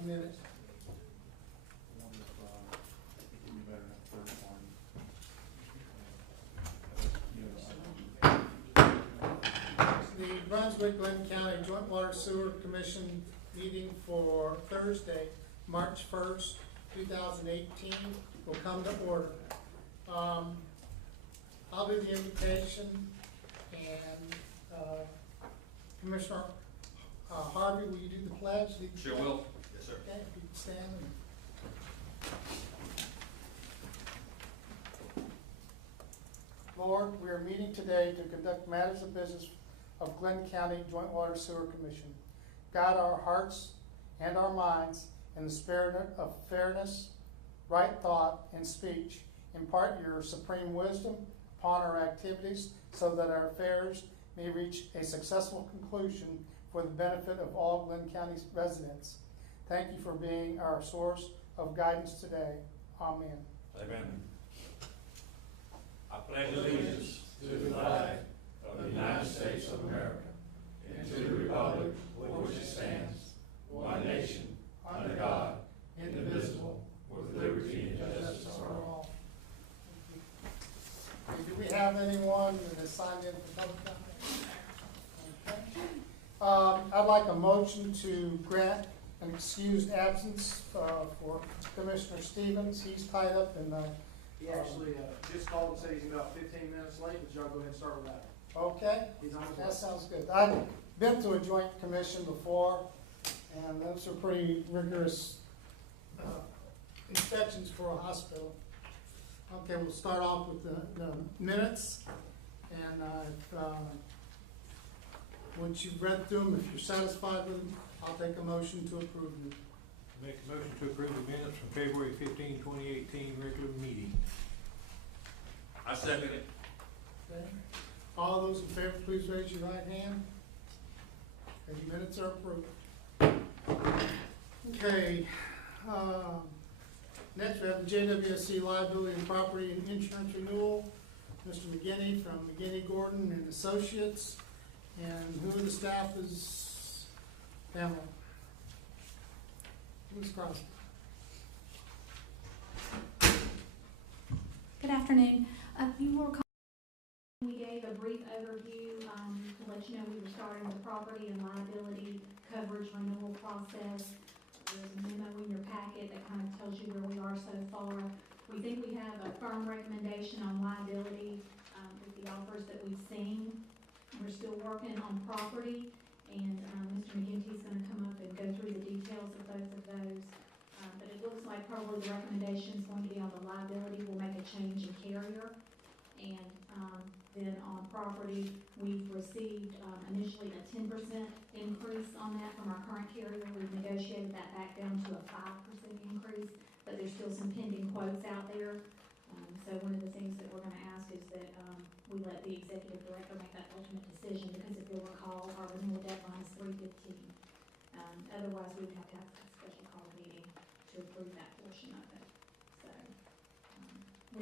a minute. I wonder if you better have first one. The Brunswick-Glynn County Joint Water Sewer Commission meeting for Thursday, March 1st, 2018 will come to order. I'll do the invitation, and Commissioner Harvey, will you do the pledge? Sure will. Yes, sir. Okay, if you can stand. Lord, we are meeting today to conduct matters of business of Glynn County Joint Water Sewer Commission. Guide our hearts and our minds in the spirit of fairness, right thought, and speech. Impart your supreme wisdom upon our activities so that our affairs may reach a successful conclusion for the benefit of all Glynn County residents. Thank you for being our source of guidance today. Amen. Amen. I pledge allegiance to the flag of the United States of America and to the republic for which it stands, one nation, under God, indivisible, with liberty and justice for all. Do we have anyone that has signed in for public comment? Okay. I'd like a motion to grant an excused absence for Commissioner Stevens. He's tied up in the. He actually just called and said he's about 15 minutes late, but y'all go ahead and start with that. Okay, He's on his way. that sounds good. I've been to a joint commission before, and those are pretty rigorous inspections for a hospital. Okay, we'll start off with the minutes, and once you've read through them, if you're satisfied with them, I'll take a motion to approve them. Make a motion to approve the minutes from February 15, 2018 regular meeting. I second it. Okay. All those in favor, please raise your right hand. Okay, the minutes are approved. Okay, next we have the JWSC liability and property and insurance renewal. Mr. McGinney from McGinney, Gordon and Associates. And who of the staff is Pamela? Who's Crosby? Good afternoon. You will recall we gave a brief overview to let you know we were starting the property and liability coverage renewal process. There's a memo in your packet that kind of tells you where we are so far. We think we have a firm recommendation on liability with the offers that we've seen. We're still working on property, and Mr. McGinty's going to come up and go through the details of both of those. But it looks like probably the recommendation is going to be on the liability. We'll make a change in carrier. And then on property, we've received initially a 10% increase on that from our current carrier. We've negotiated that back down to a 5% increase, but there's still some pending quotes out there. So one of the things that we're going to ask is that we let the executive director make that ultimate decision, because if you'll recall, our renewal deadline is 3/15. Otherwise, we would have to have a special call meeting to approve that portion of it. So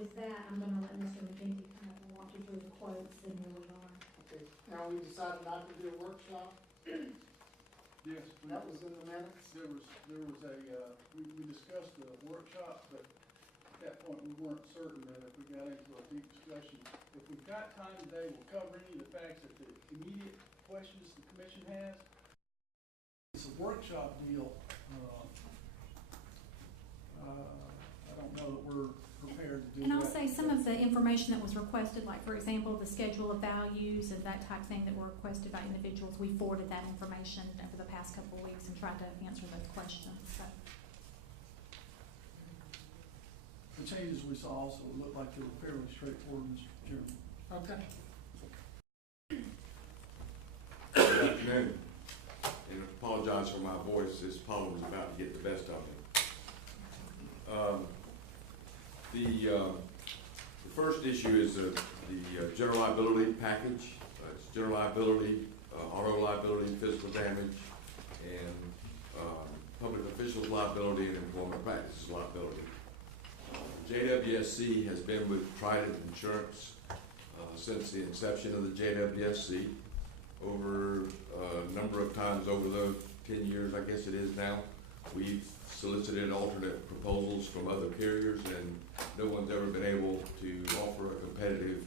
with that, I'm going to let Mr. McGinty kind of walk you through the quotes and where we are. Okay, now we decided not to do a workshop. Yes, That was in the minutes. there was we discussed the workshop, but at that point we weren't certain that if we got into a deep discussion, if we've got time today, we'll cover any of the facts that the immediate questions the commission has. It's a workshop deal. I don't know that we're prepared to do And that. I'll say some of the information that was requested, like for example, the schedule of values and that type thing that were requested by individuals, we forwarded that information over the past couple of weeks and tried to answer those questions. So. The changes we saw also looked like they were fairly straightforward, Mr. Chairman. Okay. Good afternoon, and apologize for my voice. This pollen was about to get the best of me. The first issue is the general liability package. It's general liability, auto liability, physical damage, and public officials liability and employment practices liability. JWSC has been with Trident Insurance since the inception of the JWSC, over a number of times over the 10 years, I guess it is now. We've solicited alternate proposals from other carriers, and no one's ever been able to offer a competitive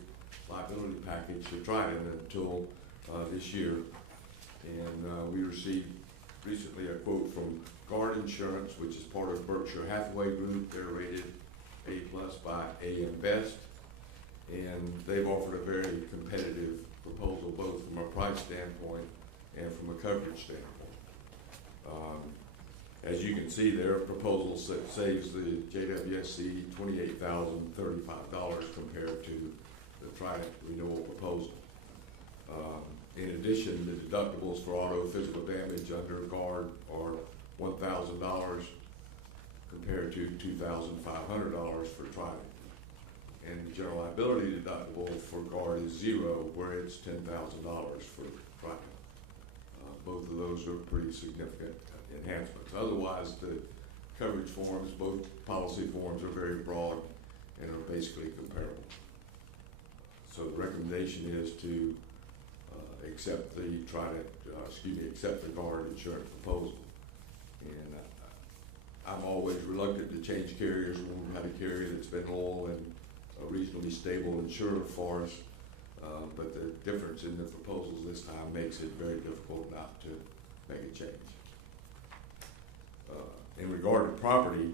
liability package to Trident until this year. And we received recently a quote from Guard Insurance, which is part of Berkshire Hathaway Group. They're rated A+ by AM Best, and they've offered a very competitive proposal, both from a price standpoint and from a coverage standpoint. As you can see, their proposal saves the JWSC $28,035 compared to the Trident renewal proposal. In addition, the deductibles for auto physical damage under Guard are $1,000 compared to $2,500 for Trident. And the general liability deductible for Guard is $0, where it's $10,000 for Trident. Both of those are pretty significant enhancements. Otherwise, the coverage forms, both policy forms, are very broad and are basically comparable. So the recommendation is to accept the accept the Guard insurance proposal. And I'm always reluctant to change carriers when we've had a carrier that's been loyal and a reasonably stable insurer for us. But the difference in the proposals this time makes it very difficult not to make a change. In regard to property,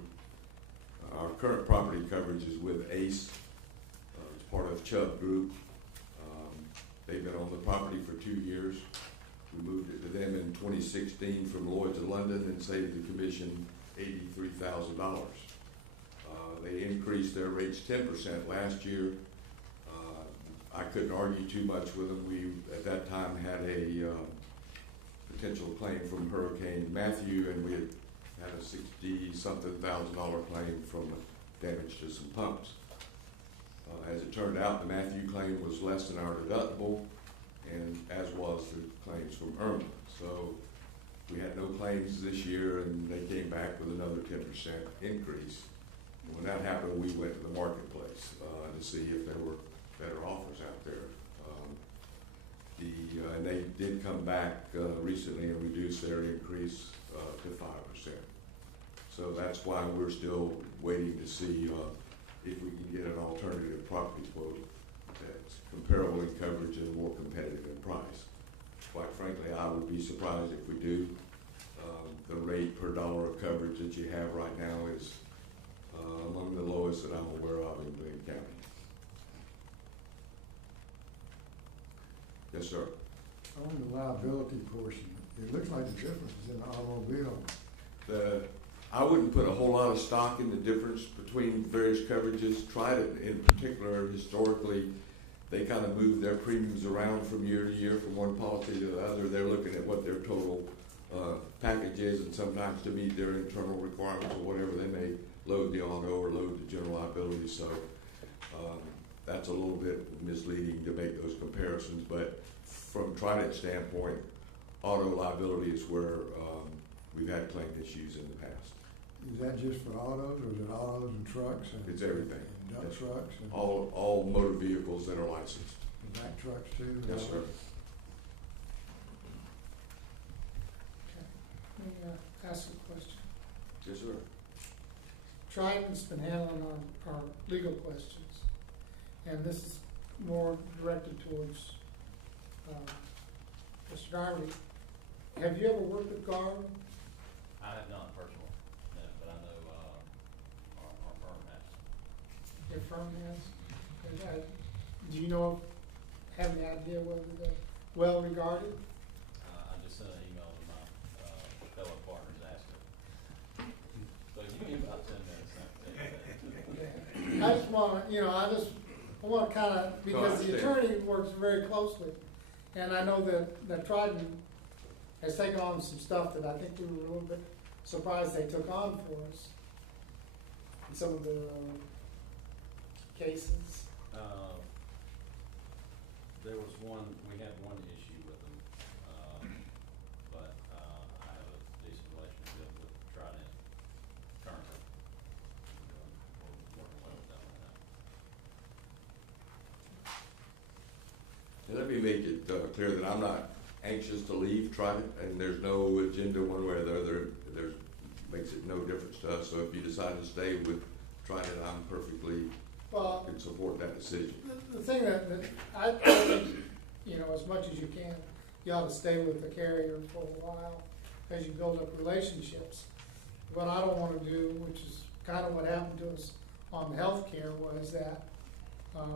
our current property coverage is with ACE. It's part of Chubb Group. They've been on the property for 2 years. We moved it to them in 2016 from Lloyd's of London and saved the commission $83,000. They increased their rates 10% last year. I couldn't argue too much with them. We, at that time, had a potential claim from Hurricane Matthew, and we had a $60-something thousand claim from damage to some pumps. As it turned out, the Matthew claim was less than our deductible, and as was the claims from Irma. So we had no claims this year, and they came back with another 10% increase. When that happened, we went to the marketplace to see if there were better offers out there. And they did come back recently and reduce their increase to 5%. So that's why we're still waiting to see if we can get an alternative property quote that's comparable in coverage and more competitive in price. Quite frankly, I would be surprised if we do. The rate per dollar of coverage that you have right now is among the lowest that I'm aware of in Glynn County. Yes, sir. On the liability portion, it looks like the difference is in the automobile. I wouldn't put a whole lot of stock in the difference between various coverages. Trident in particular, historically, they kind of move their premiums around from year to year, from one policy to the other. They're looking at what their total package is, and sometimes to meet their internal requirements or whatever, they may load the auto or load the general liability. So that's a little bit misleading to make those comparisons. But from Trident's standpoint, auto liability is where we've had claim issues in the past. Is that just for autos, or is it autos and trucks? And It's everything. And dump trucks? And All motor vehicles that are licensed. and back trucks too? Yes, sir. Let me ask a question. Yes, sir. Trident's been handling our legal questions, and this is more directed towards Mr. Darby. Have you ever worked with Guard? I have not personally, no, but I know our firm has. Your firm has? Do you know, have any idea whether they're well regarded? I just sent an email to my fellow partners asking. So give me about 10 minutes. I just want to, I want to kind of, because the attorney works very closely, and I know that Trident has taken on some stuff that I think we were a little bit surprised they took on for us in some of the cases. There was we had one issue with them, but I have a decent relationship with Trident currently. We're working well with them right now. And let me make it clear that I'm not anxious to leave Trident, and there's no agenda one way or the other. There's makes it no difference to us. So if you decide to stay with Trident, I'm perfectly, Well, can support that decision. the thing that I think, you know, as much as you can, you ought to stay with the carrier for a while as you build up relationships. What I don't wanna do, which is kind of what happened to us on healthcare, was that,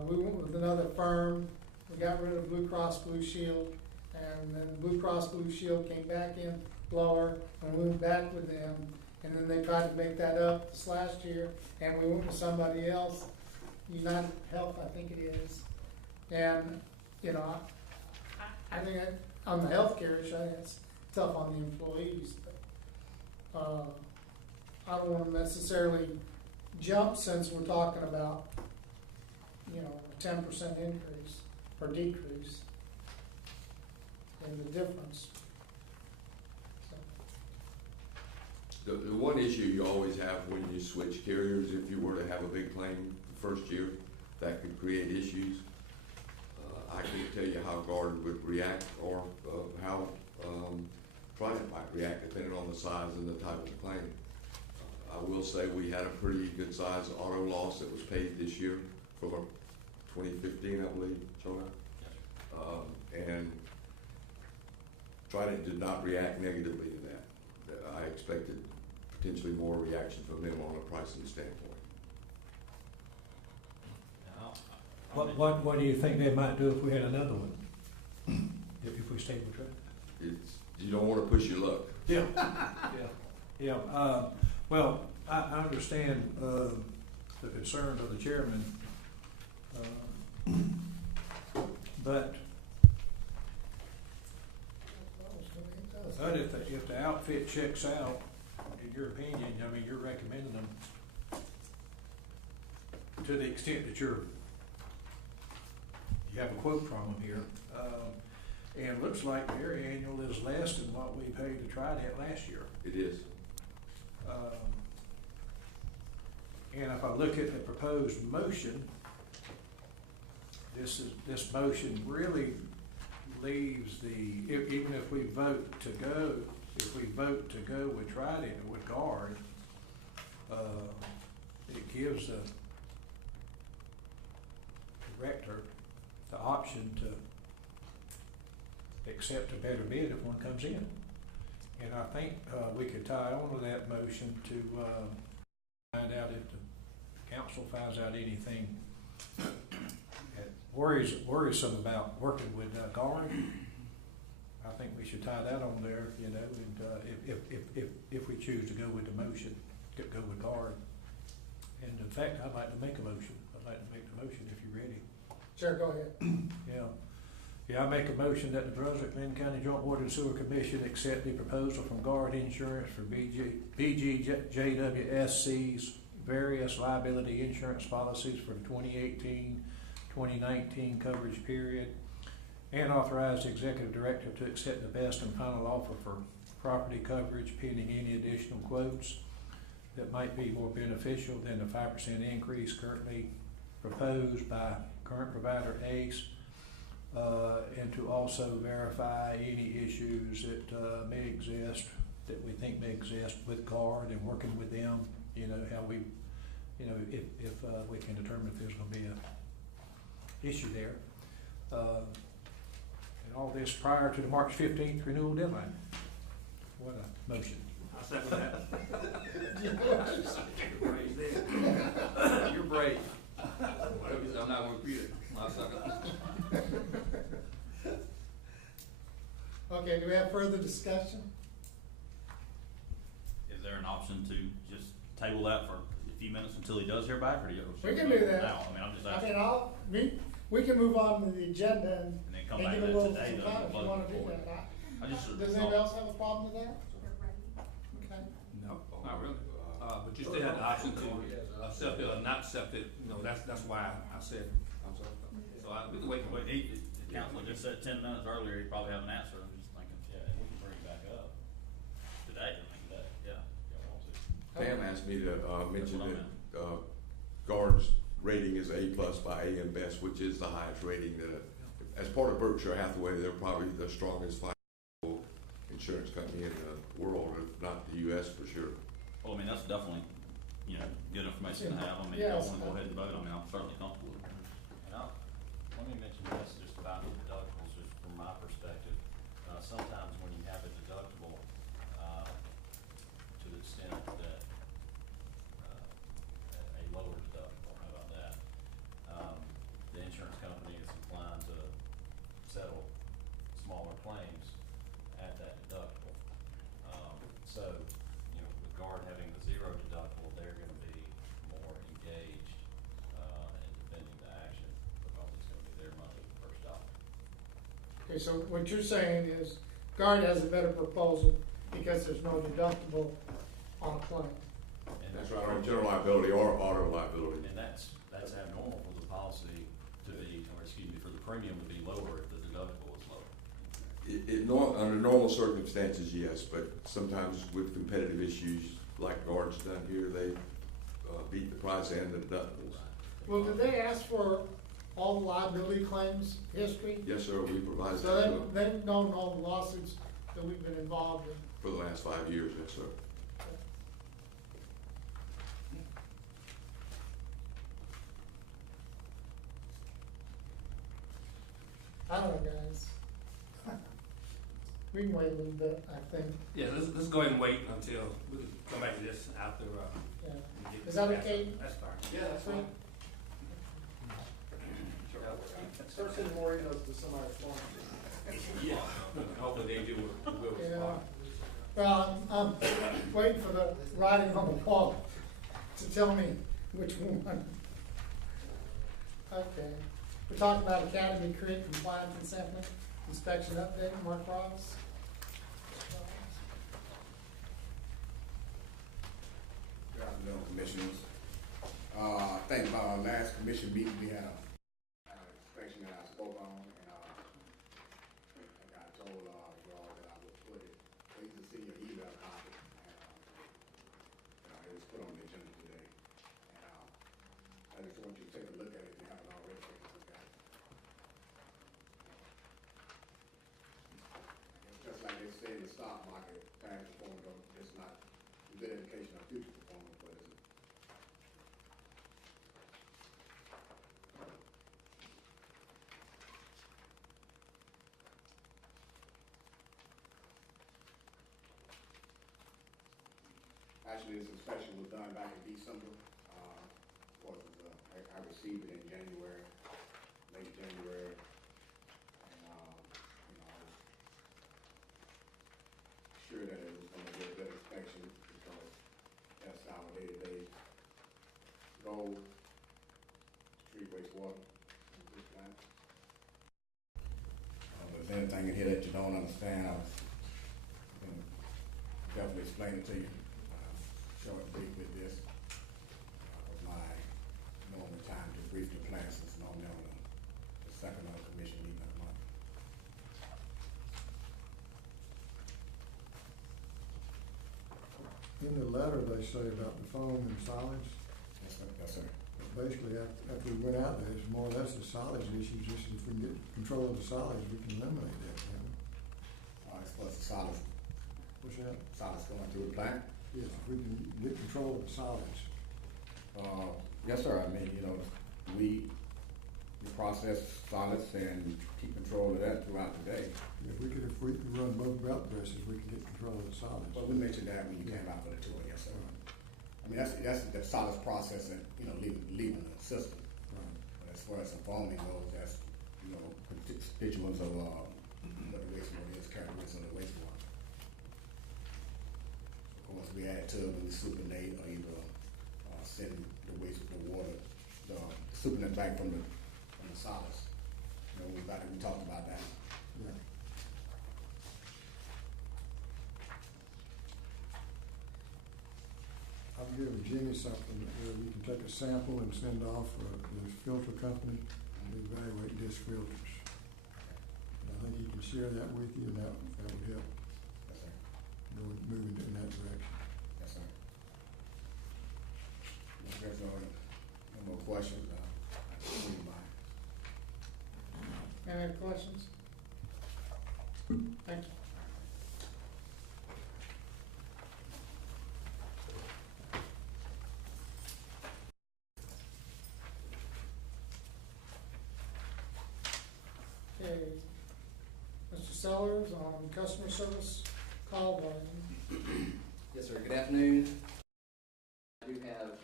we went with another firm, we got rid of Blue Cross Blue Shield, and then Blue Cross Blue Shield came back in lower, and we went back with them, and then they tried to make that up this last year, and we went with somebody else, United Health, I think it is. And, you know, I think that on the healthcare issue, I think it's tough on the employees, but, I don't wanna necessarily jump since we're talking about, you know, a 10% increase or decrease in the difference. So, The one issue you always have when you switch carriers, if you were to have a big claim the first year, that could create issues. I can't tell you how Guard would react or how Trident might react depending on the size and the type of the claim. I will say we had a pretty good size auto loss that was paid this year from 2015, I believe, Jonah. And Trident did not react negatively to that. I expected potentially more reaction from them on a pricing standpoint. What do you think they might do if we had another one? If we stayed with Trident? You don't want to push your luck. Yeah. Yeah. Well, I understand, the concerns of the chairman, but if the outfit checks out, in your opinion, I mean, you're recommending them to the extent that you have a quote from them here. And it looks like their annual is less than what we paid to Trident last year. It is. And if I look at the proposed motion, this motion really leaves even if we vote to go with Trident or with Guard, it gives the director the option to accept a better bid if one comes in. And I think we could tie on to that motion to find out if the council finds out anything that worrisome about working with Guard. I think we should tie that on there, you know, and if we choose to go with the motion, go with Guard. And in fact, I'd like to make a motion. I'd like to make the motion if you're ready. sure, go ahead. Yeah, I make a motion that the Brunswick-Glynn County Joint Water and Sewer Commission accept the proposal from Guard Insurance for BGJWSC's various liability insurance policies for the 2018-2019 coverage period, and authorize the executive director to accept the best and final offer for property coverage pending any additional quotes that might be more beneficial than the 5% increase currently proposed by current provider ACE, and to also verify any issues that may exist, that we think may exist with Guard and working with them, you know, how we, you know, if we can determine if there's going to be a issue there. And all this prior to the March 15th renewal deadline. What a motion. I second that. You're brave there. You're brave. I'm not gonna repeat it. I second. Okay, do we have further discussion? Is there an option to just table that for a few minutes until he does hear back, or do you? We can do that. Now, I mean, I'm just I asking. mean, we can move on to the agenda And then come and back give to a little that today, some time if you though, wanna do before. that. I just. Does anyone else have a problem with that? Okay. No, not really. But you still have the option to accept it or not accept it, you know, that's why I said, I'm sorry. So we can wait. The council just said 10 minutes earlier, he'd probably have an answer. I'm just thinking, yeah, we can bring it back up today, I think that, yeah, y'all want to. Pam asked me to mention what I that Guard's rating is A+ by AM Best, which is the highest rating that, as part of Berkshire Hathaway, they're probably the strongest financial insurance company in the world, if not the U.S. for sure. Well, I mean, that's definitely, you know, good information to have. I mean, Yes. y'all wanna go ahead and vote, I mean, I'm certainly comfortable with it. And let me mention this just about the deductibles, just from my perspective. Sometimes when you have a deductible, to the extent that, a lower deductible, how about that? The insurance company is inclined to settle smaller claims at that deductible. So, you know, with Guard having the zero deductible, they're gonna be more engaged, in defending the action because it's gonna be their money first dollar. Okay, so what you're saying is Guard has a better proposal because there's no deductible on a claim. And That's right, on general liability or auto liability. And that's abnormal for the policy to be, or excuse me, for the premium to be lower if the deductible is lower. Under normal circumstances, yes, but sometimes with competitive issues like Guard's done here, they beat the price and the deductibles. Well, did they ask for all the liability claims history? Yes, sir, we provide So that to them they don't know the lawsuits that we've been involved in. for the last 5 years, yes, sir. I don't know, guys. We can wait a little bit, I think, Yeah, let's go ahead and wait until we can come back to this after, yeah. we get- Is that okay? That's fine. Yeah, that's fine. Start sending more emails to somebody for me. Yeah, hopefully they do will Yeah. respond. Well, I'm waiting for the writing on the wall to tell me which one. Okay. We're talking about Academy Creek compliance assessment, inspection update, Mark Ross. Good afternoon, Commissioners. I think about our last commission meeting, we had an inspection that I spoke on, and like I told you all that I would put it, please to see your email copy, and it was put on the agenda today. And I just want you to take a look at it if you haven't already taken a look at it. It's just like they say in the stock market, past performance is not a good indication of future performance, but it's actually, this inspection was done back in December. Of course, I received it in January, late January. And, you know, I was sure that it was gonna be a good inspection because that's our day-to-day goal, treat wastewater in this plant. If there's anything in here that you don't understand, I was gonna definitely explain it to you. Short brief with this. My normal time to brief the plants is normally on the second of the commission meeting of the month. In the letter, they say about the foam and solids. Yes, sir. Yes, sir. Basically, after we went out there, it's more or less the solids issue, just if we can get control of the solids, we can eliminate that, can we? As far as the solids, What's that? solids going through the plant. Yes, if we can get control of the solids. Yes, sir. I mean, you know, we process solids and keep control of that throughout the day. If we could run both belt presses, we could get control of the solids. But we mentioned that when you came out for the tour, yes, sir. I mean, that's the solids processing, you know, leaving the system. Right. But as far as the foaming goes, that's, you know, constituents of what the wastewater is, characteristics of the wastewater. Of course, we add to it when we supinate or either send the water, the supinate back from the solids. You know, we talked about that. Yeah. I've given Jimmy something where we can take a sample and send off for the filter company to evaluate disc filters. And I think he can share that with you, and that would help Yes, sir. moving in that direction. Yes, sir. If there's no more questions, I can see you by. Any other questions? Thank you. Sellers on customer service call volume. Yes, sir. Good afternoon. I do have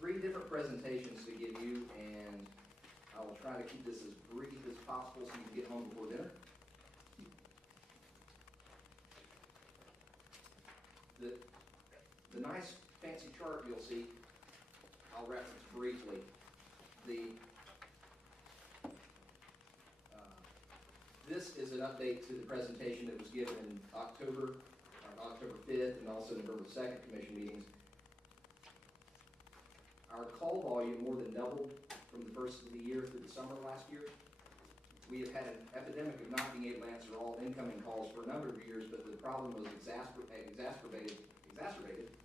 3 different presentations to give you, and I will try to keep this as brief as possible so you can get home before dinner. The nice fancy chart you'll see, I'll reference briefly. This is an update to the presentation that was given in October 5th, and also November 2nd commission meetings. Our call volume more than doubled from the first of the year through the summer last year. We have had an epidemic of not being able to answer all incoming calls for a number of years, but the problem was exacerbated, if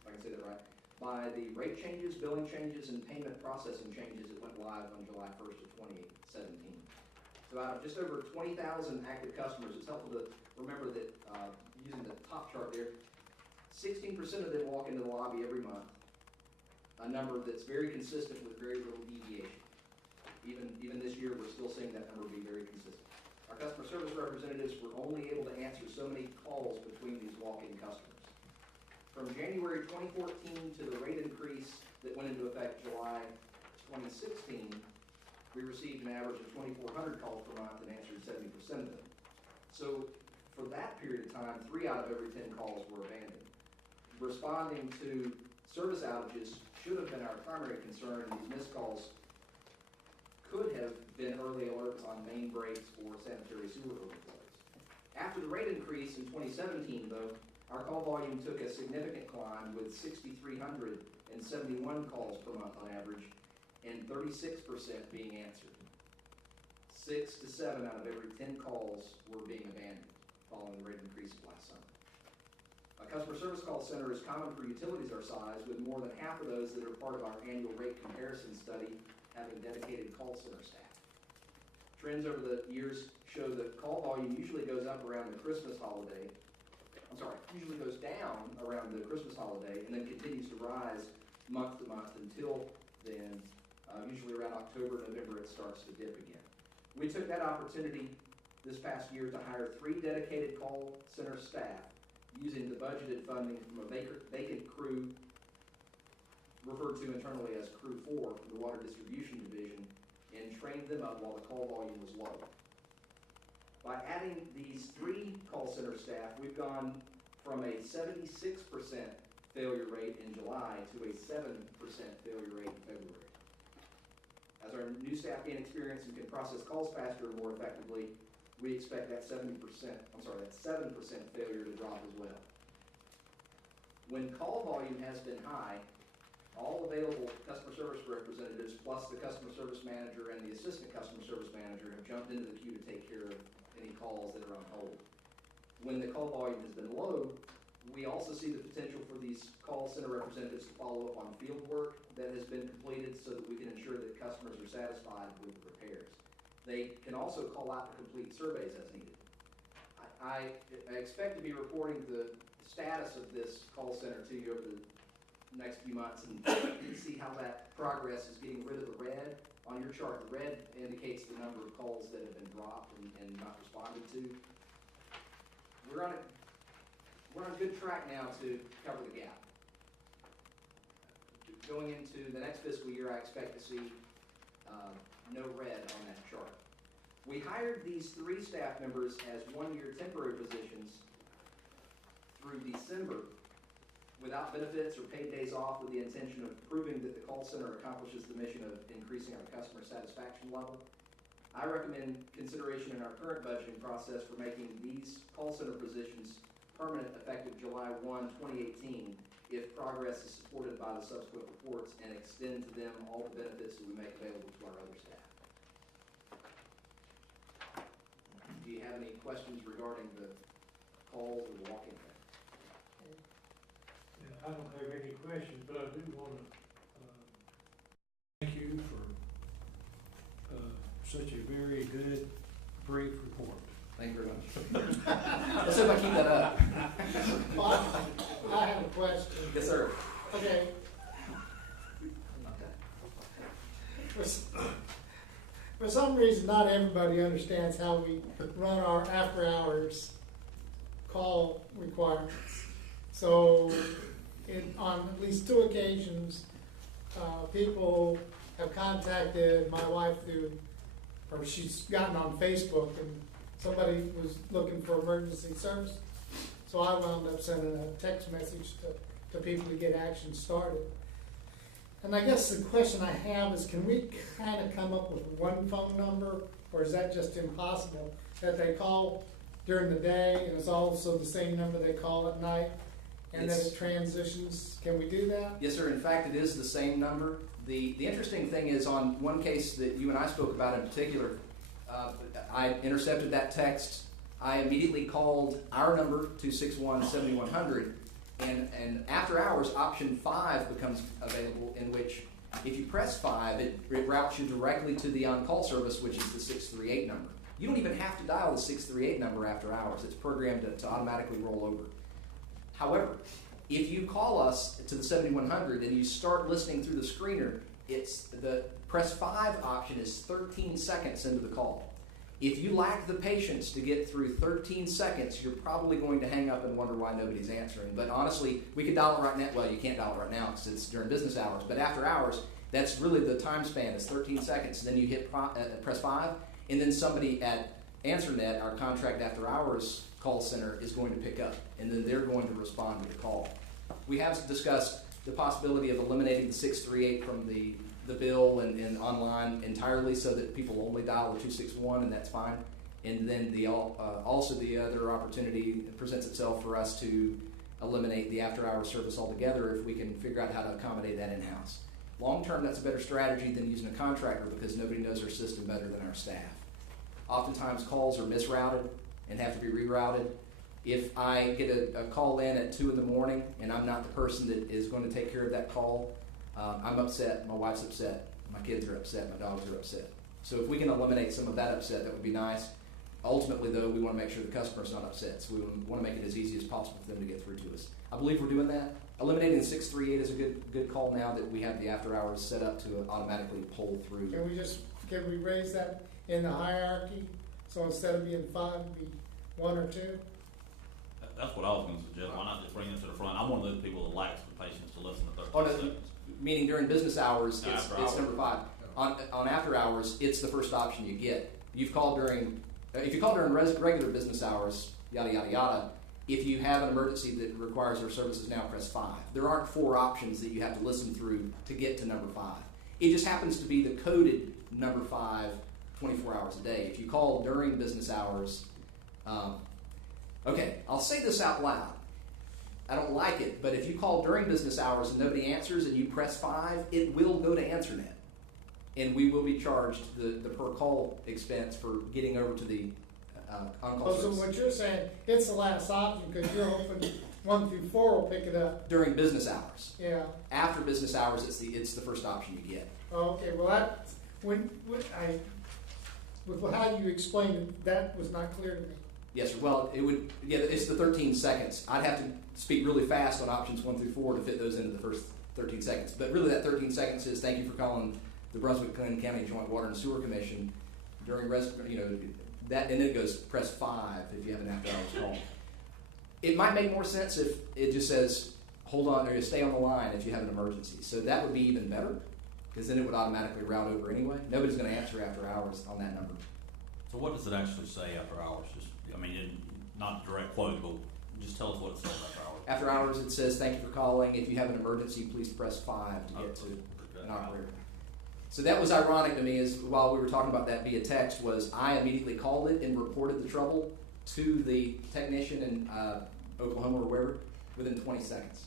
I can say that right, by the rate changes, billing changes, and payment processing changes that went live on July 1st of 2017. So out of just over 20,000 active customers, it's helpful to remember that using the top chart there, 16% of them walk into the lobby every month, a number that's very consistent with very little deviation. Even this year, we're still seeing that number be very consistent. Our customer service representatives were only able to answer so many calls between these walk-in customers. From January 2014 to the rate increase that went into effect July 2016, we received an average of 2,400 calls per month and answered 70% of them. So for that period of time, 3 out of every 10 calls were abandoned. Responding to service outages should have been our primary concern, and these missed calls could have been early alerts on main breaks or sanitary sewer overflows. After the rate increase in 2017, though, our call volume took a significant climb, with 6,371 calls per month on average, and 36% being answered. 6 to 7 out of every 10 calls were being abandoned following the rate increase of last summer. A customer service call center is common for utilities our size, with more than half of those that are part of our annual rate comparison study having dedicated call center staff. Trends over the years show that call volume usually goes up around the Christmas holiday. Usually goes down around the Christmas holiday and then continues to rise month to month until then. Usually around October, November, it starts to dip again. We took that opportunity this past year to hire 3 dedicated call center staff using the budgeted funding from a vacant crew referred to internally as Crew 4 from the Water Distribution Division, and trained them up while the call volume was low. By adding these 3 call center staff, we've gone from a 76% failure rate in July to a 7% failure rate in February. As our new staff gain experience and can process calls faster and more effectively, we expect that 7% failure to drop as well. When call volume has been high, all available customer service representatives, plus the customer service manager and the assistant customer service manager, have jumped into the queue to take care of any calls that are on hold. When the call volume has been low, we also see the potential for these call center representatives to follow up on field work that has been completed so that we can ensure that customers are satisfied with the repairs. They can also call out to complete surveys as needed. I expect to be reporting the status of this call center to you over the next few months and see how that progress is getting rid of the red on your chart. The red indicates the number of calls that have been dropped and not responded to. We're on a good track now to cover the gap. Going into the next fiscal year, I expect to see no red on that chart. We hired these 3 staff members as 1-year temporary positions through December without benefits or paid days off, with the intention of proving that the call center accomplishes the mission of increasing our customer satisfaction level. I recommend consideration in our current budgeting process for making these call center positions permanent effective July 1, 2018, if progress is supported by the subsequent reports, and extend to them all the benefits that we make available to our other staff. Do you have any questions regarding the calls or the walk-in thing? Yeah, I don't have any questions, but I do want to thank you for such a very good, brief report. Thank you very much. Let's see if I keep that up. Well, I have a question. Yes, sir. Okay. For some reason, not everybody understands how we run our after-hours call requirements. So, on at least 2 occasions, people have contacted my wife through, or she's gotten on Facebook, and somebody was looking for emergency service. So I wound up sending a text message to people to get action started. And I guess the question I have is, can we kind of come up with one phone number, or is that just impossible? That they call during the day and it's also the same number they call at night, and then it transitions? Can we do that? Yes, sir. In fact, it is the same number. The interesting thing is, on one case that you and I spoke about in particular, I intercepted that text. I immediately called our number, 261-7100, and after hours, option 5 becomes available, in which if you press 5, it routes you directly to the on-call service, which is the 638 number. You don't even have to dial the 638 number after hours. It's programmed to automatically roll over. However, if you call us to the 7100 and you start listening through the screener, it's the press 5 option is 13 seconds into the call. If you lack the patience to get through 13 seconds, you're probably going to hang up and wonder why nobody's answering. But honestly, we could dial it right now. Well, you can't dial it right now because it's during business hours. But after hours, that's really the time span is 13 seconds. Then you hit press 5, and then somebody at AnswerNet, our contract after hours call center, is going to pick up, and then they're going to respond to the call. We have discussed the possibility of eliminating the 638 from the bill and online entirely, so that people only dial the 261, and that's fine. And then also the other opportunity presents itself for us to eliminate the after-hours service altogether if we can figure out how to accommodate that in-house. Long-term, that's a better strategy than using a contractor, because nobody knows our system better than our staff. Oftentimes, calls are misrouted and have to be rerouted. If I get a call in at 2 in the morning and I'm not the person that is going to take care of that call, I'm upset, my wife's upset, my kids are upset, my dogs are upset. So if we can eliminate some of that upset, that would be nice. Ultimately, though, we want to make sure the customer's not upset, so we want to make it as easy as possible for them to get through to us. I believe we're doing that. Eliminating the 638 is a good call now that we have the after hours set up to automatically pull through. Can we raise that in the hierarchy? So instead of being 5, it'd be 1 or 2? That's what I was going to suggest. Why not just bring it to the front? I'm one of those people that lacks the patience to listen to 13 Oh, no, seconds. meaning during business hours, After it's hours. number 5. On after hours, it's the first option you get. You've called during, if you call during regular business hours, yada, yada, yada, if you have an emergency that requires our services now, press 5. There aren't 4 options that you have to listen through to get to number 5. It just happens to be the coded number 5 24 hours a day. If you call during business hours, okay, I'll say this out loud. I don't like it, but if you call during business hours and nobody answers and you press 5, it will go to AnswerNet. And we will be charged the per call expense for getting over to the on-call So service. what you're saying, it's the last option, because you're hoping 1 through 4 will pick it up. During business hours. Yeah. After business hours, it's the first option you get. Okay, well, that, with how you explained it, that was not clear to me. Yes, sir. Well, it's the 13 seconds. I'd have to speak really fast on options 1 through 4 to fit those into the first 13 seconds. But really, that 13 seconds is thank you for calling the Brunswick-Glynn County Joint Water and Sewer Commission during that, and then it goes press 5 if you have an after hours call. It might make more sense if it just says hold on or stay on the line if you have an emergency. So that would be even better, because then it would automatically route over anyway. Nobody's going to answer after hours on that number. So what does it actually say after hours? Not a direct quote, but just tell us what it says after hours. After hours, it says thank you for calling. If you have an emergency, please press 5 to get to an operator. So that was ironic to me, is while we were talking about that via text, was I immediately called it and reported the trouble to the technician in Oklahoma or wherever within 20 seconds,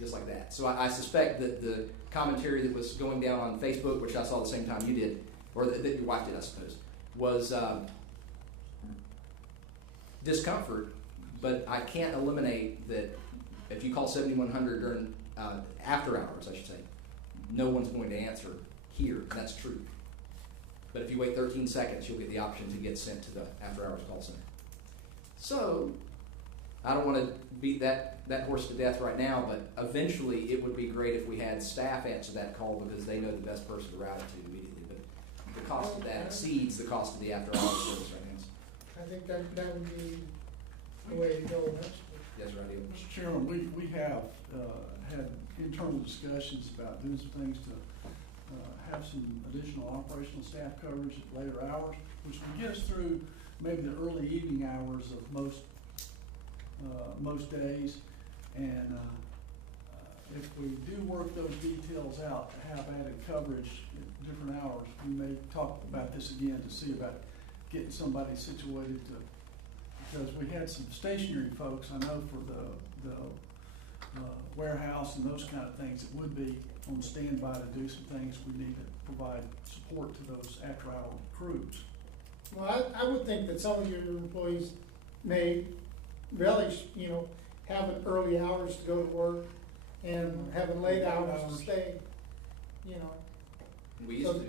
just like that. So I suspect that the commentary that was going down on Facebook, which I saw the same time you did, or that your wife did, I suppose, was discomfort, but I can't eliminate that if you call 7100 during after hours, I should say, no one's going to answer here. That's true. But if you wait 13 seconds, you'll get the option to get sent to the after hours call center. So I don't want to beat that horse to death right now, but eventually it would be great if we had staff answer that call, because they know the best person to route it to immediately. But the cost of that exceeds the cost of the after-hours service right now. I think that would be the way to go next. Yes, sir, I do. Mr. Chairman, we have had internal discussions about doing some things to have some additional operational staff coverage at later hours, which would get us through maybe the early evening hours of most days. And if we do work those details out to have added coverage at different hours, we may talk about this again to see about getting somebody situated to, because we had some stationary folks, I know, for the warehouse and those kind of things that would be on standby to do some things. We need to provide support to those after-hour crews. Well, I would think that some of your employees may relish, having early hours to go to work and having late hours to stay, We used to.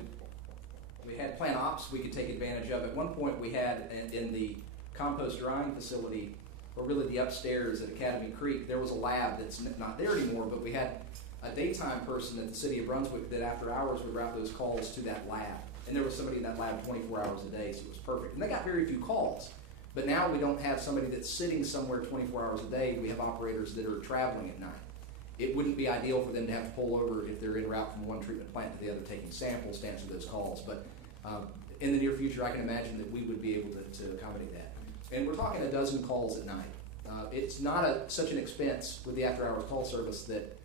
We had plant ops we could take advantage of. At one point, we had in the compost drying facility, or really the upstairs at Academy Creek, there was a lab that's not there anymore, but we had a daytime person at the city of Brunswick that after hours would route those calls to that lab. And there was somebody in that lab 24 hours a day, so it was perfect. And they got very few calls. But now we don't have somebody that's sitting somewhere 24 hours a day. We have operators that are traveling at night. It wouldn't be ideal for them to have to pull over if they're en route from one treatment plant to the other, taking samples to answer those calls. But in the near future, I can imagine that we would be able to accommodate that. And we're talking a dozen calls at night. It's not such an expense with the after-hours call service that,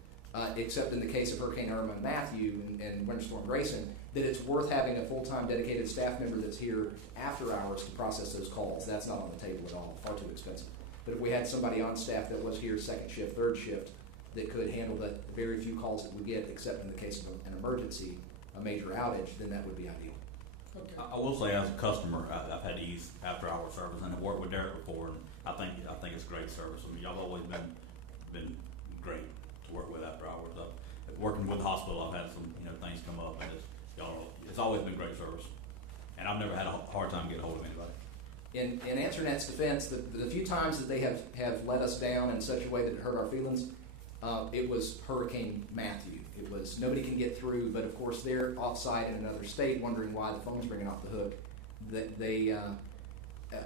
except in the case of Hurricane Irma and Matthew and Winter Storm Grayson, that it's worth having a full-time dedicated staff member that's here after hours to process those calls. That's not on the table at all, far too expensive. But if we had somebody on staff that was here second shift, third shift, that could handle the very few calls that we get, except in the case of an emergency, a major outage, then that would be ideal. Okay. I will say, as a customer, I've had to use after-hour service, and I've worked with Derek before, and I think it's great service. I mean, y'all have always been great to work with after hours. Working with the hospital, I've had some things come up, and it's always been great service, and I've never had a hard time getting a hold of anybody. In AnswerNet's defense, the few times that they have let us down in such a way that it hurt our feelings, it was Hurricane Matthew. It was nobody can get through, but of course they're off-site in another state wondering why the phone's ringing off the hook. That they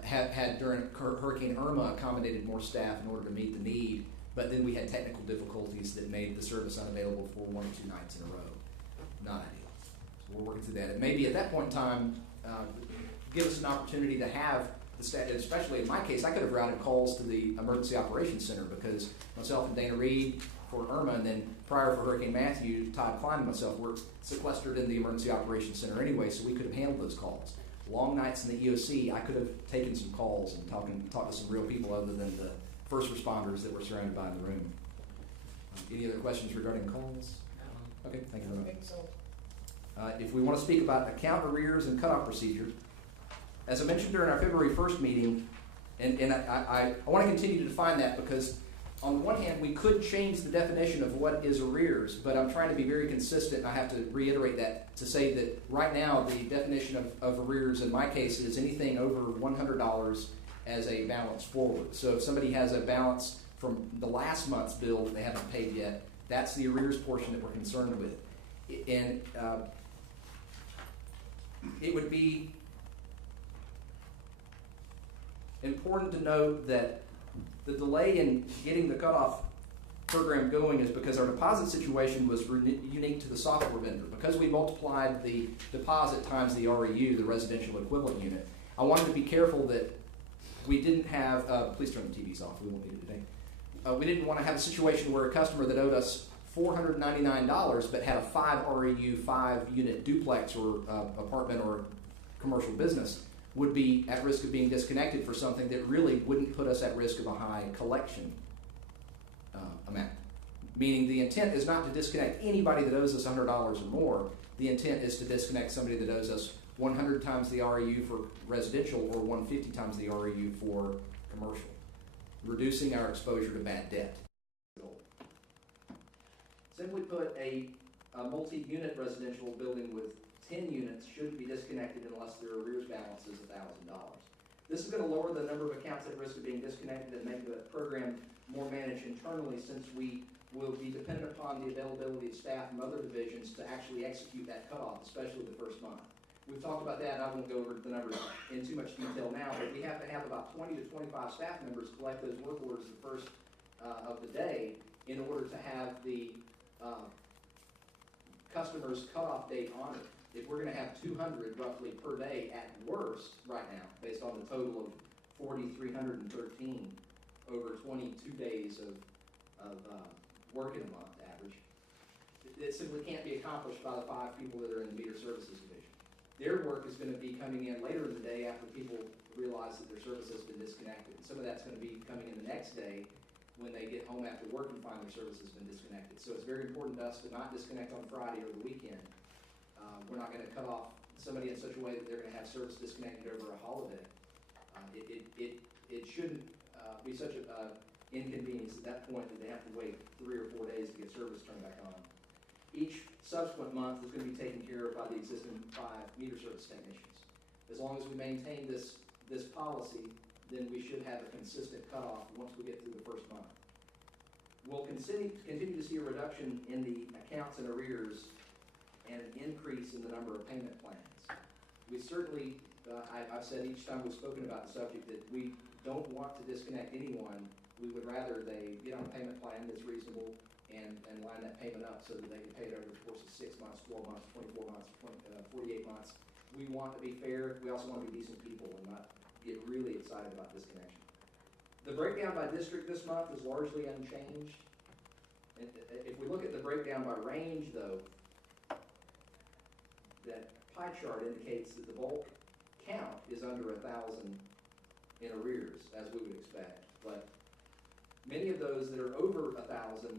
had during Hurricane Irma accommodated more staff in order to meet the need, but then we had technical difficulties that made the service unavailable for 1 or 2 nights in a row. Not ideal. So we're working through that. And maybe at that point in time, give us an opportunity to have the staff, especially in my case, I could have routed calls to the Emergency Operations Center because myself and Dana Reed for Irma, and then prior for Hurricane Matthew, Todd Klein and myself were sequestered in the Emergency Operations Center anyway, so we could have handled those calls. Long nights in the EOC, I could have taken some calls and talked to some real people other than the first responders that were surrounded by in the room. Any other questions regarding calls? Okay, thank you very much. I think so. If we want to speak about account arrears and cutoff procedure, as I mentioned during our February 1st meeting, and I want to continue to define that because on the one hand, we could change the definition of what is arrears, but I'm trying to be very consistent, and I have to reiterate that to say that right now the definition of arrears in my case is anything over $100 as a balance forward. So if somebody has a balance from the last month's bill that they haven't paid yet, that's the arrears portion that we're concerned with. And it would be important to note that the delay in getting the cutoff program going is because our deposit situation was unique to the software vendor. Because we multiplied the deposit times the REU, the residential equivalent unit, I wanted to be careful that we didn't have, please turn the TVs off, we won't need it today. We didn't want to have a situation where a customer that owed us $499 but had a 5 REU, 5-unit duplex or apartment or commercial business would be at risk of being disconnected for something that really wouldn't put us at risk of a high collection amount. Meaning the intent is not to disconnect anybody that owes us $100 or more. The intent is to disconnect somebody that owes us 100 times the REU for residential or 150 times the REU for commercial, reducing our exposure to bad debt. Simply put, a multi-unit residential building with 10 units shouldn't be disconnected unless their arrears balance is $1,000. This is going to lower the number of accounts at risk of being disconnected and make the program more managed internally, since we will be dependent upon the availability of staff from other divisions to actually execute that cutoff, especially the first month. We've talked about that, and I won't go over the numbers in too much detail now, but we have to have about 20 to 25 staff members collect those work orders the first of the day in order to have the customer's cutoff date honored. If we're gonna have 200 roughly per day at worst right now, based on the total of 4,313 over 22 days of work in a month average, it simply can't be accomplished by the 5 people that are in the meter services division. Their work is gonna be coming in later in the day after people realize that their service has been disconnected. Some of that's gonna be coming in the next day when they get home after work and find their service has been disconnected. So it's very important to us to not disconnect on Friday or the weekend. We're not gonna cut off somebody in such a way that they're gonna have service disconnected over a holiday. It shouldn't be such a inconvenience at that point that they have to wait 3 or 4 days to get service turned back on. Each subsequent month is going to be taken care of by the existing 5 meter service technicians. As long as we maintain this policy, then we should have a consistent cutoff once we get through the first month. We'll continue to see a reduction in the accounts and arrears and an increase in the number of payment plans. We certainly, I've said each time we've spoken about the subject that we don't want to disconnect anyone. We would rather they get on a payment plan that's reasonable and line that payment up so that they can pay it over the course of 6 months, 12 months, 24 months, 48 months. We want to be fair. We also want to be decent people and not get really excited about disconnection. The breakdown by district this month is largely unchanged. If we look at the breakdown by range, though, that pie chart indicates that the bulk count is under 1,000 in arrears, as we would expect. But many of those that are over 1,000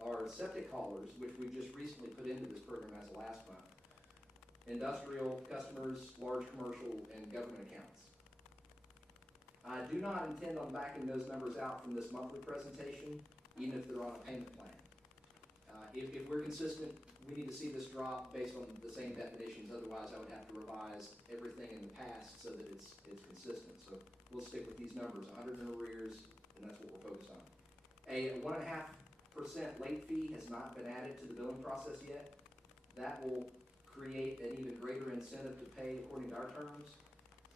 are septic haulers, which we've just recently put into this program as of last month. Industrial customers, large commercial, and government accounts. I do not intend on backing those numbers out from this monthly presentation, even if they're on a payment plan. If we're consistent, we need to see this drop based on the same definitions. Otherwise, I would have to revise everything in the past so that it's consistent. So we'll stick with these numbers, 100 in arrears, and that's what we're focused on. A 1.5% late fee has not been added to the billing process yet. That will create an even greater incentive to pay according to our terms.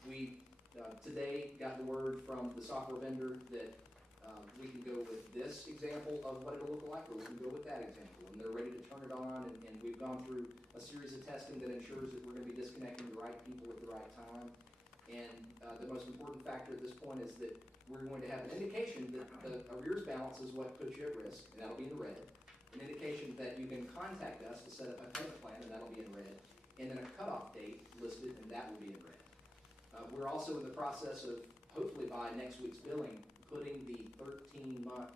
We today got the word from the software vendor that we can go with this example of what it'll look like, or we can go with that example, and they're ready to turn it on, and we've gone through a series of testing that ensures that we're going to be disconnecting the right people at the right time. And the most important factor at this point is that we're going to have an indication that the arrears balance is what puts you at risk, and that'll be in the red. An indication that you can contact us to set up a payment plan, and that'll be in red. And then a cutoff date listed, and that will be in red. We're also in the process of, hopefully by next week's billing, putting the 13-month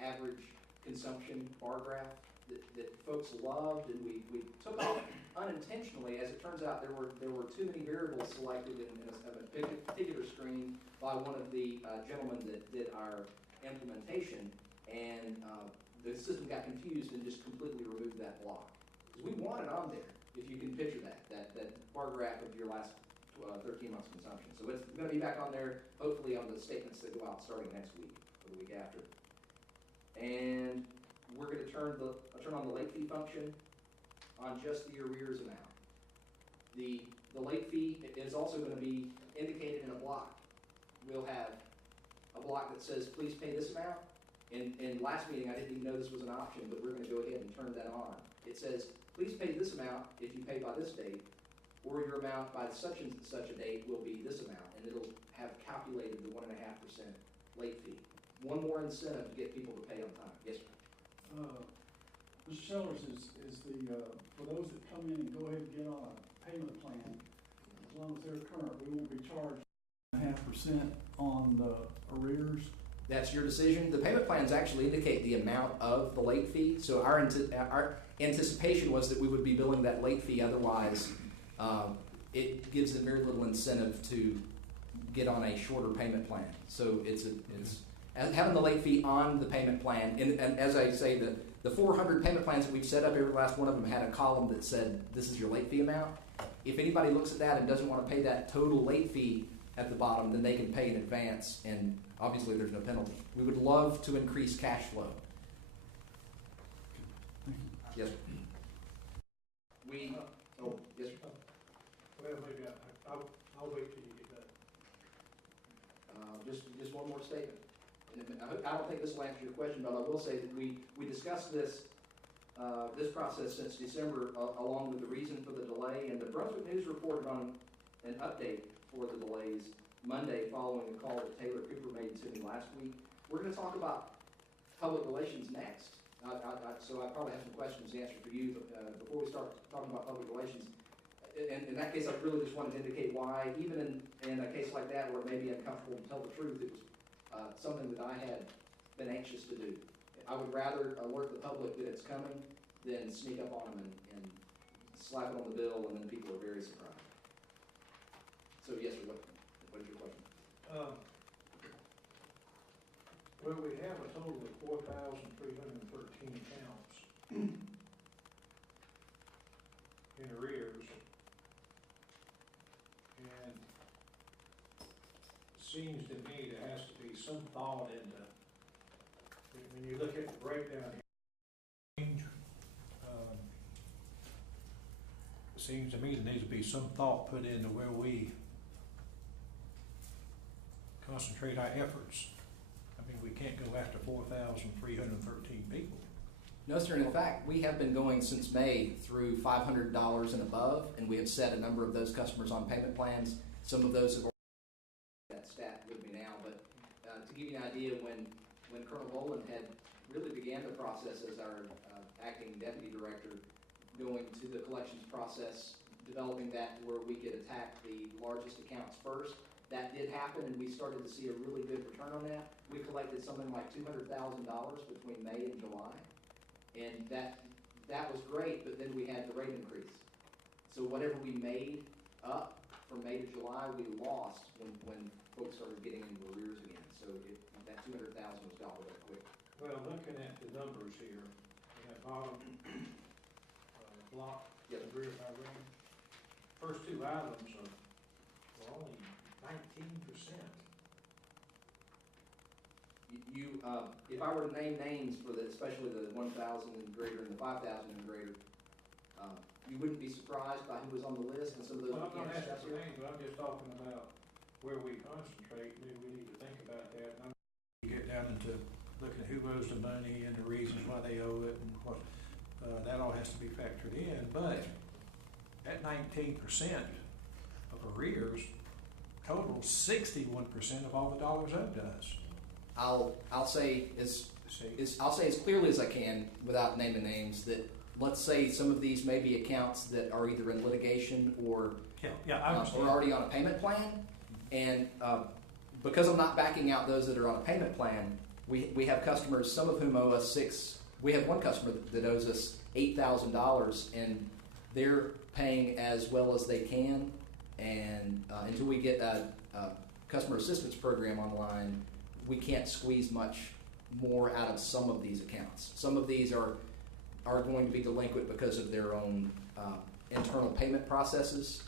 average consumption bar graph that folks loved, and we took off unintentionally. As it turns out, there were too many variables selected in a particular screen by one of the gentlemen that did our implementation, and the system got confused and just completely removed that block. Because we want it on there, if you can picture that bar graph of your last 13 months consumption. So it's going to be back on there, hopefully on the statements that go out starting next week or the week after. And we're going to turn on the late fee function on just the arrears amount. The late fee is also going to be indicated in a block. We'll have a block that says, please pay this amount. In last meeting, I didn't even know this was an option, but we're going to go ahead and turn that on. It says, please pay this amount if you pay by this date, or your amount by such and such a date will be this amount, and it'll have calculated the 1.5% late fee. One more incentive to get people to pay on time. Yes, sir. Mr. Sellers, is for those that come in and go ahead and get on a payment plan, as long as they're current, we won't be charged 1.5% on the arrears? That's your decision. The payment plans actually indicate the amount of the late fee, so our anticipation was that we would be billing that late fee. Otherwise, it gives them very little incentive to get on a shorter payment plan. So it's having the late fee on the payment plan, and as I say, the 400 payment plans that we've set up, every last one of them had a column that said, this is your late fee amount. If anybody looks at that and doesn't want to pay that total late fee at the bottom, then they can pay in advance, and obviously there's no penalty. We would love to increase cash flow. Thank you. Yes, sir. Yes, sir. We have Just one more statement. And I don't think this will answer your question, but I will say that we discussed this process since December, along with the reason for the delay, and the Brunswick News reported on an update for the delays Monday following the call that Taylor Cooper made to me last week. We're going to talk about public relations next. So I probably have some questions to answer for you before we start talking about public relations. In that case, I really just wanted to indicate why, even in a case like that where it may be uncomfortable to tell the truth, it was something that I had been anxious to do. I would rather alert the public that it's coming than sneak up on them and slap it on the bill, and then people are very surprised. So yes, sir, what is your question? Well, we have a total of 4,313 accounts in arrears. And it seems to me there has to be some thought into, when you look at the breakdown here, it seems to me there needs to be some thought put into where we concentrate our efforts. I mean, we can't go after 4,313 people. No, sir. In fact, we have been going since May through $500 and above, and we have set a number of those customers on payment plans. Some of those have already that stat with me now, but to give you an idea, when Colonel Boland had really began the process as our acting deputy director, going to the collections process, developing that to where we could attack the largest accounts first. That did happen, and we started to see a really good return on that. We collected something like $200,000 between May and July, and that was great, but then we had the rate increase. So whatever we made up from May to July, we lost when folks started getting into arrears again. So that $200,000 was gobbled up quick. Well, looking at the numbers here, in that bottom block, Yep. the rear by ring, first two items are only 19%. If I were to name names for especially the 1,000 and greater and the 5,000 and greater, you wouldn't be surprised by who was on the list and some of those. Well, I'm not asking for names, but I'm just talking about where we concentrate. Maybe we need to think about that. And you get down into looking at who owes the money and the reasons why they owe it, and what that all has to be factored in. But at 19% of arrears totals 61% of all the dollars owed to us. I'll say as clearly as I can without naming names that let's say some of these may be accounts that are either in litigation or or already on a payment plan, and because I'm not backing out those that are on a payment plan, we have customers, some of whom owe us we have one customer that owes us $8,000, and they're paying as well as they can, and until we get a customer assistance program online, we can't squeeze much more out of some of these accounts. Some of these are going to be delinquent because of their own internal payment processes.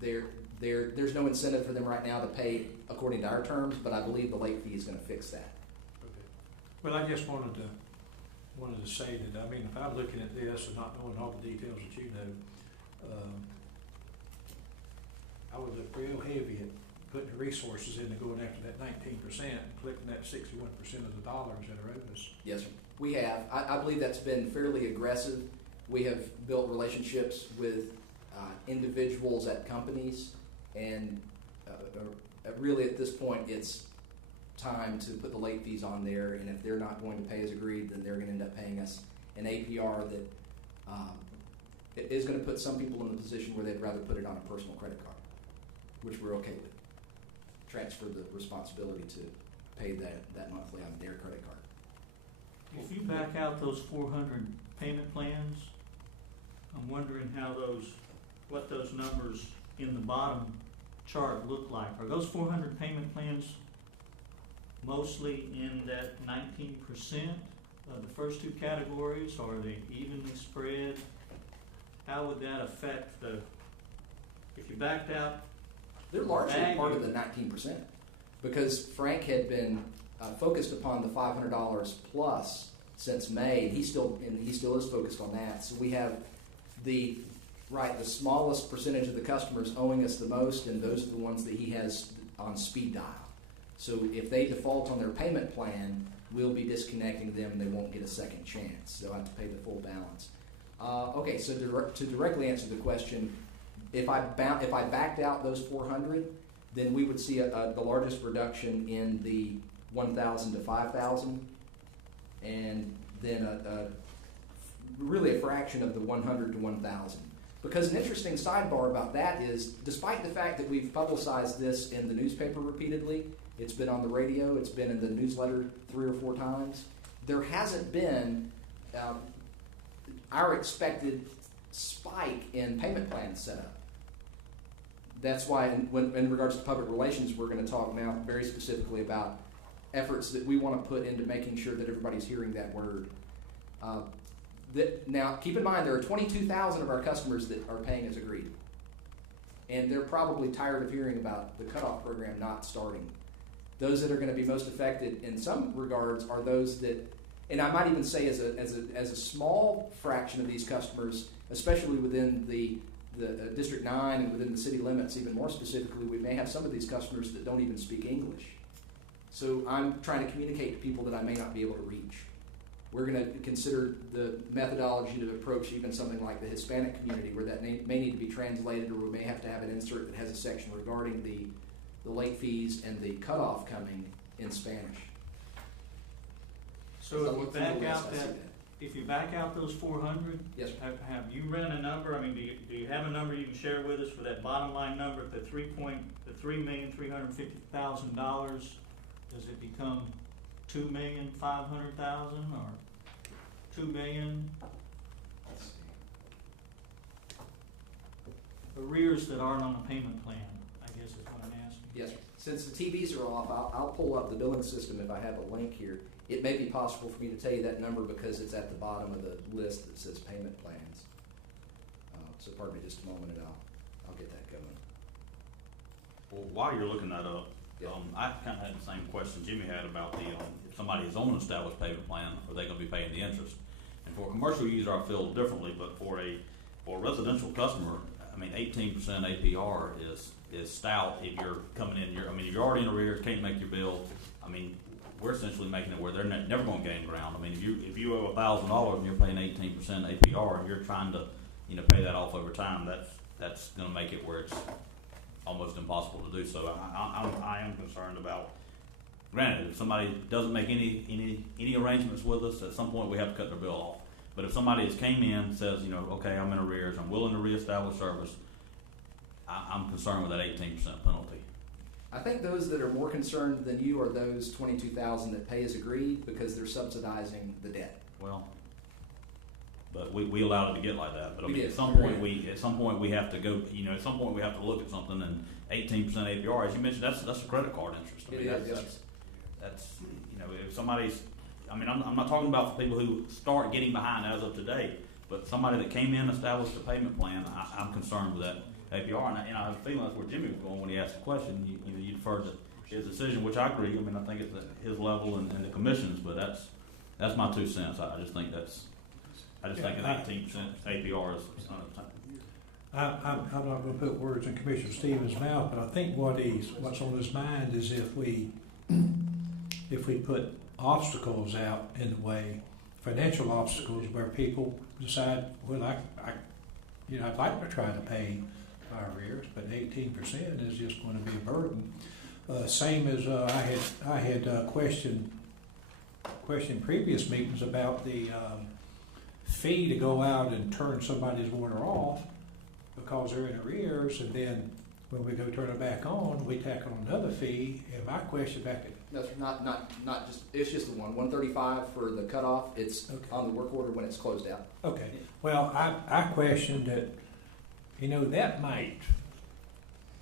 There's no incentive for them right now to pay according to our terms, but I believe the late fee is going to fix that. Okay. Well, I just wanted to say that, I mean, if I'm looking at this and not knowing all the details that you know, I would look real heavy at putting the resources into going after that 19% and collecting that 61% of the dollars that are owed us. Yes, sir. We have. I believe that's been fairly aggressive. We have built relationships with individuals at companies, and really at this point it's time to put the late fees on there, and if they're not going to pay as agreed, then they're going to end up paying us an APR that it is going to put some people in the position where they'd rather put it on a personal credit card, which we're okay with. Transfer the responsibility to pay that monthly on their credit card. If you back out those 400 payment plans, I'm wondering what those numbers in the bottom chart look like. Are those 400 payment plans mostly in that 19% of the first two categories, or are they evenly spread? How would that affect if you backed out? They're largely part of the 19% because Frank had been focused upon the $500 plus since May. He still is focused on that. So we have the smallest percentage of the customers owing us the most, and those are the ones that he has on speed dial. So if they default on their payment plan, we'll be disconnecting them and they won't get a second chance. They'll have to pay the full balance. Okay, so to directly answer the question, if I backed out those 400, then we would see the largest reduction in the 1,000 to 5,000, and then really a fraction of the 100 to 1,000. Because an interesting sidebar about that is, despite the fact that we've publicized this in the newspaper repeatedly, it's been on the radio, it's been in the newsletter 3 or 4 times, there hasn't been our expected spike in payment plans set up. That's why in regards to public relations, we're going to talk now very specifically about efforts that we want to put into making sure that everybody's hearing that word. Now, keep in mind, there are 22,000 of our customers that are paying as agreed. And they're probably tired of hearing about the cutoff program not starting. Those that are going to be most affected in some regards are those that, and I might even say as a small fraction of these customers, especially within the District 9 and within the city limits, even more specifically, we may have some of these customers that don't even speak English. So I'm trying to communicate to people that I may not be able to reach. We're going to consider the methodology to approach even something like the Hispanic community, where that may need to be translated, or we may have to have an insert that has a section regarding the late fees and the cutoff coming in Spanish. So if you back out those 400, yes, have you ran a number? I mean, do you have a number you can share with us for that bottom line number, the $3,350,000? Does it become $2,500,000 or $2 million? Arrears that aren't on a payment plan, I guess is what I'm asking. Yes, sir. Since the TVs are off, I'll pull up the billing system if I have a link here. It may be possible for me to tell you that number because it's at the bottom of the list that says payment plans. So pardon me just a moment and I'll get that going. Well, while you're looking that up, Yeah. I kind of had the same question Jimmy had about the if somebody is on an established payment plan, are they going to be paying the interest? And for a commercial user, I feel differently, but for a residential customer, I mean, 18% APR is stout if you're coming in. If you're already in arrears, can't make your bill. I mean, we're essentially making it where they're never going to gain ground. I mean, if you owe $1,000 and you're paying 18% APR and you're trying to pay that off over time, that's going to make it where it's almost impossible to do so. I am concerned about. Granted, if somebody doesn't make any arrangements with us, at some point we have to cut their bill off. But if somebody has came in and says, okay, I'm in arrears, I'm willing to reestablish service, I'm concerned with that 18% penalty. I think those that are more concerned than you are those 22,000 that pay as agreed because they're subsidizing the debt. Well, but we allowed it to get like that. But I mean, at some point we have to go. At some point we have to look at something. And 18% APR, as you mentioned, that's a credit card interest. I mean, that's if somebody's. I mean, I'm not talking about for people who start getting behind as of today, but somebody that came in, established a payment plan. I'm concerned with that APR, and I have a feeling that's where Jimmy was going when he asked the question. You deferred to his decision, which I agree. I mean, I think it's at his level and the commission's, but that's my 2 cents. I just think an 18% APR is. I'm not going to put words in Commissioner Stevens' mouth, but I think what's on his mind is if we put obstacles out in the way, financial obstacles, where people decide, well, I'd like to try to pay my arrears, but 18% is just going to be a burden. Same as I had questioned previous meetings about the fee to go out and turn somebody's water off because they're in arrears, and then when we go turn it back on, we tack on another fee. And my question back to that's not just, it's just the $135 for the cutoff. It's okay on the work order when it's closed out. Okay. Well, I questioned that. That might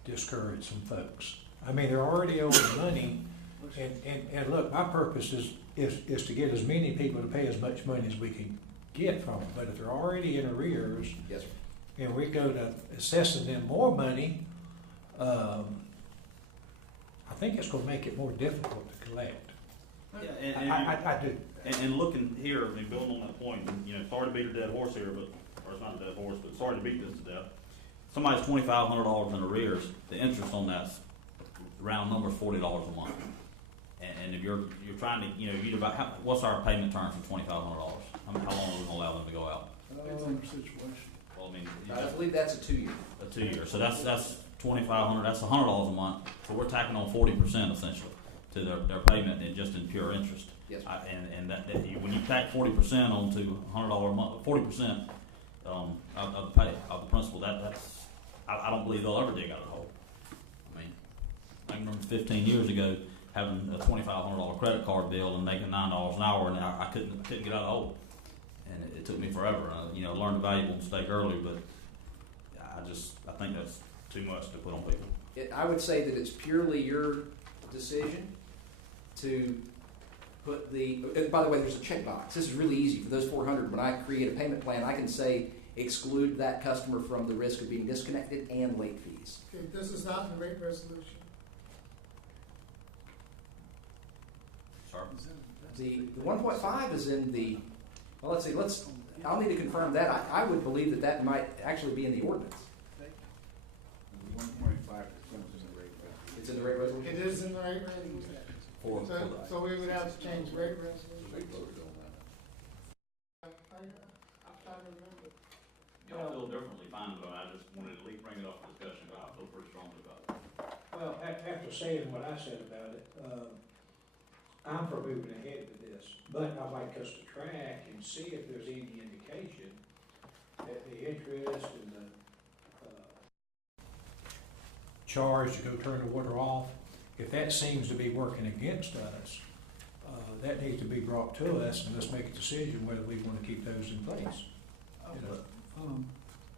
discourage some folks. I mean, they're already owing money, and look, my purpose is to get as many people to pay as much money as we can get from them. But if they're already in arrears, yes, sir, and we go to assessing them more money, I think it's going to make it more difficult to collect. Yeah, I do. And looking here, I mean, building on that point, sorry to beat a dead horse here, or it's not a dead horse, but sorry to beat this to death. Somebody's $2,500 in arrears. The interest on that's round number $40 a month. And if you're trying to, you divide, what's our payment term for $2,500? How long are we gonna allow them to go out? Depends on the situation. Well, I mean, I believe that's a 2-year. a 2 year, so that's $2,500, that's $100 a month, so we're tacking on 40% essentially to their payment and just in pure interest. Yes, sir. And that when you tack 40% onto $100 a month, 40% of the pay, of the principal, that's, I don't believe they'll ever dig out of the hole. I mean, I can remember 15 years ago having a $2,500 credit card bill and making $9 an hour, and I couldn't get out of the hole. And it took me forever. Learned a valuable mistake early, but I think that's too much to put on people. I would say that it's purely your decision to put by the way, there's a checkbox. This is really easy for those 400. When I create a payment plan, I can say exclude that customer from the risk of being disconnected and late fees. Okay, this is not in the rate resolution. Sure. The 1.5 is in the, well, let's see, I'll need to confirm that. I would believe that might actually be in the ordinance. 1.5% is the rate. It's in the rate resolution? It is in the rate resolution. So we would have to change rate resolution. I'm trying to remember. Y'all feel differently, fine, but I just wanted to at least bring it up for discussion, but I feel pretty strongly about it. Well, after saying what I said about it, I'm for moving ahead with this, but I'd like us to track and see if there's any indication that the interest and the charge to go turn the water off, if that seems to be working against us, that needs to be brought to us, and let's make a decision whether we want to keep those in place.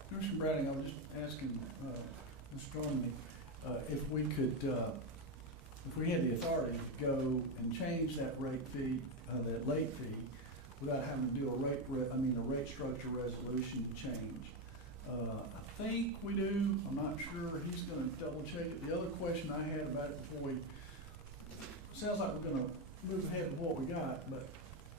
Commissioner Browning, I was just asking Mr. Dorney if we could, if we had the authority to go and change that rate fee, that late fee, without having to do a rate structure resolution change. I think we do. I'm not sure. He's going to double check it. The other question I had about it before sounds like we're going to move ahead with what we got, but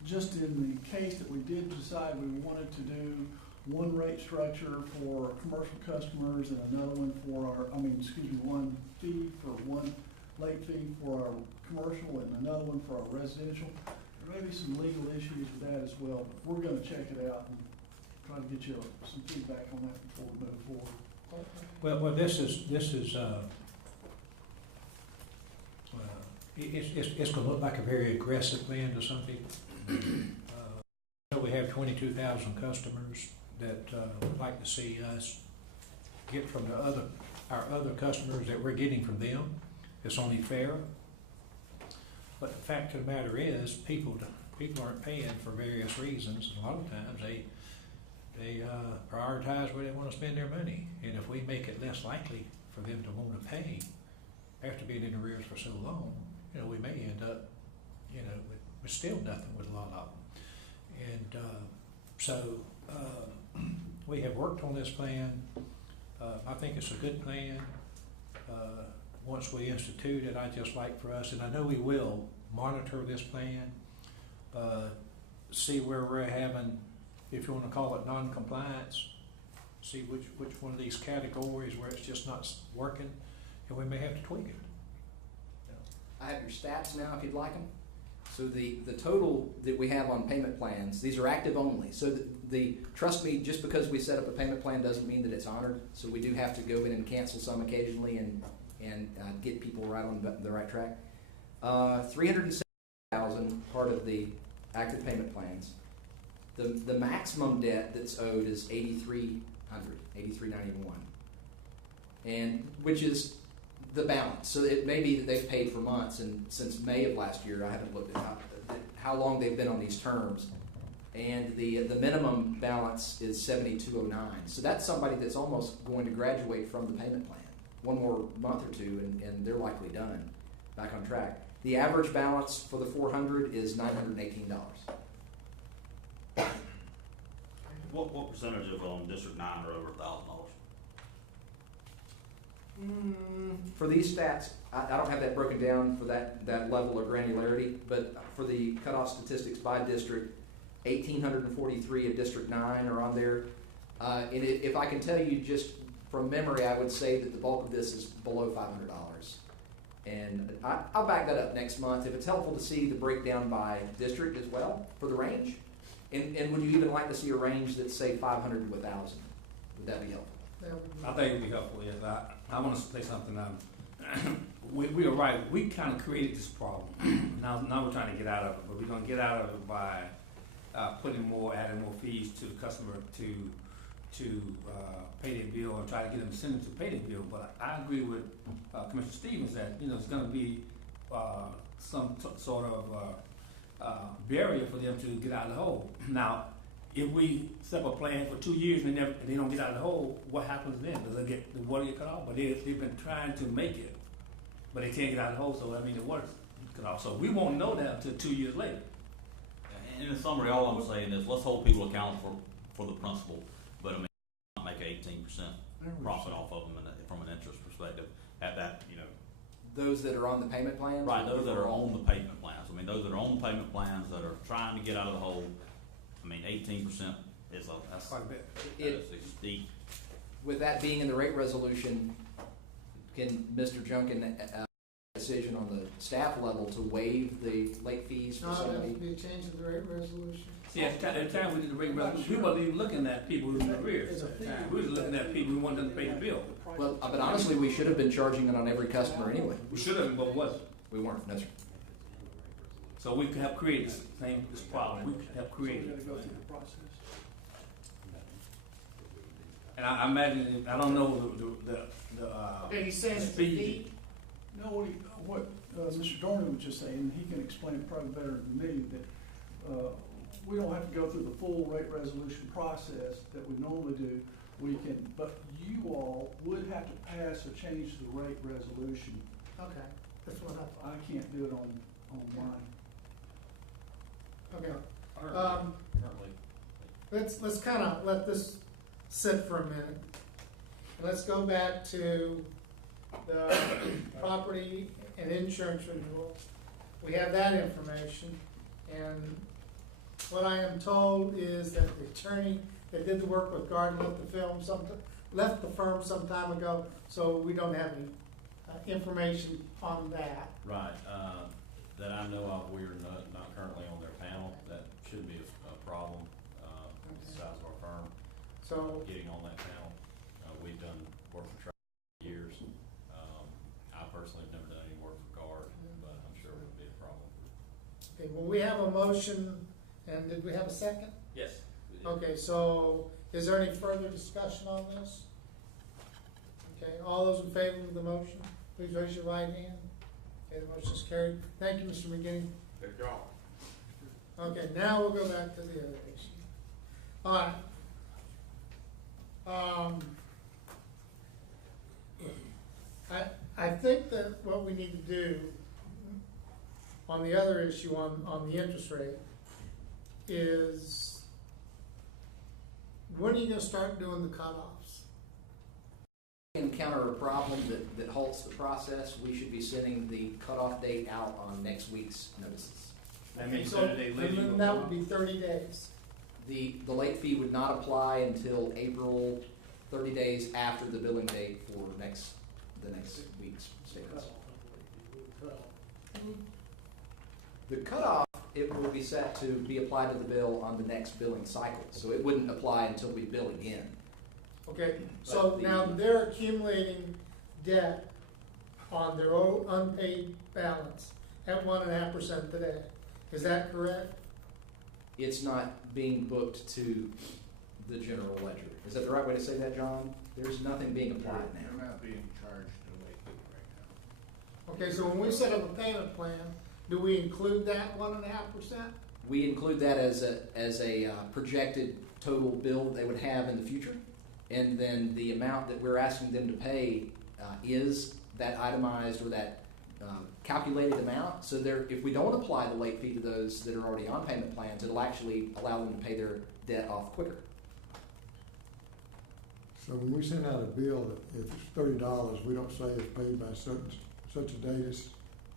just in the case that we did decide we wanted to do one rate structure for commercial customers and another one for one fee for one late fee for our commercial and another one for our residential. There may be some legal issues with that as well, but we're going to check it out and try to get you some feedback on that before we move forward. Well, this is it's going to look like a very aggressive plan to some people. We have 22,000 customers that would like to see us get from our other customers that we're getting from them. It's only fair. But the fact of the matter is, people aren't paying for various reasons. And a lot of times they prioritize where they want to spend their money. And if we make it less likely for them to want to pay after being in arrears for so long, we may end up, with still nothing with a lot of them. And so we have worked on this plan. I think it's a good plan. Once we institute it, I'd just like for us, and I know we will, monitor this plan, see where we're having, if you want to call it non-compliance, see which one of these categories where it's just not working, and we may have to tweak it. I have your stats now if you'd like them. So the total that we have on payment plans, these are active only. So trust me, just because we set up a payment plan doesn't mean that it's honored. So we do have to go in and cancel some occasionally and get people right on the right track. 370,000 part of the active payment plans. The maximum debt that's owed is $8,391, and which is the balance. So it may be that they've paid for months, and since May of last year, I haven't looked at how long they've been on these terms. And the minimum balance is $7,209. So that's somebody that's almost going to graduate from the payment plan. One more month or two, and they're likely done, back on track. The average balance for the 400 is $918. What percentage of District 9 are over $1,000? For these stats, I don't have that broken down for that level of granularity, but for the cutoff statistics by district, 1,843 of District 9 are on there. And if I can tell you just from memory, I would say that the bulk of this is below $500. And I'll back that up next month if it's helpful to see the breakdown by district as well for the range. And would you even like to see a range that's say 500 to 1,000? Would that be helpful? I think it'd be helpful, yes. I want to say something. We are right. We kind of created this problem. Now we're trying to get out of it, but we're going to get out of it by adding more fees to the customer to pay their bill and try to get them incentive to pay their bill. But I agree with Commissioner Stevens that it's going to be some sort of barrier for them to get out of the hole. Now, if we set up a plan for 2 years and they don't get out of the hole, what happens then? Does they get the water get cut off? But they've been trying to make it, but they can't get out of the hole. So I mean, the water's cut off. So we won't know that until 2 years later. In summary, all I'm saying is let's hold people accountable for the principal, but I mean, not make 18% profit off of them from an interest perspective. At that, Those that are on the payment plans? right? Those that are on the payment plans. I mean, those that are on the payment plans that are trying to get out of the hole. I mean, 18% is that's Quite a bit. That's a steep. With that being in the rate resolution, can Mr. Junkin decision on the staff level to waive the late fees for No, it has to somebody? be a change of the rate resolution. See, at the time we did the rate resolution, we wasn't even looking at people who were in arrears. At the time. We was looking at people who wanted them to pay the bill. Well, but honestly, we should have been charging it on every customer anyway. We should have, but wasn't. We weren't, no sir. So we could have created this problem. We could have So we created gotta it. go through the process. And I imagine, I don't know the Okay, he's saying it's a speed. fee? No, what Mr. Dorner was just saying, he can explain it probably better than me, that we don't have to go through the full rate resolution process that we normally do. We can, but you all would have to pass or change the rate resolution. Okay, that's what I thought. I can't do it online. Okay, Currently, let's kind of let this sit for a minute. And let's go back to the property and insurance renewal. We have that information, and what I am told is that the attorney that did the work with Garden left the firm some time ago, so we don't have any information on that. Right, that I know of, we are not currently on their panel. That shouldn't be a problem, the size of our firm, So, getting on that panel. We've done work for Tri for years. I personally have never done any work for Guard, but I'm sure it would be a problem. okay, well, we have a motion, and did we have a second? Yes. Okay, so is there any further discussion on this? Okay, all those in favor of the motion, please raise your right hand. Okay, the motion is carried. Thank you, Mr. McGinney. Thank y'all. Okay, now we'll go back to the other issue. All right. I think that what we need to do on the other issue, on the interest rate, is when are you gonna start doing the cutoffs? Encounter a problem that halts the process, we should be sending the cutoff date out on next week's notices. That means So, 30 days later. and you then go that on. would be 30 days. The late fee would not apply until April, 30 days after the billing date for the next week's statements. The cutoff, it will be set to be applied to the bill on the next billing cycle, so it wouldn't apply until we bill again. Okay, so But the- now they're accumulating debt on their own unpaid balance at 1.5% today. Is that correct? It's not being booked to the general ledger. Is that the right way to say that, John? There's nothing being applied now. They're not being charged a late fee right now. Okay, so when we set up a payment plan, do we include that 1.5%? We include that as a projected total bill they would have in the future. And then the amount that we're asking them to pay is that itemized or that calculated amount. So if we don't apply the late fee to those that are already on payment plans, it'll actually allow them to pay their debt off quicker. So when we send out a bill, if it's $30, we don't say it's paid by such a date as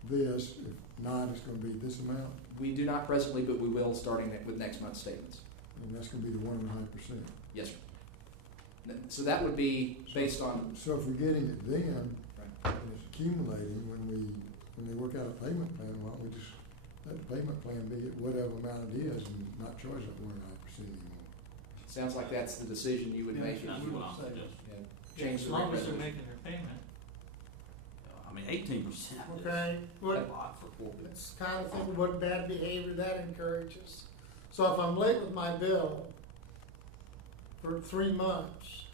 this. If not, it's gonna be this amount, We do not presently, but we will starting with next month's statements. and that's gonna be the 1.5%. Yes, sir. So that would be based on, So if we're getting it then, Right. and it's accumulating when they work out a payment plan, why don't we just let the payment plan be at whatever amount it is and not charge that 1.5% anymore? Sounds like that's the decision you would Yeah, make if That's you what I'm suggesting. change As the long as they're resolution. making their payment. I mean, 18%. Okay, A what, lot for poor people. let's kind of think of what bad behavior that encourages. So if I'm late with my bill for 3 months,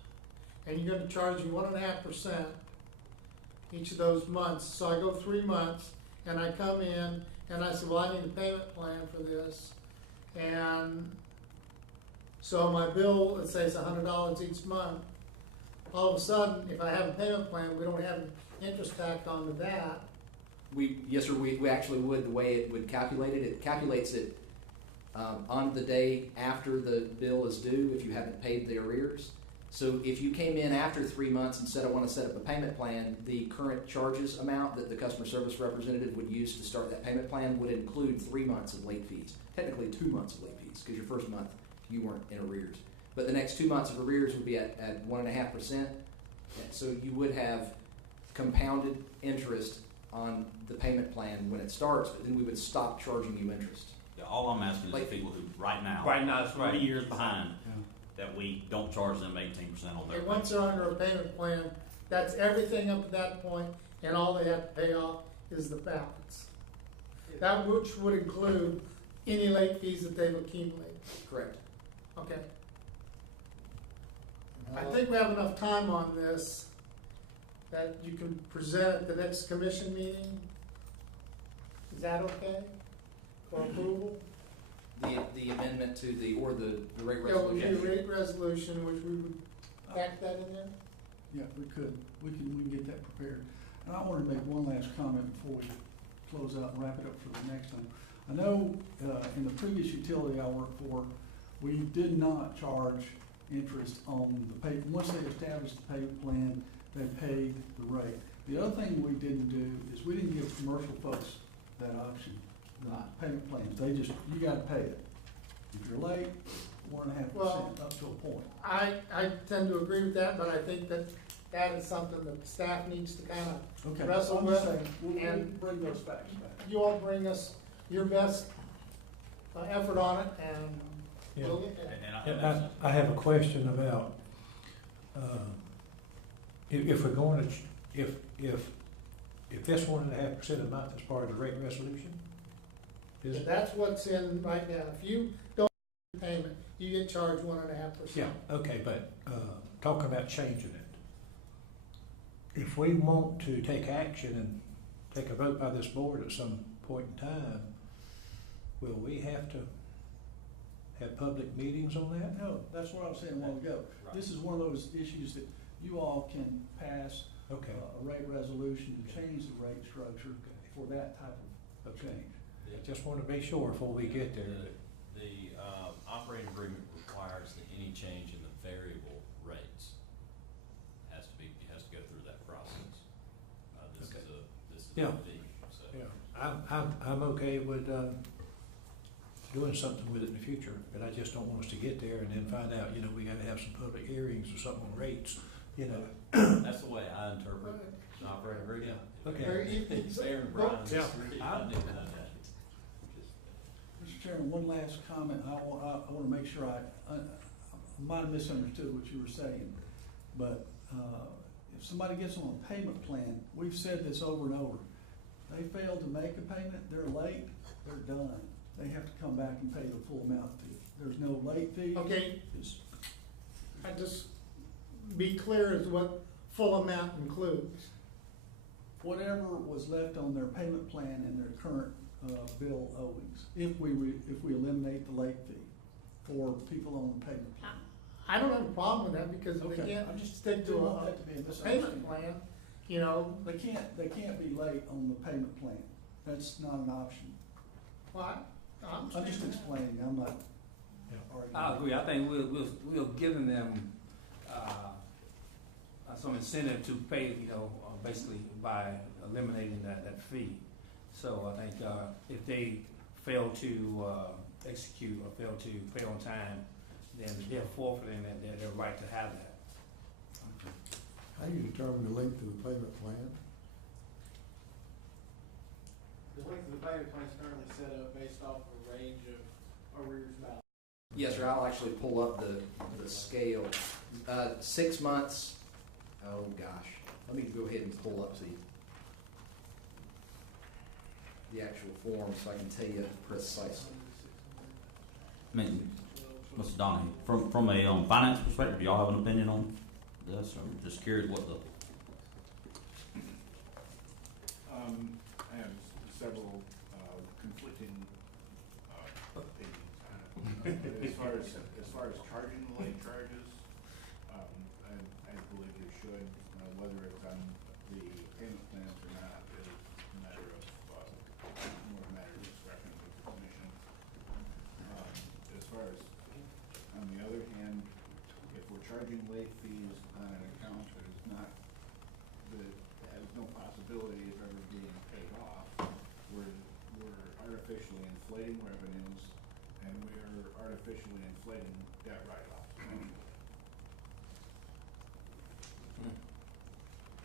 and you're gonna charge me 1.5% each of those months, so I go 3 months, and I come in, and I say, well, I need a payment plan for this, and so my bill, let's say it's $100 each month, all of a sudden, if I have a payment plan, we don't have an interest tacked onto that. Yes, sir, we actually would, the way it would calculate it calculates it on the day after the bill is due if you haven't paid the arrears. So if you came in after 3 months and said, I want to set up a payment plan, the current charges amount that the customer service representative would use to start that payment plan would include 3 months of late fees. Technically 2 months of late fees, because your first month you weren't in arrears. But the next 2 months of arrears would be at 1.5%. So you would have compounded interest on the payment plan when it starts, but then we would stop charging you interest. Yeah, all I'm asking is the Like- people who, right now, That's right. 3 years behind, that we don't charge them 18% on their. And once they're under a payment plan, that's everything up to that point, and all they have to pay off is the balance. That which would include any late fees that they've accumulated. Correct. Okay. I think we have enough time on this that you can present at the next commission meeting. Is that okay? For approval? The amendment to the rate Yeah, we'll do resolution. a rate resolution, which we would back that in there. Yeah, we could. We can get that prepared. And I want to make one last comment before we close out and wrap it up for the next time. I know, in the previous utility I worked for, we did not charge interest on the pay, once they established the payment plan, they paid the rate. The other thing we didn't do is we didn't give commercial folks that option, the payment plans. They just, you gotta pay it. If you're late, 1.5% up to a point. I tend to agree with that, but I think that that is something that staff needs to kind of Okay, wrestle I'm just with, saying, we'll and bring those facts back. you all bring us your best effort on it, and Yeah. we'll get there. And I have a question about, if we're going to, if this 1.5% a month is part of the rate resolution? Is And that's what's in right now. If you don't make a payment, you get charged 1.5%. Yeah, okay, but, talking about changing it. If we want to take action and take a vote by this board at some point in time, will we have to have public meetings on that? No, that's what I was saying a while ago. Right. This is one of those issues that you all can pass Okay, a rate resolution to change the rate structure for that type of change. I just want to be sure before we get there. The operating agreement requires that any change in the variable rates has to go through that process. This Okay. is Yeah. a fee, so. Yeah, I'm okay with, doing something with it in the future, but I just don't want us to get there and then find out, we gotta have some public hearings or something on rates, That's the way I interpret the operating agreement. Yeah, okay. Very easy. It's fair and Brian's. Yeah. I do that. Mr. Chairman, one last comment. I want to make sure I might have misunderstood what you were saying, but if somebody gets on a payment plan, we've said this over and over. They fail to make a payment, they're late, they're done. They have to come back and pay the full amount fee. There's no late fee. Okay, It's- I just be clear as to what full amount includes. Whatever was left on their payment plan and their current bill owings, if we eliminate the late fee for people on the payment plan. I don't have a problem with that because Okay, they I can't just stick to didn't want a that to be a payment misunderstanding. plan, They can't be late on the payment plan. That's not an option. Well, I'm I'm just explaining, I'm not arguing. I agree. I think we're giving them, some incentive to pay, basically by eliminating that fee. So I think, if they fail to, execute or fail to pay on time, then they're forfeiting their right to have that. How do you determine the length of the payment plan? the length of the payment plan is currently set up based off of a range of arrears balance. Yes, sir, I'll actually pull up the scale. 6 months, oh gosh, let me go ahead and pull up the actual form so I can tell you precisely. I mean, Mr. Donahue, from a finance perspective, do y'all have an opinion on this? I'm just curious what the. I have several conflicting opinions. As far as charging the late charges, I believe you should, whether it's on the payment plans or not is a matter of more a matter of discretion with the commission. As far as on the other hand, if we're charging late fees on an account that is not that has no possibility of ever being paid off, we're artificially inflating revenues and we're artificially inflating debt write-offs.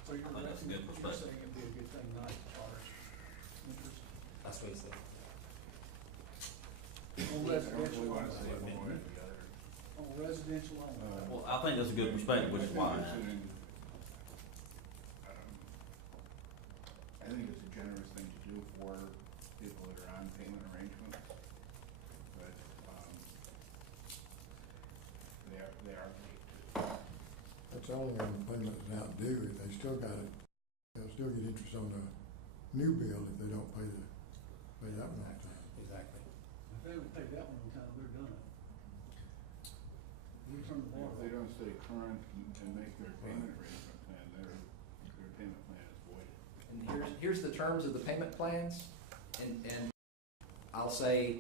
So you're I think that's a good perspective. saying it'd be a good thing not to charge interest That's what he said. on residential loans. On residential loans. Well, I think that's a good perspective, which is why. I think it's a generous thing to do for people that are on payment arrangements, but they are late too. That's only when the payment is out due. If they still got it, they'll still get interest on the new bill if they don't pay that one on time. Exactly. If they don't pay that one on time, they're done. We turn the water If they off. don't stay current and make their payment arrangement plan, their payment plan is voided. And here's the terms of the payment plans, and I'll say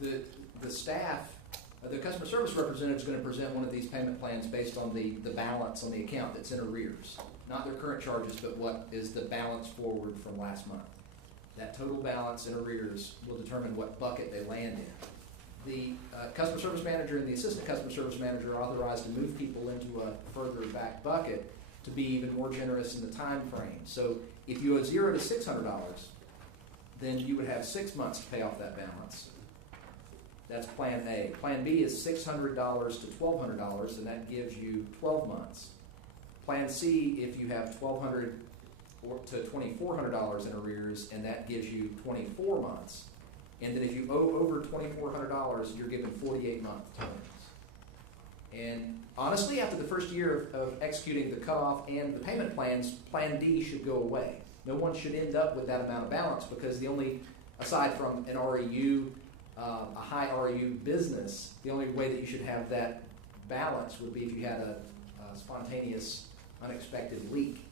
the staff, the customer service representative is going to present one of these payment plans based on the balance on the account that's in arrears. Not their current charges, but what is the balance forward from last month. That total balance in arrears will determine what bucket they land in. The customer service manager and the assistant customer service manager are authorized to move people into a further back bucket to be even more generous in the time frame. So if you owe $0 to $600, then you would have 6 months to pay off that balance. That's Plan A. Plan B is $600 to $1,200, and that gives you 12 months. Plan C, if you have $1,200 to $2,400 in arrears, and that gives you 24 months. And then if you owe over $2,400, you're given 48-month terms. And honestly, after the first year of executing the cutoff and the payment plans, Plan D should go away. No one should end up with that amount of balance because the only, aside from an REU, a high REU business, the only way that you should have that balance would be if you had a spontaneous, unexpected leak.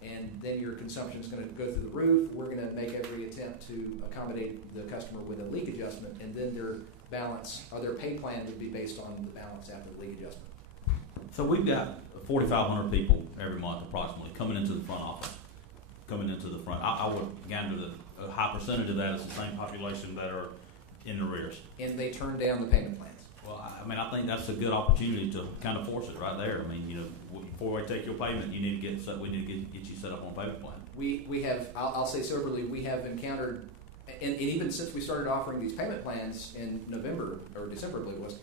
And then your consumption is going to go through the roof. We're going to make every attempt to accommodate the customer with a leak adjustment, and then their balance or their pay plan would be based on the balance after the leak adjustment. So we've got 4,500 people every month approximately coming into the front office, coming into the front. I would gander that a high percentage of that is the same population that are in arrears. And they turn down the payment plans. Well, I mean, I think that's a good opportunity to kind of force it right there. I mean, you know, before we take your payment, you need to get set. We need to get you set up on a payment plan. We have, I'll say soberly, we have encountered, and even since we started offering these payment plans in November or December, I believe it was,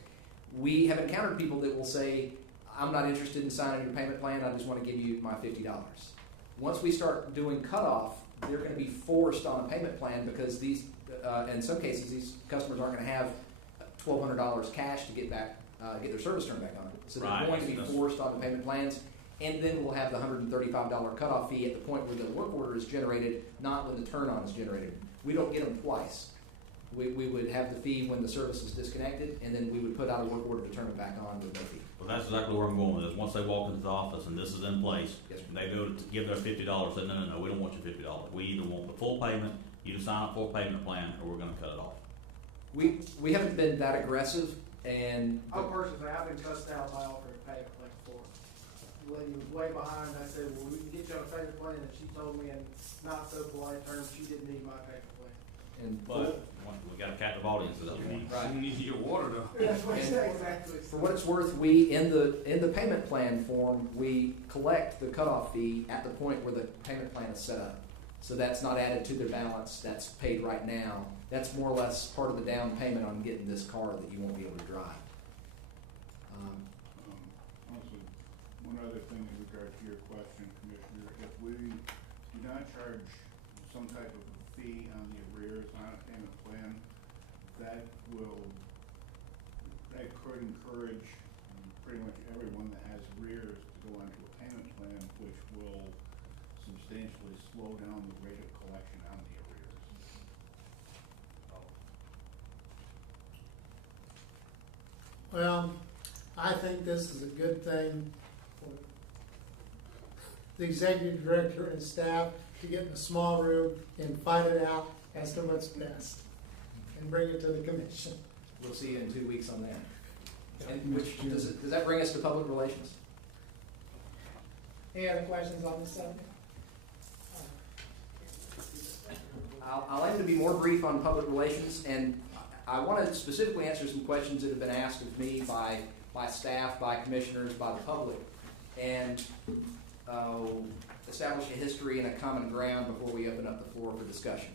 we have encountered people that will say, I'm not interested in signing your payment plan, I just want to give you my $50. Once we start doing cutoff, they're going to be forced on a payment plan because these, in some cases, these customers aren't going to have $1,200 cash to get back, get their service turned back on. So they're going to be forced on the payment plans, and then we'll have the $135 cutoff fee at the point where the work order is generated, not when the turn-on is generated. We don't get them twice. We would have the fee when the service is disconnected, and then we would put out a work order to turn it back on with no fee. Well, that's exactly where I'm going with this. Once they walk into the office and this is in place, Yes, they go to give their $50. Say, no, we don't want your $50. We either want the full payment, you to sign up for a payment plan, or we're going to cut it off. We haven't been that aggressive, and I personally, I've been cussed out by offering a payment plan before. The lady was way behind, I said, well, we can get you on a payment plan, and she told me in not so polite terms, she didn't need my payment plan. But we got a captive audience at that point. Right. You need your water though. That's what she said, exactly. For what it's worth, we in the payment plan form we collect the cutoff fee at the point where the payment plan is set up. So that's not added to their balance, that's paid right now. That's more or less part of the down payment on getting this car that you won't be able to drive. Also, one other thing in regard to your question, Commissioner, if we do not charge some type of a fee on the arrears on a payment plan, that could encourage pretty much everyone that has arrears to go onto a payment plan, which will substantially slow down the rate of collection on the arrears. Well, I think this is a good thing for the executive director and staff to get in a small room and fight it out as to what's best and bring it to the commission. We'll see you in 2 weeks on that. And does that bring us to public relations? Any other questions on this subject? I'll aim to be more brief on public relations, and I want to specifically answer some questions that have been asked of me by staff, by commissioners, by the public, and establish a history and a common ground before we open up the floor for discussion.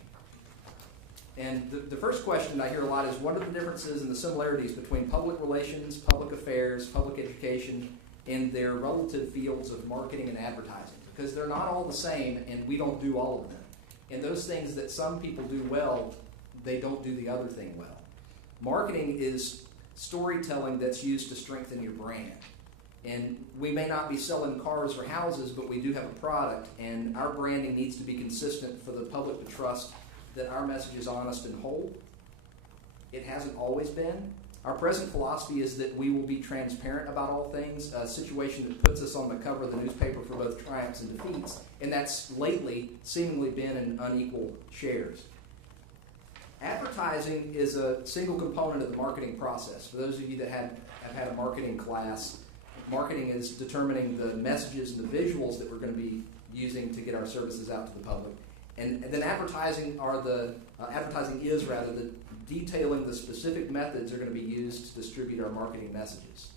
And the first question I hear a lot is, what are the differences and the similarities between public relations, public affairs, public education, and their relative fields of marketing and advertising? Because they're not all the same, and we don't do all of them. And those things that some people do well, they don't do the other thing well. Marketing is storytelling that's used to strengthen your brand. And we may not be selling cars or houses, but we do have a product, and our branding needs to be consistent for the public to trust that our message is honest and whole. It hasn't always been. Our present philosophy is that we will be transparent about all things, a situation that puts us on the cover of the newspaper for both triumphs and defeats, and that's lately seemingly been in unequal shares. Advertising is a single component of the marketing process. For those of you that have had a marketing class, marketing is determining the messages and the visuals that we're going to be using to get our services out to the public. And then advertising is the detailing the specific methods that are going to be used to distribute our marketing messages.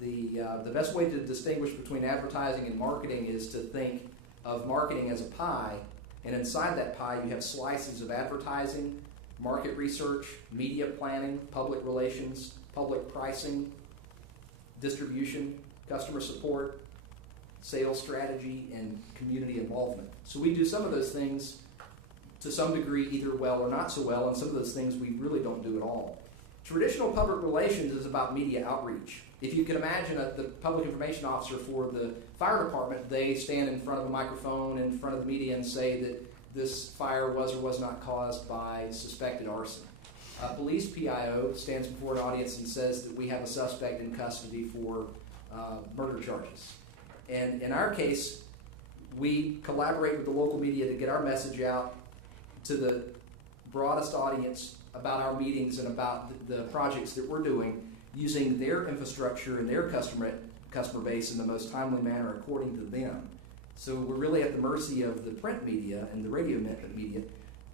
The best way to distinguish between advertising and marketing is to think of marketing as a pie, and inside that pie you have slices of advertising, market research, media planning, public relations, public pricing, distribution, customer support, sales strategy, and community involvement. So we do some of those things to some degree either well or not so well, and some of those things we really don't do at all. Traditional public relations is about media outreach. If you can imagine the public information officer for the fire department, they stand in front of a microphone in front of the media and say that this fire was or was not caused by suspected arson. A police PIO stands before an audience and says that we have a suspect in custody for murder charges. And in our case, we collaborate with the local media to get our message out to the broadest audience about our meetings and about the projects that we're doing, using their infrastructure and their customer base in the most timely manner according to them. So we're really at the mercy of the print media and the radio media,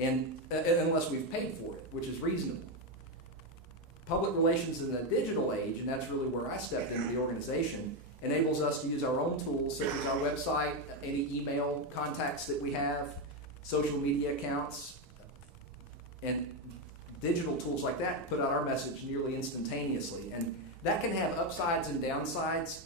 and unless we've paid for it, which is reasonable. Public relations in the digital age, and that's really where I stepped into the organization, enables us to use our own tools such as our website, any email contacts that we have, social media accounts, and digital tools like that to put out our message nearly instantaneously. And that can have upsides and downsides,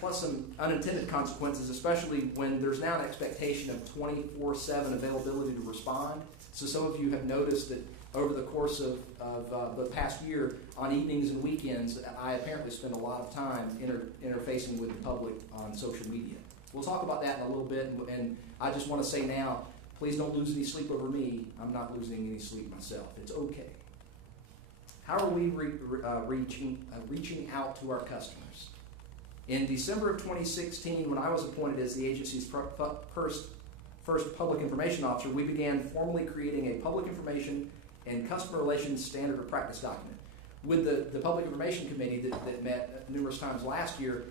plus some unintended consequences, especially when there's now an expectation of 24/7 availability to respond. So some of you have noticed that over the course of the past year, on evenings and weekends, I apparently spend a lot of time interfacing with the public on social media. We'll talk about that in a little bit, and I just want to say now, please don't lose any sleep over me. I'm not losing any sleep myself. It's okay. How are we reaching out to our customers? In December of 2016, when I was appointed as the agency's first public information officer, we began formally creating a public information and customer relations standard of practice document. With the Public Information Committee that met numerous times last year,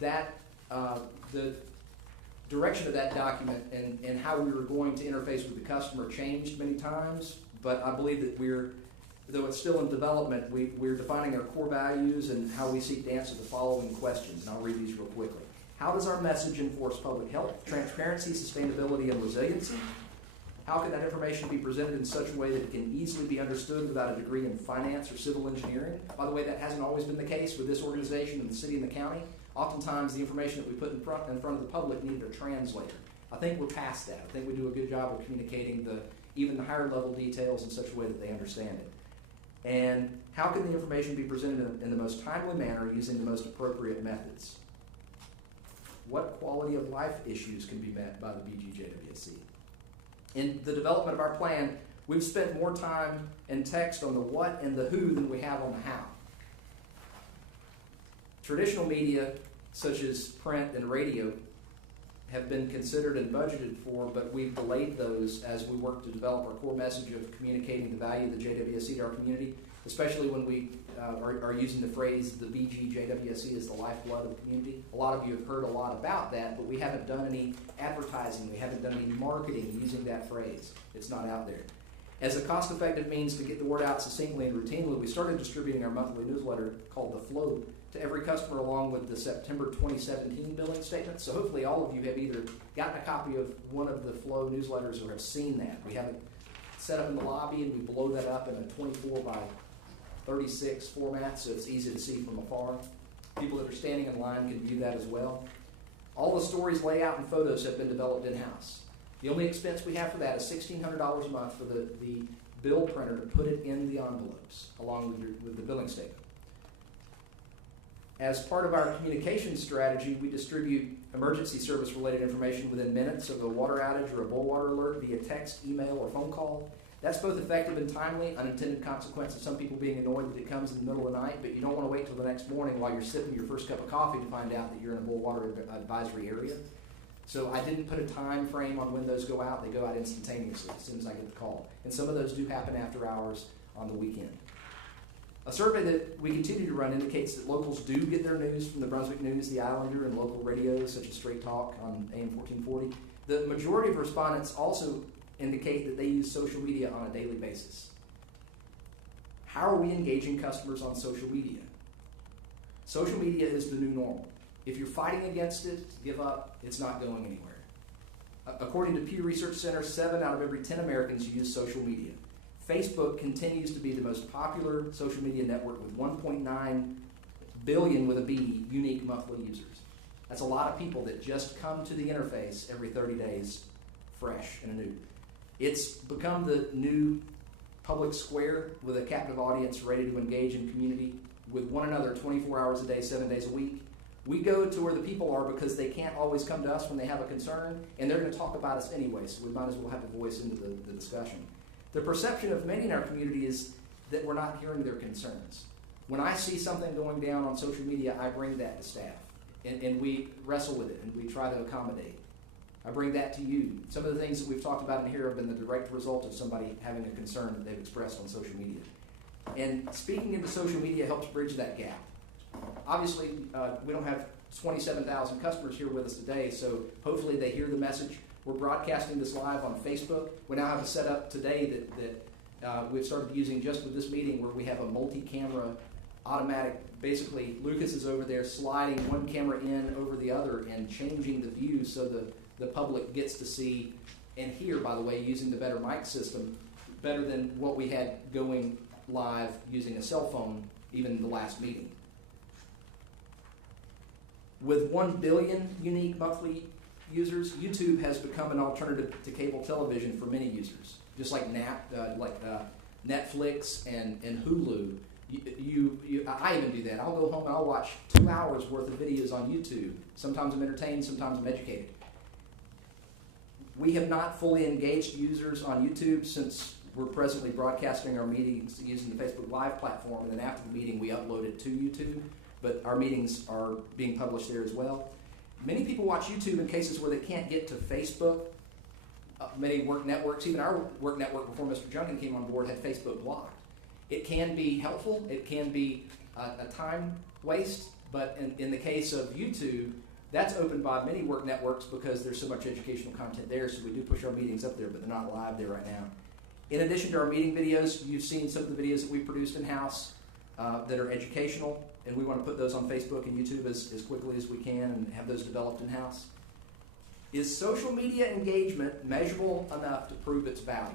the direction of that document and how we were going to interface with the customer changed many times, but I believe that though it's still in development, we're defining our core values and how we seek to answer the following questions, and I'll read these real quickly. How does our message enforce public health, transparency, sustainability, and resiliency? How can that information be presented in such a way that it can easily be understood without a degree in finance or civil engineering? By the way, that hasn't always been the case with this organization and the city and the county. Oftentimes, the information that we put in front of the public needed a translator. I think we're past that. I think we do a good job of communicating even the higher level details in such a way that they understand it. And how can the information be presented in the most timely manner using the most appropriate methods? What quality of life issues can be met by the BGJWSC? In the development of our plan, we've spent more time and text on the what and the who than we have on the how. Traditional media, such as print and radio, have been considered and budgeted for, but we've delayed those as we work to develop our core message of communicating the value of the JWSC to our community, especially when we are using the phrase, the BGJWSC is the lifeblood of the community. A lot of you have heard a lot about that, but we haven't done any advertising, we haven't done any marketing using that phrase. It's not out there. As a cost-effective means to get the word out succinctly and routinely, we started distributing our monthly newsletter called The Flow to every customer along with the September 2017 billing statement. So hopefully all of you have either gotten a copy of one of the Flow newsletters or have seen that. We have it set up in the lobby and we blow that up in a 24 by 36 format, so it's easy to see from afar. People that are standing in line can view that as well. All the stories, layout, and photos have been developed in-house. The only expense we have for that is $1,600 a month for the bill printer to put it in the envelopes along with the billing statement. As part of our communication strategy, we distribute emergency service related information within minutes of a water outage or a boil water alert via text, email, or phone call. That's both effective and timely. Unintended consequence of some people being annoyed that it comes in the middle of the night, but you don't want to wait till the next morning while you're sipping your first cup of coffee to find out that you're in a boil water advisory area. So I didn't put a time frame on when those go out. They go out instantaneously as soon as I get the call. And some of those do happen after hours on the weekend. A survey that we continue to run indicates that locals do get their news from the Brunswick News, the Islander, and local radios such as Straight Talk on AM 1440. The majority of respondents also indicate that they use social media on a daily basis. How are we engaging customers on social media? Social media is the new normal. If you're fighting against it, give up, it's not going anywhere. According to Pew Research Center, 7 out of every 10 Americans use social media. Facebook continues to be the most popular social media network with 1.9 billion with a B unique monthly users. That's a lot of people that just come to the interface every 30 days fresh and anew. It's become the new public square with a captive audience ready to engage in community with one another 24 hours a day, 7 days a week. We go to where the people are because they can't always come to us when they have a concern, and they're going to talk about us anyway, so we might as well have a voice into the discussion. The perception of many in our community is that we're not hearing their concerns. When I see something going down on social media, I bring that to staff, and we wrestle with it, and we try to accommodate. I bring that to you. Some of the things that we've talked about in here have been the direct result of somebody having a concern that they've expressed on social media. And speaking into social media helps bridge that gap. Obviously, we don't have 27,000 customers here with us today, so hopefully they hear the message. We're broadcasting this live on Facebook. We now have a setup today that we've started using just with this meeting where we have a multi-camera automatic, basically Lucas is over there sliding one camera in over the other and changing the view so the public gets to see and hear, by the way, using the better mic system, better than what we had going live using a cell phone even the last meeting. With 1 billion unique monthly users, YouTube has become an alternative to cable television for many users. Just like Netflix and Hulu, I even do that. I'll go home and I'll watch 2 hours worth of videos on YouTube. Sometimes I'm entertained, sometimes I'm educated. We have not fully engaged users on YouTube since we're presently broadcasting our meetings using the Facebook Live platform, and then after the meeting we upload it to YouTube, but our meetings are being published there as well. Many people watch YouTube in cases where they can't get to Facebook. Many work networks, even our work network before Mr. Junkin came on board, had Facebook blocked. It can be helpful, it can be a time waste, but in the case of YouTube, that's opened by many work networks because there's so much educational content there, so we do push our meetings up there, but they're not live there right now. In addition to our meeting videos, you've seen some of the videos that we produced in-house that are educational. and we want to put those on Facebook and YouTube as quickly as we can and have those developed in-house. Is social media engagement measurable enough to prove its value?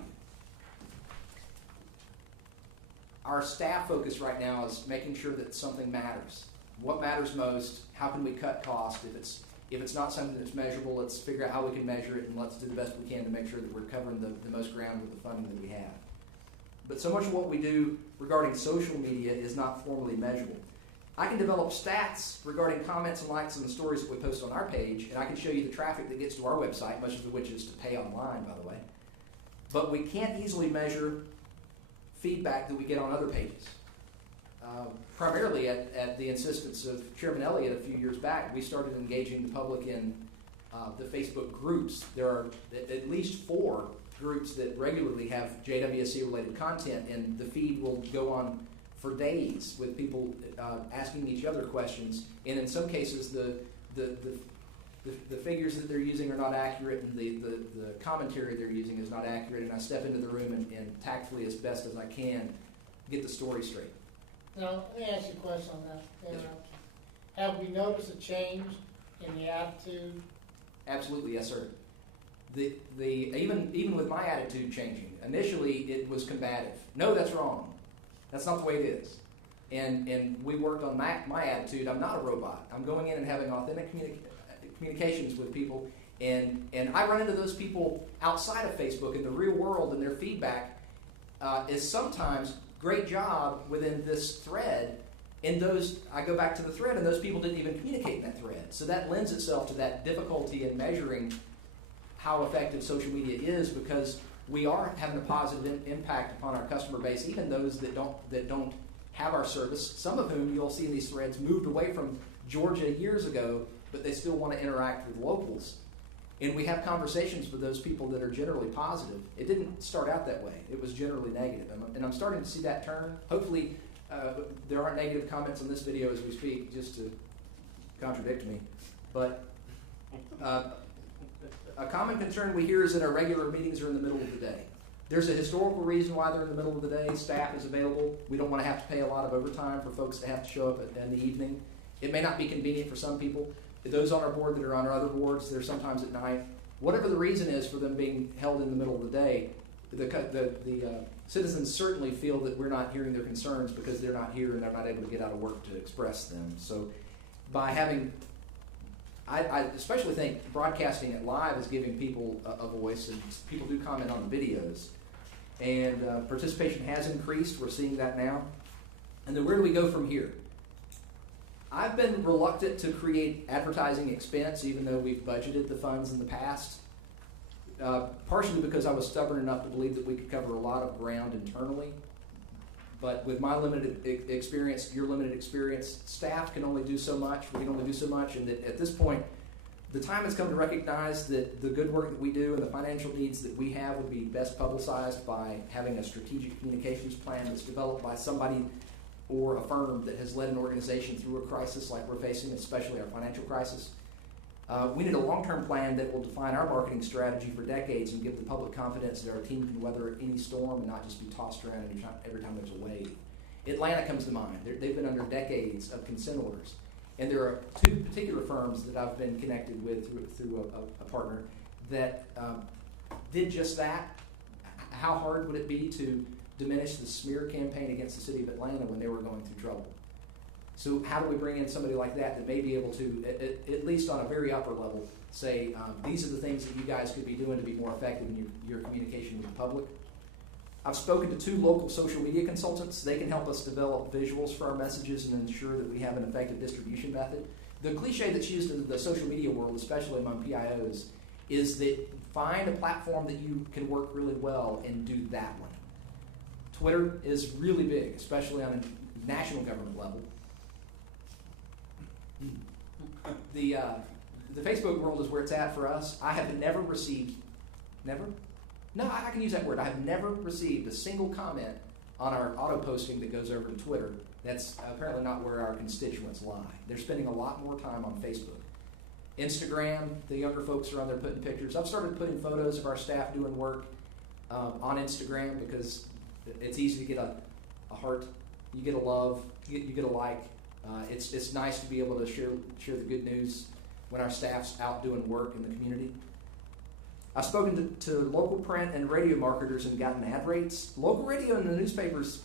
Our staff focus right now is making sure that something matters. What matters most? How can we cut costs? If it's not something that's measurable, let's figure out how we can measure it, and let's do the best we can to make sure that we're covering the most ground with the funding that we have. But so much of what we do regarding social media is not formally measurable. I can develop stats regarding comments and likes on the stories that we post on our page, and I can show you the traffic that gets to our website, much of which is to pay online, by the way. But we can't easily measure feedback that we get on other pages. Primarily at the insistence of Chairman Elliott a few years back, we started engaging the public in the Facebook groups. There are at least 4 groups that regularly have JWSC related content, and the feed will go on for days with people asking each other questions, and in some cases the figures that they're using are not accurate, and the commentary they're using is not accurate, and I step into the room and tactfully, as best as I can, get the story straight. Now, let me ask you a question on that. Yes, sir. Have we noticed a change in the attitude? Absolutely, yes, sir. Even with my attitude changing, initially it was combative. No, that's wrong. That's not the way it is. And we worked on my attitude. I'm not a robot. I'm going in and having authentic communications with people, and I run into those people outside of Facebook in the real world, and their feedback is sometimes great job within this thread. And I go back to the thread, and those people didn't even communicate in that thread. So that lends itself to that difficulty in measuring how effective social media is, because we are having a positive impact upon our customer base, even those that don't have our service, some of whom you'll see in these threads moved away from Georgia years ago, but they still want to interact with locals. And we have conversations with those people that are generally positive. It didn't start out that way. It was generally negative. And I'm starting to see that turn. Hopefully there aren't negative comments on this video as we speak, just to contradict me. But a common concern we hear is that our regular meetings are in the middle of the day. There's a historical reason why they're in the middle of the day. Staff is available. We don't want to have to pay a lot of overtime for folks to have to show up in the evening. It may not be convenient for some people. Those on our board that are on our other boards, they're sometimes at night. Whatever the reason is for them being held in the middle of the day, the citizens certainly feel that we're not hearing their concerns because they're not here and they're not able to get out of work to express them. So by having, I especially think broadcasting it live is giving people a voice, and people do comment on the videos. And participation has increased. We're seeing that now. And then where do we go from here? I've been reluctant to create advertising expense, even though we've budgeted the funds in the past, partially because I was stubborn enough to believe that we could cover a lot of ground internally. But with my limited experience, your limited experience, staff can only do so much. We can only do so much, and that at this point, the time has come to recognize that the good work that we do and the financial needs that we have would be best publicized by having a strategic communications plan that's developed by somebody or a firm that has led an organization through a crisis like we're facing, especially our financial crisis. We need a long-term plan that will define our marketing strategy for decades and give the public confidence that our team can weather any storm and not just be tossed around every time there's a wave. Atlanta comes to mind. They've been under decades of consent orders. And there are 2 particular firms that I've been connected with through a partner that did just that. How hard would it be to diminish the smear campaign against the city of Atlanta when they were going through trouble? So how do we bring in somebody like that may be able to, at least on a very upper level, say, these are the things that you guys could be doing to be more effective in your communication with the public? I've spoken to 2 local social media consultants. They can help us develop visuals for our messages and ensure that we have an effective distribution method. The cliche that's used in the social media world, especially among PIOs, is that find a platform that you can work really well and do that one. Twitter is really big, especially on a national government level. The Facebook world is where it's at for us. I have never received, I can use that word. I have never received a single comment on our auto posting that goes over to Twitter. That's apparently not where our constituents lie. They're spending a lot more time on Facebook. Instagram, the younger folks are on there putting pictures. I've started putting photos of our staff doing work on Instagram because it's easy to get a heart, you get a love, you get a like, It's nice to be able to share the good news when our staff's out doing work in the community. I've spoken to local print and radio marketers and gotten ad rates. Local radio and the newspapers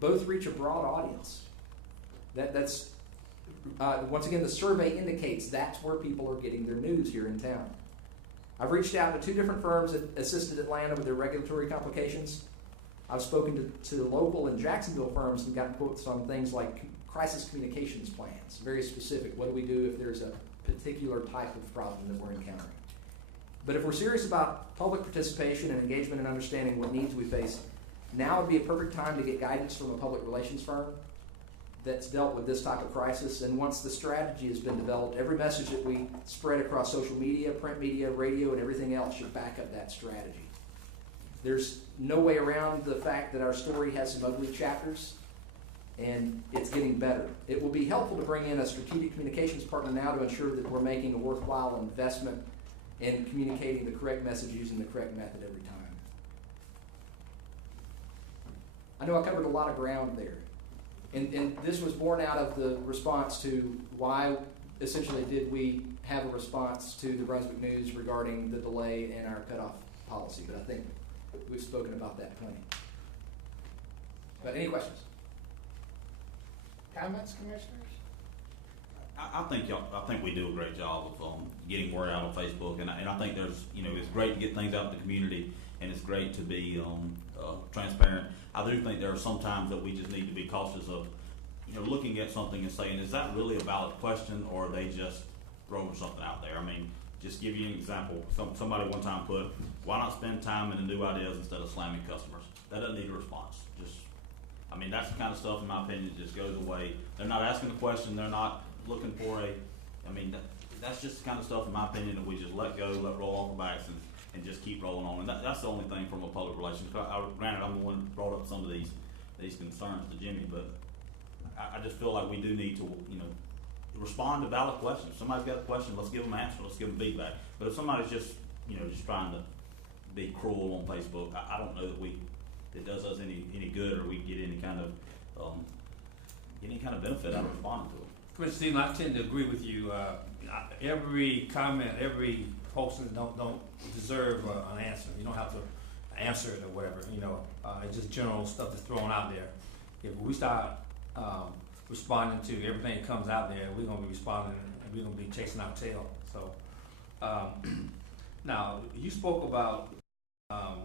both reach a broad audience. That's once again, the survey indicates that's where people are getting their news here in town. I've reached out to 2 different firms that assisted Atlanta with their regulatory complications. I've spoken to local and Jacksonville firms and gotten quotes on things like crisis communications plans, very specific. What do we do if there's a particular type of problem that we're encountering? But if we're serious about public participation and engagement and understanding what needs we face, now would be a perfect time to get guidance from a public relations firm that's dealt with this type of crisis. And once the strategy has been developed, every message that we spread across social media, print media, radio, and everything else should back up that strategy. There's no way around the fact that our story has some ugly chapters, and it's getting better. It will be helpful to bring in a strategic communications partner now to ensure that we're making a worthwhile investment in communicating the correct message using the correct method every time. I know I covered a lot of ground there. And this was born out of the response to why essentially did we have a response to the Brunswick News regarding the delay in our cutoff policy. But I think we've spoken about that plenty. But any questions? Comments, commissioners? I think we do a great job of getting word out on Facebook, and I think there's, it's great to get things out in the community, and it's great to be transparent. I do think there are some times that we just need to be cautious of, looking at something and saying, is that really a valid question, or are they just throwing something out there? I mean, just give you an example. Somebody one time put, why not spend time in the new ideas instead of slamming customers? That doesn't need a response. That's the kind of stuff, in my opinion, that just goes away. They're not asking a question. They're not looking for that's just the kind of stuff, in my opinion, that we just let go, let roll off the backs, and just keep rolling on. And that's the only thing from a public relations. Granted, I'm the one who brought up some of these concerns to Jimmy, but I just feel like we do need to, respond to valid questions. If somebody's got a question, let's give them an answer. Let's give them feedback. But if somebody's just, just trying to be cruel on Facebook, I don't know that it does us any good, or we get any kind of benefit out of responding to it. Commissioner Stephen, I tend to agree with you. Every comment, every posting don't deserve an answer. You don't have to answer it or whatever. It's just general stuff that's thrown out there. If we start responding to everything that comes out there, we're going to be responding and we're going to be chasing our tail. So, now you spoke about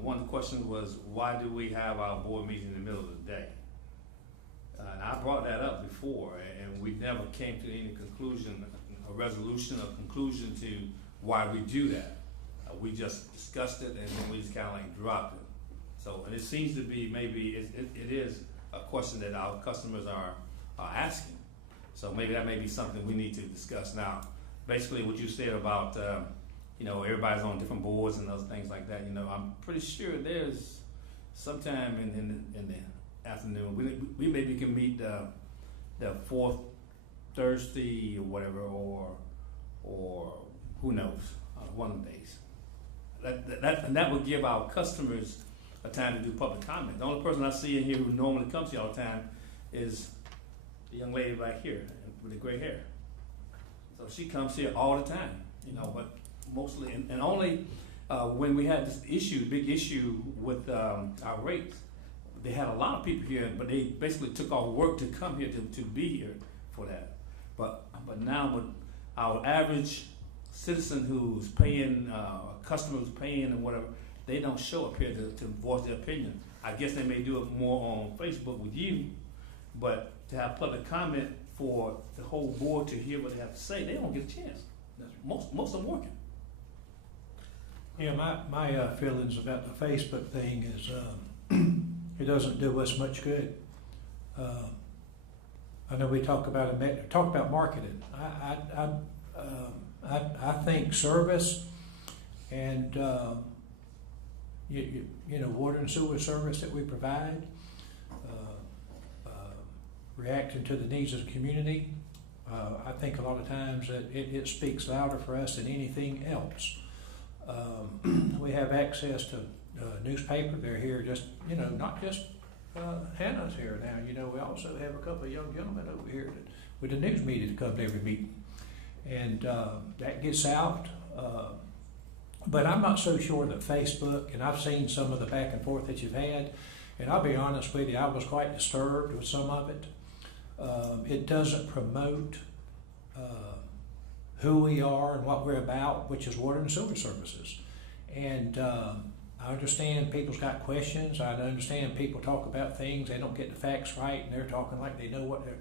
one question was, why do we have our board meeting in the middle of the day? And I brought that up before, and we never came to any conclusion, a resolution, a conclusion to why we do that. We just discussed it, and then we just kind of dropped it. So, and it seems to be maybe it is a question that our customers are asking. So maybe that may be something we need to discuss now. Basically, what you said about everybody's on different boards and those things like that. I'm pretty sure there's sometime in the afternoon we maybe can meet the fourth Thursday or whatever, or who knows, one of the days. That would give our customers a time to do public comment. The only person I see in here who normally comes here all the time is the young lady back here with the gray hair. So she comes here all the time, but mostly, and only when we had this big issue with our rates, they had a lot of people here, but they basically took off work to come here to be here for that. But now with our average citizen who's paying, customer who's paying and whatever, they don't show up here to voice their opinion. I guess they may do it more on Facebook with you, but to have public comment for the whole board to hear what they have to say, they don't get a chance. Most of them working. Yeah, my feelings about the Facebook thing is it doesn't do us much good. I know we talk about marketing. I think service and water and sewer service that we provide, reacting to the needs of the community. I think a lot of times that it speaks louder for us than anything else. We have access to newspaper. They're here just, not just Hannah's here now. We also have a couple of young gentlemen over here that with the news media to come to every meeting. And that gets out. But I'm not so sure that Facebook, and I've seen some of the back and forth that you've had, and I'll be honest with you, I was quite disturbed with some of it. It doesn't promote who we are and what we're about, which is water and sewer services. And I understand people's got questions. I understand people talk about things, they don't get the facts right, and they're talking like they know what they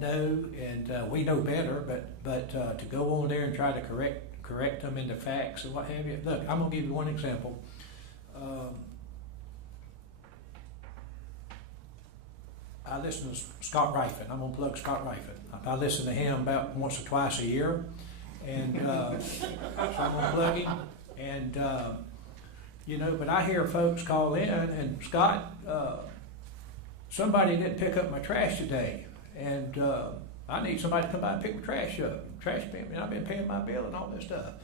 know, and we know better. But to go on there and try to correct them into facts and what have you. Look, I'm gonna give you one example. I listen to Scott Rifen. I'm gonna plug Scott Rifen. I listen to him about once or twice a year, and so I'm gonna plug him. And you know, but I hear folks call in, and Scott, somebody didn't pick up my trash today, and I need somebody to come by and pick my trash up. Trash payment. I've been paying my bill and all this stuff,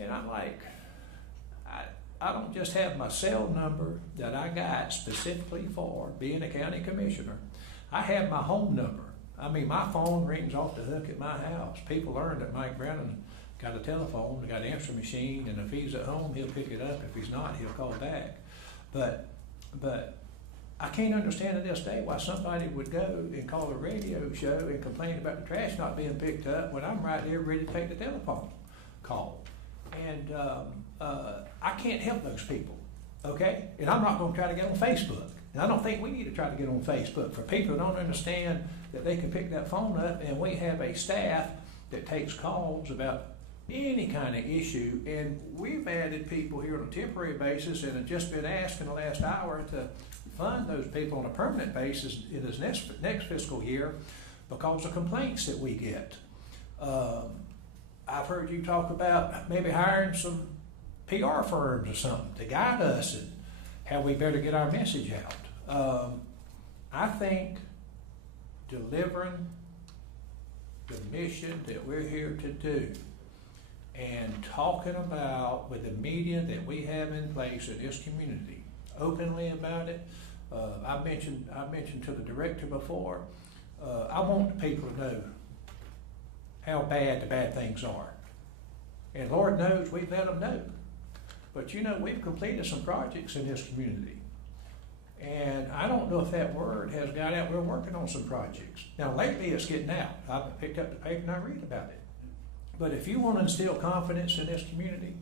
and I'm like, I don't just have my cell number that I got specifically for being a county commissioner. I have my home number. I mean, my phone rings off the hook at my house. People learn that Mike Brennan got a telephone, got an answering machine, and if he's at home, he'll pick it up. If he's not, he'll call back. But I can't understand to this day why somebody would go and call a radio show and complain about the trash not being picked up when I'm right there ready to take the telephone call. And I can't help those people, okay? And I'm not going to try to get on Facebook. And I don't think we need to try to get on Facebook. For people who don't understand that they can pick that phone up, and we have a staff that takes calls about any kind of issue. And we've added people here on a temporary basis and have just been asked in the last hour to fund those people on a permanent basis in this next fiscal year because of complaints that we get. I've heard you talk about maybe hiring some PR firms or something to guide us and how we better get our message out. I think delivering the mission that we're here to do and talking about with the media that we have in place in this community openly about it. I mentioned to the director before, I want the people to know how bad the bad things are. And Lord knows we've let them know. But you know, we've completed some projects in this community. And I don't know if that word has got out. We're working on some projects. Now lately it's getting out. I've picked up the paper and I read about it. But if you want to instill confidence in this community,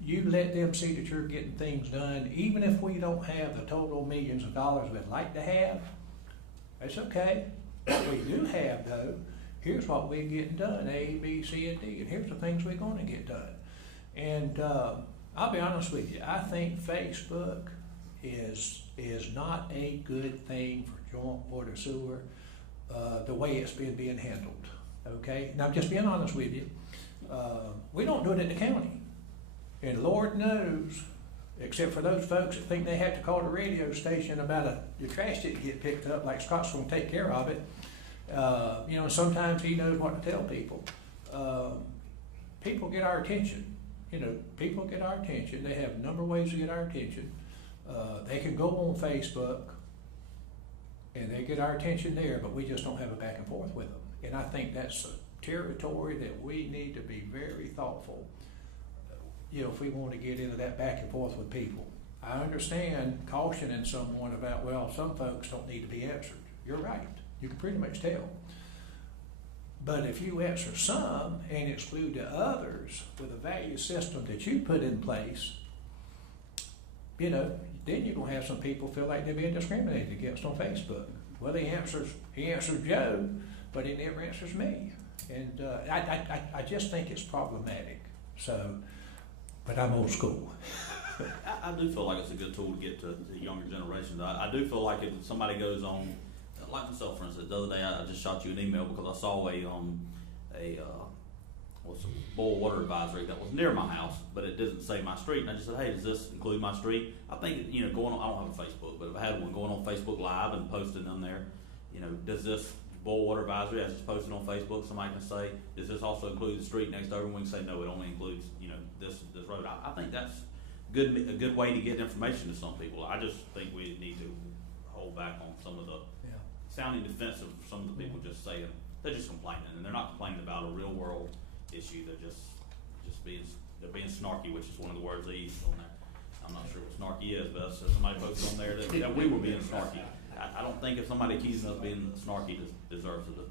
you let them see that you're getting things done, even if we don't have the total millions of dollars we'd like to have. That's okay. What we do have, though, here's what we're getting done, A, B, C, and D, and here's the things we're going to get done. And I'll be honest with you, I think Facebook is not a good thing for joint water sewer the way it's been being handled. Okay? Now, I'm just being honest with you. We don't do it in the county. And Lord knows, except for those folks that think they have to call the radio station about your trash didn't get picked up, like Scott's going to take care of it. You know, sometimes he knows what to tell people. People get our attention. You know, people get our attention. They have a number of ways to get our attention. They can go on Facebook and they get our attention there, but we just don't have a back and forth with them. And I think that's a territory that we need to be very thoughtful, you know, if we want to get into that back and forth with people. I understand cautioning someone about, well, some folks don't need to be answered. You're right. You can pretty much tell. But if you answer some and exclude the others with a value system that you put in place, you know, then you're going to have some people feel like they're being discriminated against on Facebook. Well, he answers Joe, but he never answers me. And I just think it's problematic. So, but I'm old school. I do feel like it's a good tool to get to the younger generations. I do feel like if somebody goes on, like myself, for instance, the other day I just shot you an email because I saw what's a boil water advisory that was near my house, but it didn't say my street. And I just said, hey, does this include my street? I think, you know, going on, I don't have a Facebook, but if I had one going on Facebook Live and posting on there, you know, does this boil water advisory, as it's posted on Facebook, somebody can say, does this also include the street next door? And we can say, no, it only includes, you know, this road. I think that's a good way to get information to some people. I just think we need to hold back on some of the sounding defensive for some of the people just saying, they're just complaining, and they're not complaining about a real world issue, they're just they're being snarky, which is one of the words they use on there. I'm not sure what snarky is, but somebody posted on there that we were being snarky. I don't think if somebody accuses us of being snarky deserves it.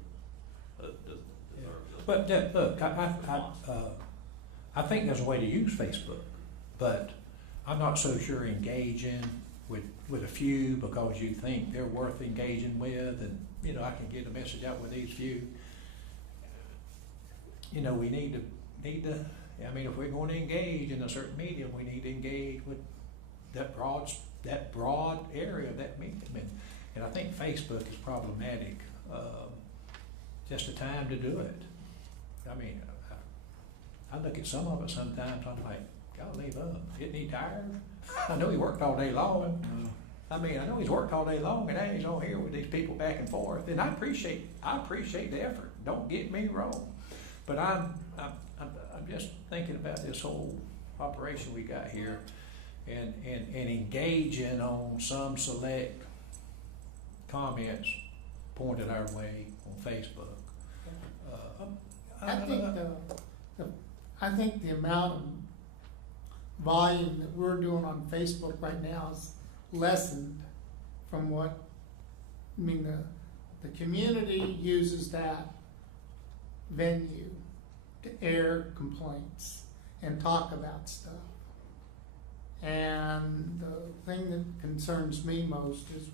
But look, I think there's a way to use Facebook, but I'm not so sure engaging with a few because you think they're worth engaging with, and you know I can get a message out with these few. You know, we need to. I mean, if we're going to engage in a certain medium, we need to engage with that broad area of that medium, and I think Facebook is problematic. Just a time to do it. I mean, I look at some of it sometimes. I'm like, golly, isn't he tired? I know he worked all day long. I mean, I know he's worked all day long, and now he's on here with these people back and forth. And I appreciate the effort. Don't get me wrong, but I'm just thinking about this whole operation we got here, and engaging on some select comments pointed our way on Facebook. I think the amount of volume that we're doing on Facebook right now is lessened from what, I mean, the community uses that venue to air complaints and talk about stuff. And the thing that concerns me most is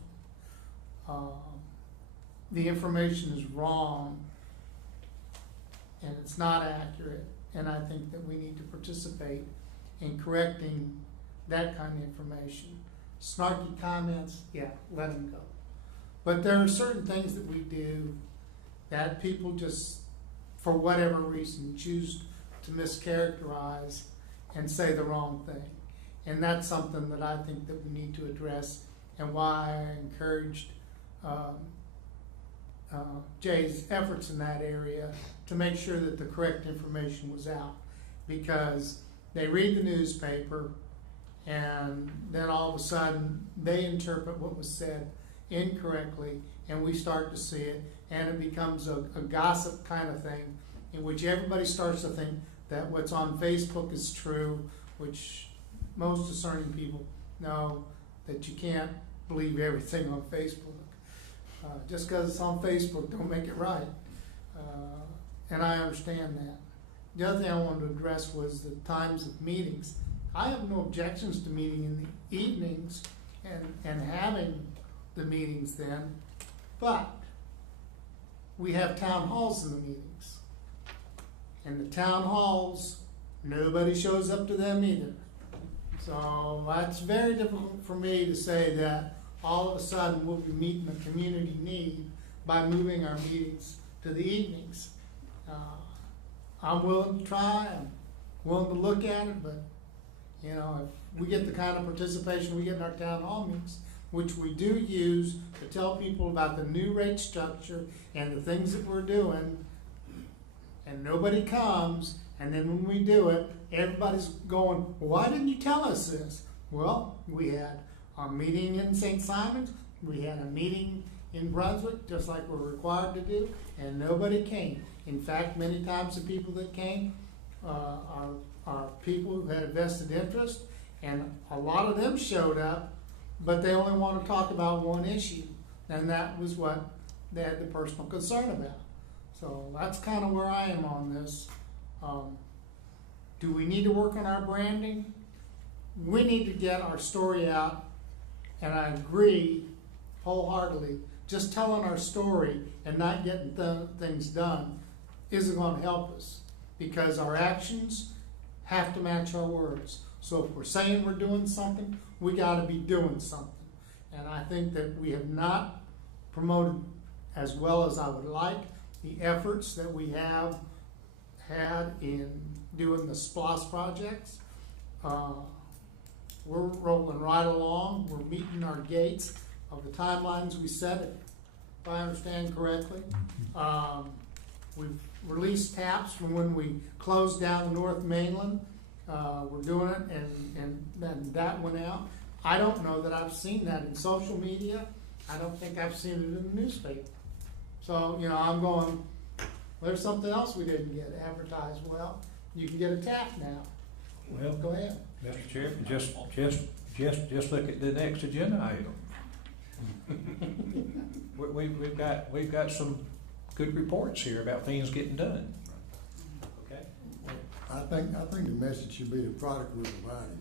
the information is wrong and it's not accurate, and I think that we need to participate in correcting that kind of information. Snarky comments, yeah, let them go. But there are certain things that we do that people just, for whatever reason, choose to mischaracterize and say the wrong thing. And that's something that I think that we need to address, and why I encouraged Jay's efforts in that area to make sure that the correct information was out, because they read the newspaper and then all of a sudden they interpret what was said incorrectly, and we start to see it, and it becomes a gossip kind of thing in which everybody starts to think that what's on Facebook is true, which most discerning people know that you can't believe everything on Facebook. Just because it's on Facebook don't make it right. And I understand that. The other thing I wanted to address was the times of meetings. I have no objections to meeting in the evenings and having the meetings then, but we have town halls in the meetings. And the town halls, nobody shows up to them either. So that's very difficult for me to say that all of a sudden we'll be meeting a community need by moving our meetings to the evenings. I'm willing to try, I'm willing to look at it, but you know, if we get the kind of participation we get in our town hall meetings, which we do use to tell people about the new rate structure and the things that we're doing, and nobody comes, and then when we do it, everybody's going, why didn't you tell us this? Well, we had our meeting in St. Simons, we had a meeting in Brunswick, just like we're required to do, and nobody came. In fact, many times the people that came are people who had a vested interest, and a lot of them showed up, but they only want to talk about one issue, and that was what they had the personal concern about. So that's kind of where I am on this. Do we need to work on our branding? We need to get our story out, and I agree wholeheartedly. Just telling our story and not getting things done isn't going to help us, because our actions have to match our words. So if we're saying we're doing something, we got to be doing something. And I think that we have not promoted as well as I would like the efforts that we have had in doing the SPLOS projects. We're rolling right along. We're meeting our gates of the timelines we set, if I understand correctly. We've released taps from when we closed down the North Mainland. We're doing it, and then that went out. I don't know that I've seen that in social media. I don't think I've seen it in the newspaper. So, you know, I'm going, there's something else we didn't get advertised. Well, you can get a tap now. Well, Go ahead. Mr. Chairman, just look at the next agenda item. We've got some good reports here about things getting done. Okay? I think the message should be the product we're providing.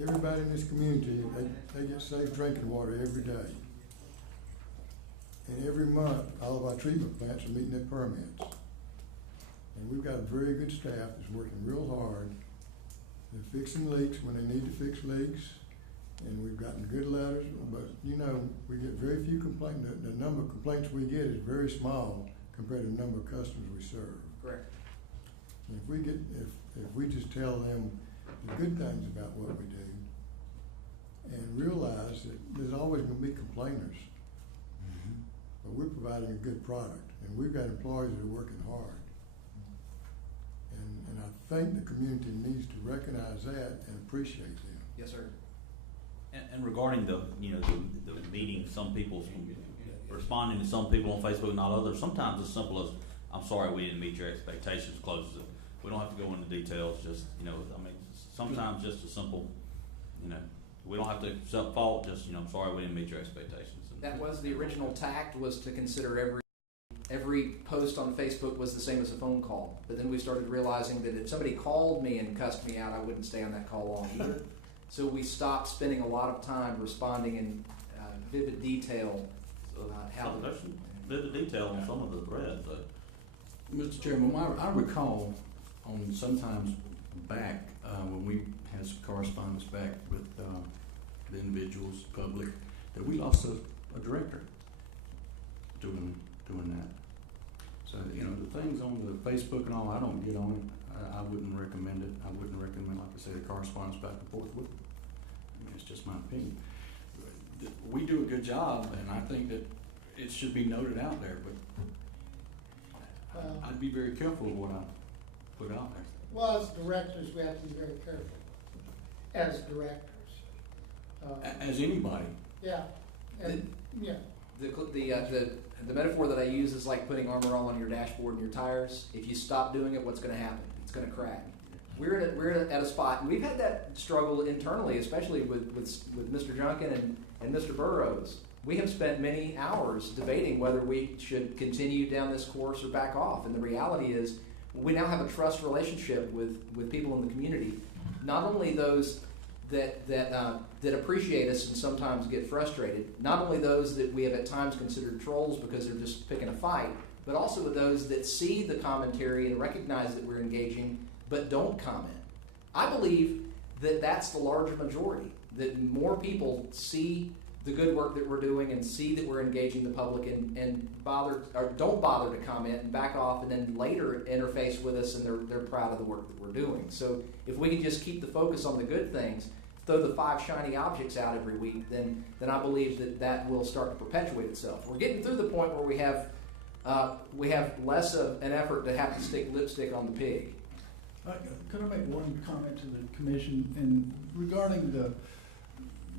Everybody in this community, they get safe drinking water every day. And every month, all of our treatment plants are meeting their permits. And we've got a very good staff that's working real hard. They're fixing leaks when they need to fix leaks. And we've gotten good letters, but you know, we get very few complaints. The number of complaints we get is very small compared to the number of customers we serve. Correct. And if we just tell them the good things about what we do and realize that there's always gonna be complainers. But we're providing a good product and we've got employees that are working hard. And I think the community needs to recognize that and appreciate them. Yes, sir. And regarding the meeting, some people responding to some people on Facebook, not others. Sometimes as simple as, I'm sorry we didn't meet your expectations, closes it. We don't have to go into details, just, you know, I mean, sometimes just a simple, you know, we don't have to accept fault, just, you know, I'm sorry we didn't meet your expectations. That was the original tact, was to consider every post on Facebook was the same as a phone call. But then we started realizing that if somebody called me and cussed me out, I wouldn't stay on that call long either. So we stopped spending a lot of time responding in vivid detail about how. There's some vivid detail on some of the threads, though. Mr. Chairman, I recall on sometimes back, when we had some correspondence back with the individuals, public, that we lost a director doing that. So, you know, the things on the Facebook and all, I don't get on it. I wouldn't recommend it. I wouldn't recommend, like I say, the correspondence back and forth with. I mean, it's just my opinion. We do a good job, and I think that it should be noted out there, but I'd be very careful of what I put out there. Well, as directors, we have to be very careful. As directors. As anybody. Yeah, and, yeah. The metaphor that I use is like putting Armor All on your dashboard and your tires. If you stop doing it, what's going to happen? It's going to crack. We're at a spot, and we've had that struggle internally, especially with Mr. Junkin and Mr. Burrows. We have spent many hours debating whether we should continue down this course or back off. And the reality is, we now have a trust relationship with people in the community. Not only those that appreciate us and sometimes get frustrated, not only those that we have at times considered trolls because they're just picking a fight, but also with those that see the commentary and recognize that we're engaging but don't comment. I believe that that's the large majority, that more people see the good work that we're doing and see that we're engaging the public and don't bother to comment and back off and then later interface with us and they're proud of the work that we're doing. So if we can just keep the focus on the good things, throw the 5 shiny objects out every week, then I believe that will start to perpetuate itself. We're getting through the point where we have less of an effort to have to stick lipstick on the pig. Could I make one comment to the commission? And regarding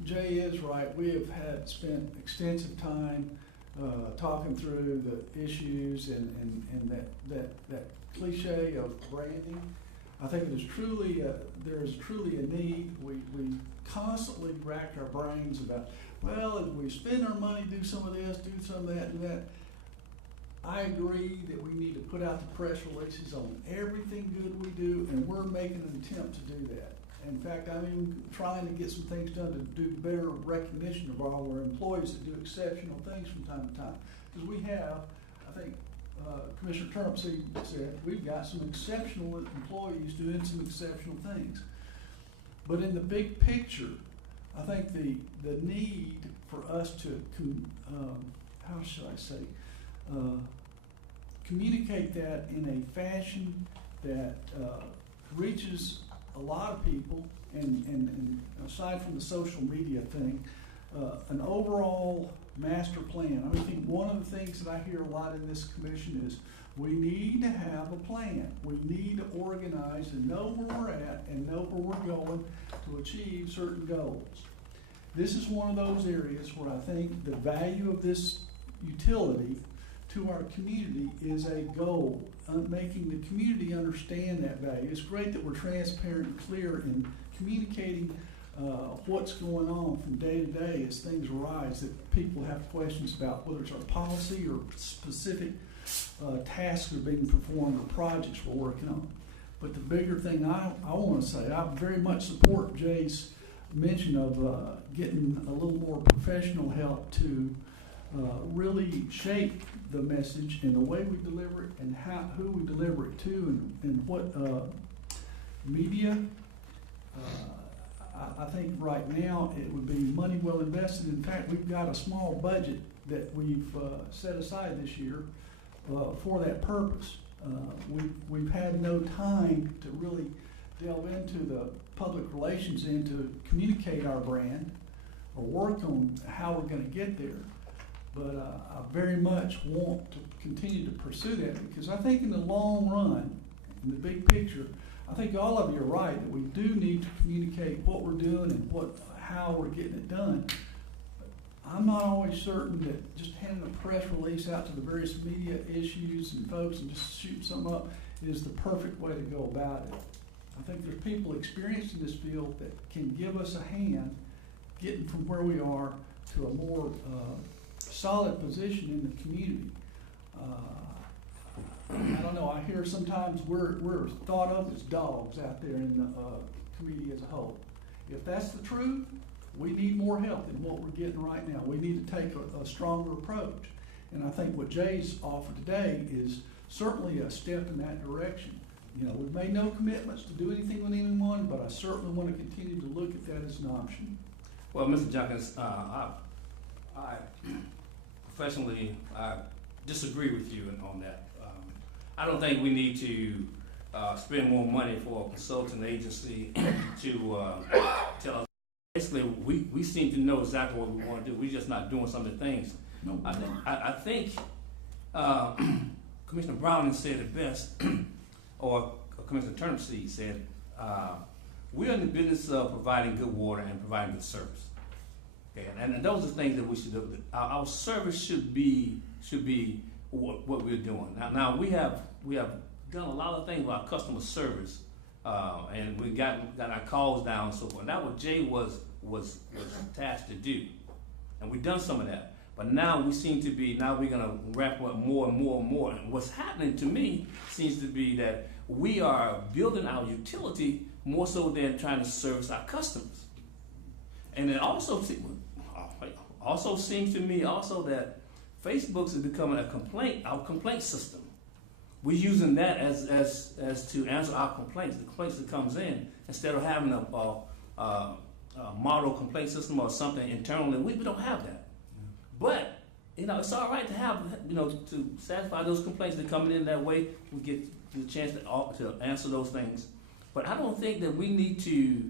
Jay is right. We have spent extensive time talking through the issues and that cliche of branding. I think it is truly there is truly a need. We constantly rack our brains about, well, if we spend our money, do some of this, do some of that, do that. I agree that we need to put out the press releases on everything good we do, and we're making an attempt to do that. In fact, I'm even trying to get some things done to do better recognition of all our employees that do exceptional things from time to time. Because we have, I think Commissioner Turnipseed said, we've got some exceptional employees doing some exceptional things. But in the big picture, I think the need for us to, how should I say, communicate that in a fashion that reaches a lot of people, and aside from the social media thing, an overall master plan. I think one of the things that I hear a lot in this commission is we need to have a plan. We need to organize and know where we're at and know where we're going to achieve certain goals. this is one of those areas where I think the value of this utility to our community is a goal, making the community understand that value. It's great that we're transparent and clear in communicating what's going on from day to day as things arise that people have questions about, whether it's our policy or specific tasks that are being performed or projects we're working on. But the bigger thing I want to say, I very much support Jay's mention of getting a little more professional help to really shape the message and the way we deliver it and who we deliver it to and what media. I think right now it would be money well invested. In fact, we've got a small budget that we've set aside this year for that purpose. We've had no time to really delve into the public relations and to communicate our brand or work on how we're going to get there. But I very much want to continue to pursue that because I think in the long run, in the big picture, I think all of you are right that we do need to communicate what we're doing and how we're getting it done. But I'm not always certain that just handing a press release out to the various media issues and folks and just shooting something up is the perfect way to go about it. I think there's people experienced in this field that can give us a hand getting from where we are to a more solid position in the community. I don't know, I hear sometimes we're thought of as dogs out there in the community as a whole. If that's the truth, we need more help than what we're getting right now. We need to take a stronger approach. And I think what Jay's offered today is certainly a step in that direction. You know, we've made no commitments to do anything with anyone, but I certainly want to continue to look at that as an option. Well, Mr. Jenkins, I professionally disagree with you on that. I don't think we need to spend more money for a consulting agency to tell us. Basically, we seem to know exactly what we want to do. We're just not doing some of the things. No, I think Commissioner Browning said it best, or Commissioner Turnipseed said, we're in the business of providing good water and providing good service. Okay, and those are things that we should do. Our service should be what we're doing. Now we have done a lot of things with our customer service, and we got our calls down and so forth. And that's what Jay was tasked to do, and we've done some of that. But now we seem to be we're going to wrap up more and more and more. And what's happening to me seems to be that we are building our utility more so than trying to service our customers. And it also seems to me also that Facebook's is becoming our complaint system. We're using that as to answer our complaints, the complaints that comes in, instead of having a model complaint system or something internally. We don't have that. But, it's all right to have, to satisfy those complaints that come in that way. We get the chance to answer those things. But I don't think that we need to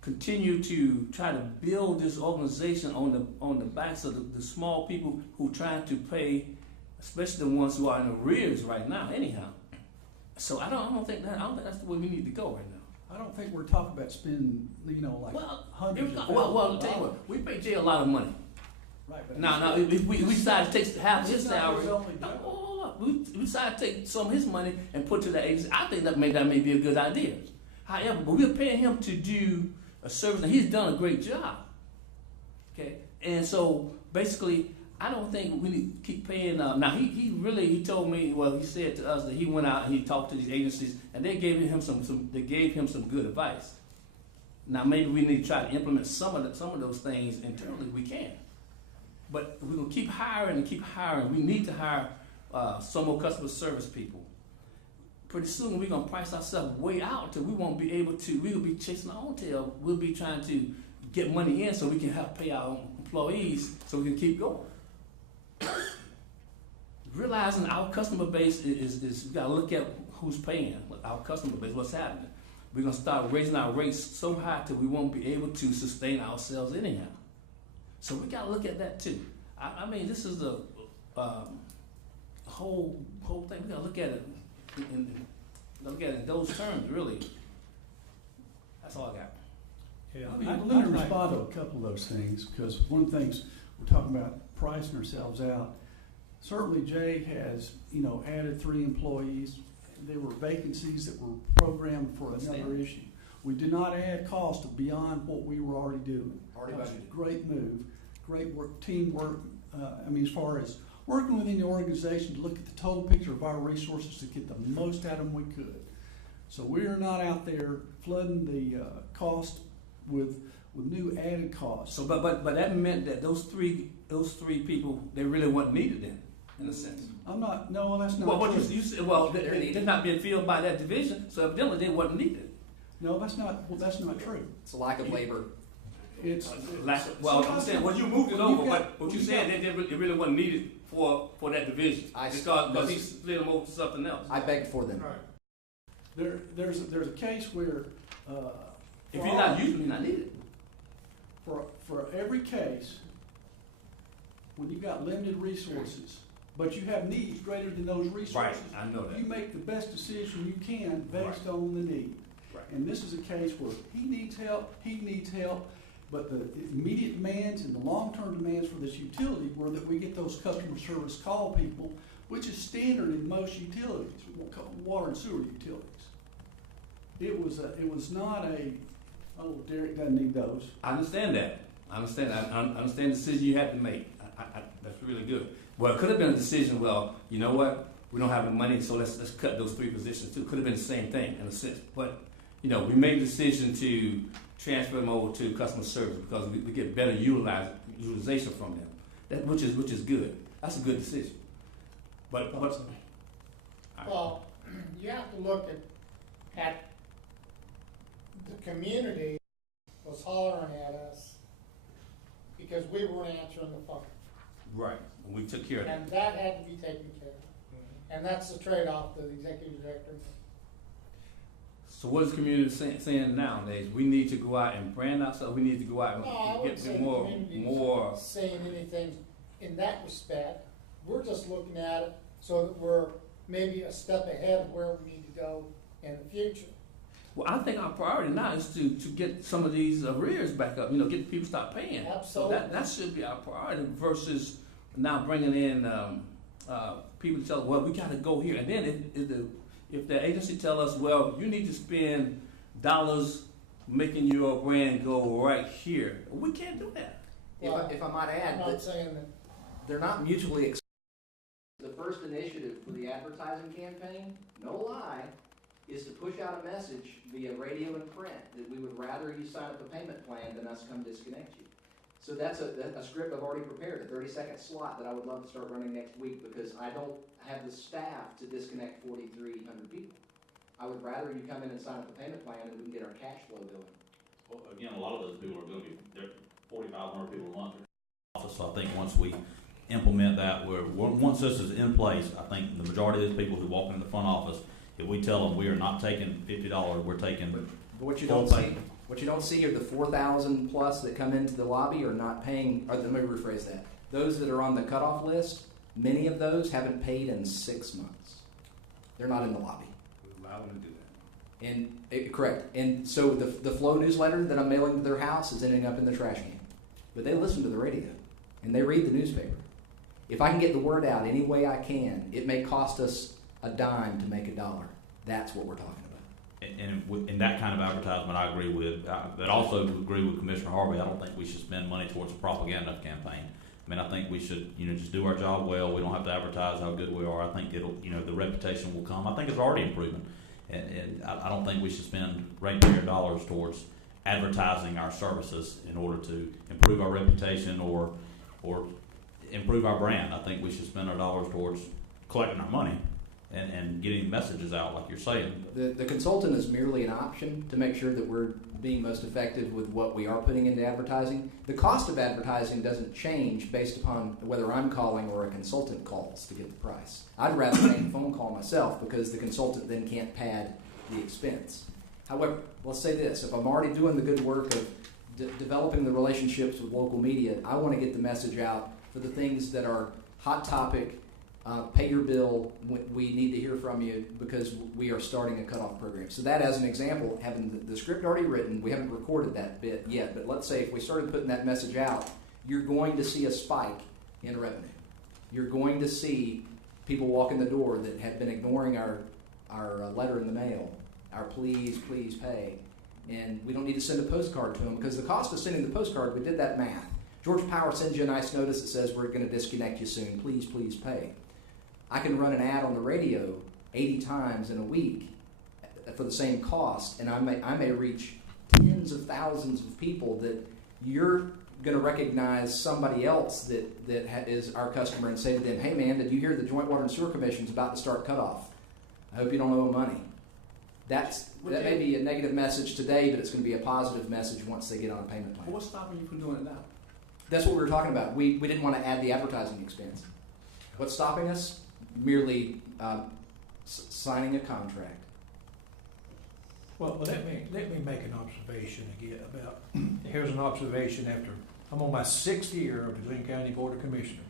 continue to try to build this organization on the backs of the small people who try to pay, especially the ones who are in arrears right now. Anyhow, so I don't think that's the way we need to go right now. I don't think we're talking about spending, hundreds of I'll tell you what, we pay Jay a lot of money. Right. But Now, if we decide to take half of his salary, we decide to take some of his money and put to the agency. I think that may be a good idea. However, but we're paying him to do a service, and he's done a great job. Okay, and so basically, I don't think we need to keep paying. Now, he told me. Well, he said to us that he went out and he talked to these agencies, and they gave him some good advice. Now, maybe we need to try to implement some of those things internally. We can. But we're going to keep hiring and keep hiring. We need to hire some more customer service people. Pretty soon we're going to price ourselves way out until we won't be able to, we'll be chasing our own tail. We'll be trying to get money in so we can help pay our employees so we can keep going. Realizing our customer base is we got to look at who's paying, our customer base, what's happening. We're going to start raising our rates so high till we won't be able to sustain ourselves anyhow. So we got to look at that too. I mean, this is the whole thing. We got to look at it in those terms, really. That's all I got. Yeah, Let me respond to a couple of those things, because one of the things we're talking about pricing ourselves out. Certainly Jay has, added 3 employees. There were vacancies that were programmed for another issue. We did not add cost beyond what we were already doing. That was a great move, great work, teamwork. As far as working within the organization to look at the total picture of our resources to get the most out of them we could. So we're not out there flooding the cost with new added costs. So, but that meant that those three people, they really weren't needed then, in a sense. No, that's not Well, true. you said, they're not being filled by that division, so evidently they wasn't needed. No, that's not true. It's a lack of labor. I'm saying, well, you moved it over, but what you said, it really wasn't needed for that division. Because he split them over to something else. I begged for them. There's a case where if you're not using it, you're not needed. For every case, when you've got limited resources, but you have needs greater than those resources, Right, I know that. you make the best decision you can based on the need. Right. And this is a case where he needs help, but the immediate demands and the long-term demands for this utility were that we get those customer service call people, which is standard in most utilities, water and sewer utilities. It was not Derek doesn't need those. I understand that. I understand the decision you had to make. That's really good. Well, it could have been a decision, well, you know what? We don't have the money, so let's cut those 3 positions too. Could have been the same thing in a sense. But, we made the decision to transfer them over to customer service because we get better utilization from them, which is good. That's a good decision. But Well, you have to look at the community was hollering at us because we weren't answering the phone. right, we took care of that. And that had to be taken care of. And that's the trade-off the executive director made. So what is the community saying nowadays? We need to go out and brand ourselves. We need to go out No, I and wouldn't say get the more. community's saying anything in that respect. We're just looking at it so that we're maybe a step ahead of where we need to go in the future. Well, I think our priority now is to get some of these arrears back up. Get people to stop paying. Absolutely. So that should be our priority versus now bringing in people to tell us, well, we got to go here. And then if the agency tell us, well, you need to spend dollars making your brand go right here, we can't do that. Well, if I might add, I'm not saying that. they're not mutually exclusive. The first initiative for the advertising campaign, no lie, is to push out a message via radio and print that we would rather you sign up a payment plan than us come disconnect you. So that's a script I've already prepared, a 30-second slot that I would love to start running next week because I don't have the staff to disconnect 4,300 people. I would rather you come in and sign up a payment plan and we can get our cash flow going. Well, again, a lot of those people are going to be 4,500 people a month. So I think once we implement that, once this is in place, I think the majority of these people who walk in the front office, if we tell them we are not taking $50, we're taking. But what you don't see are the 4,000 plus that come into the lobby are not paying. Or let me rephrase that. Those that are on the cutoff list, many of those haven't paid in 6 months. They're not in the lobby. Allow them to do that. And correct. And so the Flow newsletter that I'm mailing to their house is ending up in the trash can. But they listen to the radio and they read the newspaper. If I can get the word out any way I can, it may cost us a dime to make $1. That's what we're talking about. And in that kind of advertisement, I agree with. But also agree with Commissioner Harvey. I don't think we should spend money towards a propaganda campaign. I mean, I think we should, just do our job well. We don't have to advertise how good we are. I think it'll, the reputation will come. I think it's already improving. And I don't think we should spend ratepayer dollars towards advertising our services in order to improve our reputation or improve our brand. I think we should spend our dollars towards collecting our money and getting messages out, like you're saying. The consultant is merely an option to make sure that we're being most effective with what we are putting into advertising. The cost of advertising doesn't change based upon whether I'm calling or a consultant calls to get the price. I'd rather make a phone call myself because the consultant then can't pad the expense. However, let's say this, if I'm already doing the good work of developing the relationships with local media, I want to get the message out for the things that are hot topic, pay your bill. We need to hear from you because we are starting a cutoff program. So that, as an example, having the script already written, we haven't recorded that bit yet, but let's say if we started putting that message out, you're going to see a spike in revenue. You're going to see people walk in the door that have been ignoring our letter in the mail, our please pay. And we don't need to send a postcard to them because the cost of sending the postcard, we did that math. Georgia Power sends you a nice notice that says we're going to disconnect you soon. Please pay. I can run an ad on the radio 80 times in a week for the same cost, and I may reach tens of thousands of people that you're going to recognize somebody else that is our customer and say to them, hey man, did you hear the Joint Water and Sewer Commission's about to start cutoff? I hope you don't owe them money. That may be a negative message today, but it's going to be a positive message once they get on a payment plan. Well, what's stopping you from doing it now? That's what we were talking about. We didn't want to add the advertising expense. What's stopping us? Merely signing a contract. Well, let me make an observation again about, here's an observation after, I'm on my 6th year of the Glynn County Board of Commissioners.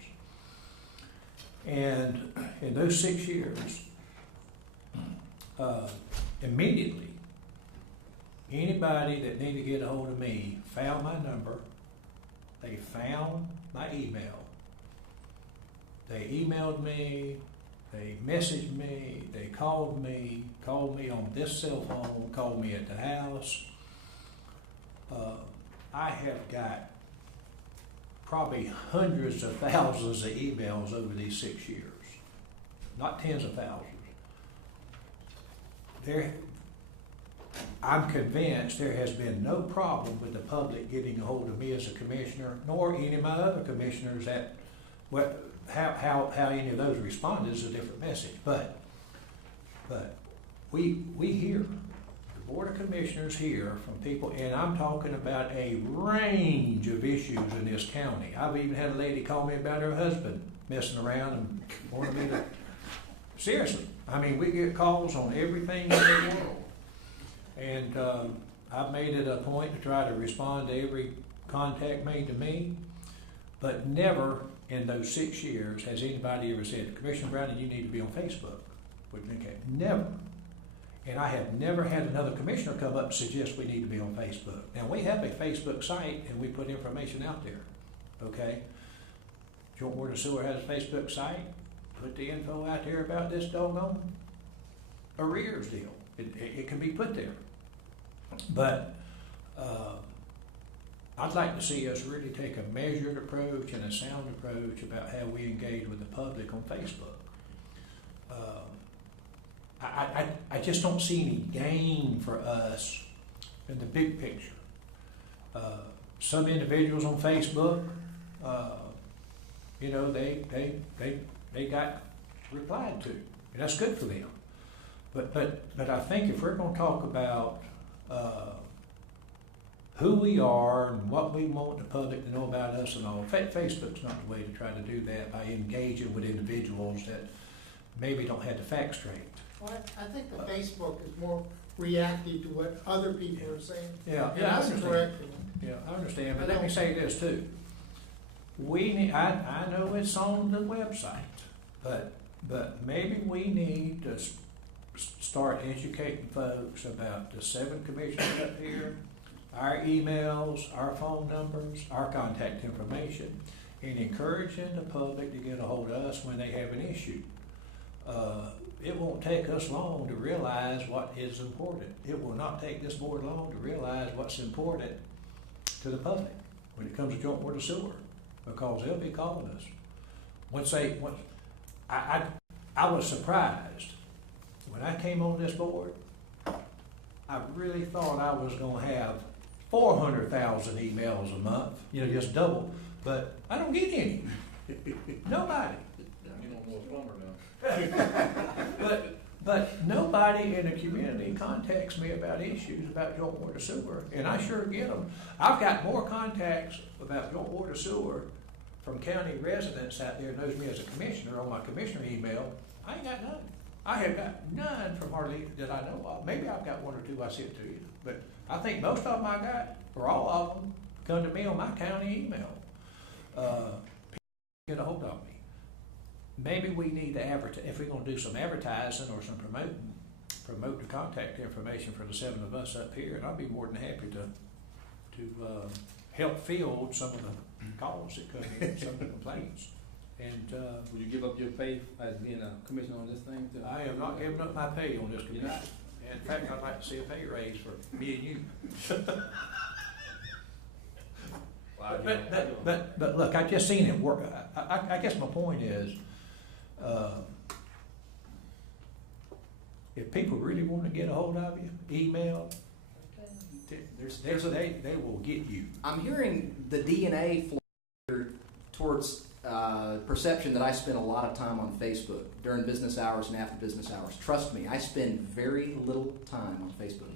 And in those 6 years, immediately, anybody that needed to get a hold of me found my number, they found my email, they emailed me, they messaged me, they called me on this cell phone, called me at the house. I have got probably hundreds of thousands of emails over these 6 years, not tens of thousands. I'm convinced there has been no problem with the public getting a hold of me as a commissioner, nor any of my other commissioners. That how any of those responded is a different message. But we hear, the Board of Commissioners hear from people, and I'm talking about a range of issues in this county. I've even had a lady call me about her husband messing around and wanted me to. Seriously, I mean, we get calls on everything in the world. And I've made it a point to try to respond to every contact made to me, but never in those 6 years has anybody ever said, Commissioner Browning, you need to be on Facebook. Never. And I have never had another commissioner come up and suggest we need to be on Facebook. Now, we have a Facebook site and we put information out there, okay? Joint Water and Sewer has a Facebook site. Put the info out there about this doggone arrears deal. It can be put there. But I'd like to see us really take a measured approach and a sound approach about how we engage with the public on Facebook. I just don't see any gain for us in the big picture. Some individuals on Facebook, they got replied to, and that's good for them. But I think if we're going to talk about who we are and what we want the public to know about us and all, Facebook's not the way to try to do that by engaging with individuals that maybe don't have the facts straight. Well, I think the Facebook is more reactive to what other people are saying. Yeah, And that's correct. Yeah, I understand, but let me say this too. I know it's on the website, but maybe we need to start educating folks about the 7 commissioners up here, our emails, our phone numbers, our contact information, and encouraging the public to get a hold of us when they have an issue. It won't take us long to realize what is important. It will not take this board long to realize what's important to the public when it comes to joint water sewer, because they'll be calling us. I was surprised when I came on this board. I really thought I was going to have 400,000 emails a month, just double, but I don't get any. Nobody. But nobody in the community contacts me about issues about joint water sewer, and I sure get them. I've got more contacts about joint water sewer from county residents out there who knows me as a commissioner on my commissioner email. I ain't got none. I have got none from hardly that I know of. Maybe I've got 1 or 2 I sent to you, but I think most of them I got, or all of them, come to me on my county email. People get a hold of me. maybe we need to advertise, if we're gonna do some advertising or some promote the contact information for the 7 of us up here, and I'd be more than happy to help field some of the calls that come in, some of the complaints. And, Would you give up your pay as being a commissioner on this thing too? I am not giving up my pay on this commission. In fact, I'd like to see a pay raise for me and you. But look, I just seen it work. I guess my point is, if people really want to get a hold of you, email, they will get you. I'm hearing the DNA flow here towards perception that I spend a lot of time on Facebook during business hours and after business hours. Trust me, I spend very little time on Facebook.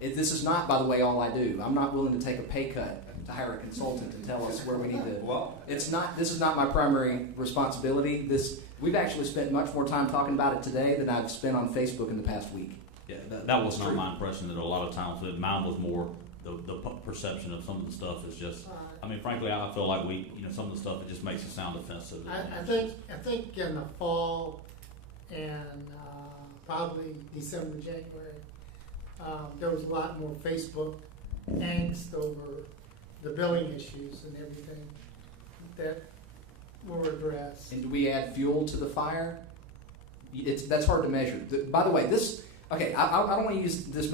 This is not, by the way, all I do. I'm not willing to take a pay cut to hire a consultant to tell us where we need to. Well, This is not my primary responsibility. We've actually spent much more time talking about it today than I've spent on Facebook in the past week. Yeah, that was not my impression. That a lot of times, mine was more the perception of some of the stuff is just. I mean, frankly, I feel like some of the stuff, it just makes it sound offensive. I think in the fall and probably December, January, there was a lot more Facebook angst over the billing issues and everything that were addressed. And do we add fuel to the fire? That's hard to measure. By the way, I don't want to use this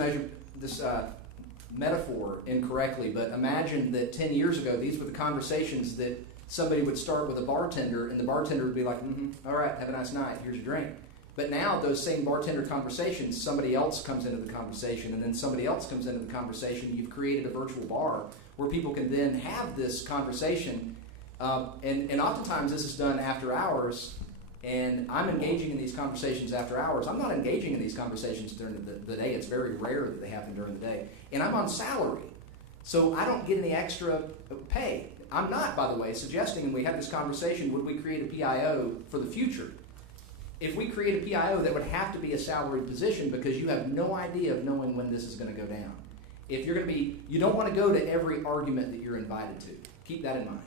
metaphor incorrectly, but imagine that 10 years ago, these were the conversations that somebody would start with a bartender, and the bartender would be like, all right, have a nice night, here's your drink. But now those same bartender conversations, somebody else comes into the conversation, and then somebody else comes into the conversation. You've created a virtual bar where people can then have this conversation, and oftentimes this is done after hours, and I'm engaging in these conversations after hours. I'm not engaging in these conversations during the day. It's very rare that they happen during the day. And I'm on salary, so I don't get any extra pay. I'm not, by the way, suggesting, and we had this conversation, would we create a PIO for the future? If we create a PIO, that would have to be a salaried position because you have no idea of knowing when this is going to go down. If you're going to be, you don't want to go to every argument that you're invited to. Keep that in mind.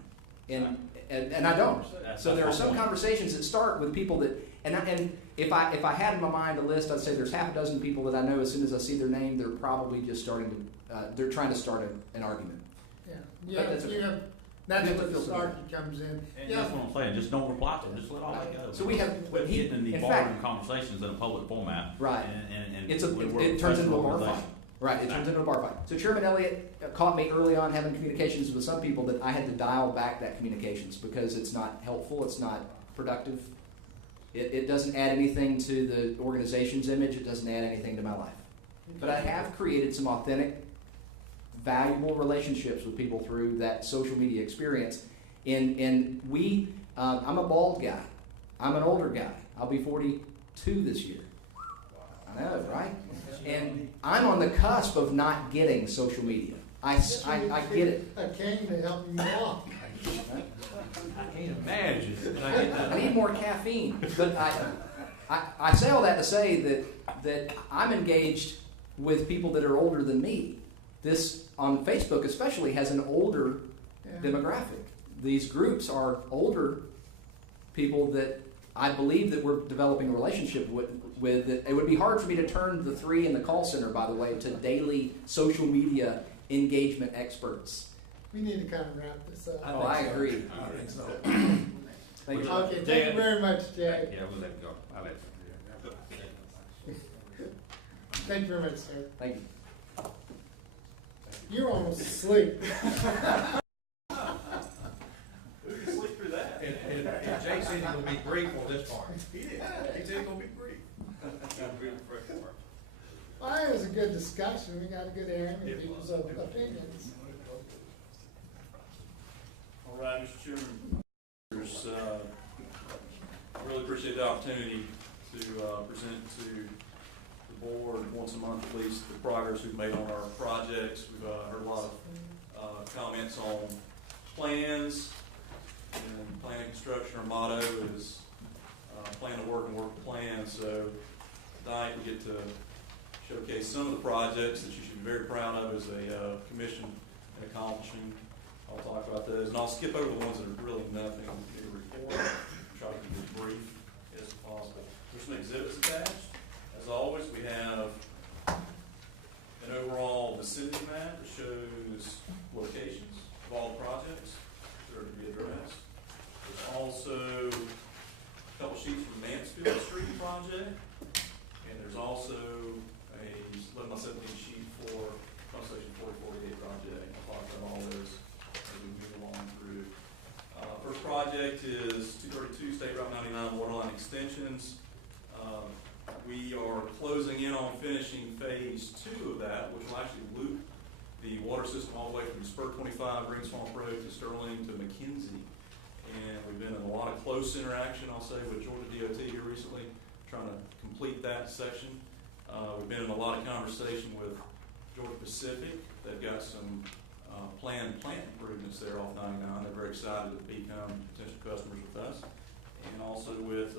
And I don't. So there are some conversations that start with people that, and if I had in my mind a list, I'd say there's half a dozen people that I know as soon as I see their name, they're probably just starting to, they're trying to start an argument. That's where the snarky comes in. And that's what I'm saying. Just don't reply to them. Just let all that go. So we have getting in the barroom conversations in a public format. Right. And it turns into a bar fight. Right. It turns into a bar fight. So Chairman Elliott caught me early on having communications with some people that I had to dial back that communications because it's not helpful. It's not productive. It doesn't add anything to the organization's image. It doesn't add anything to my life. But I have created some authentic, valuable relationships with people through that social media experience. And I'm a bald guy. I'm an older guy. I'll be 42 this year. I know, right? And I'm on the cusp of not getting social media. I get it. I came to help you along. I can't imagine. I need more caffeine. But I say all that to say that I'm engaged with people that are older than me. This, on Facebook especially, has an older demographic. These groups are older people that I believe that we're developing a relationship with. That it would be hard for me to turn the three in the call center, by the way, to daily social media engagement experts. We need to kind of wrap this up. I agree. I think so. Thank you. Okay, thank you very much, Jay. Yeah, we'll let it go. I'll let you. Thank you very much, sir. Thank you. You're almost asleep. Sleep through that. And Jay said he's going to be brief on this part. He did. He said he's gonna be brief. Well, it was a good discussion. We got a good airing of people's opinions. All right, Mr. Chairman. I really appreciate the opportunity to present to the board once a month at least the progress we've made on our projects. We've heard a lot of comments on plans and planning construction. Our motto is plan to work and work to plan. So tonight we get to showcase some of the projects that you should be very proud of as a commission and accomplishing. I'll talk about those, and I'll skip over the ones that are really nothing to report. Try to be brief. There's some exhibits attached. As always, we have an overall vicinity map that shows locations of all the projects that are to be addressed. There's also a couple sheets from Mansfield Street project, and there's also a 11 by 17 sheet for Pump Station 4048 project. I'll talk about all those as we move along through. First project is 232 State Route 99 waterline extensions. We are closing in on finishing phase 2 of that, which will actually loop the water system all the way from Spur 25, Green Swamp Road to Sterling to McKenzie. And we've been in a lot of close interaction, I'll say, with Georgia DOT here recently, trying to complete that section. We've been in a lot of conversation with Georgia Pacific. They've got some planned plant improvements there off 99. They're very excited to become potential customers with us. And also with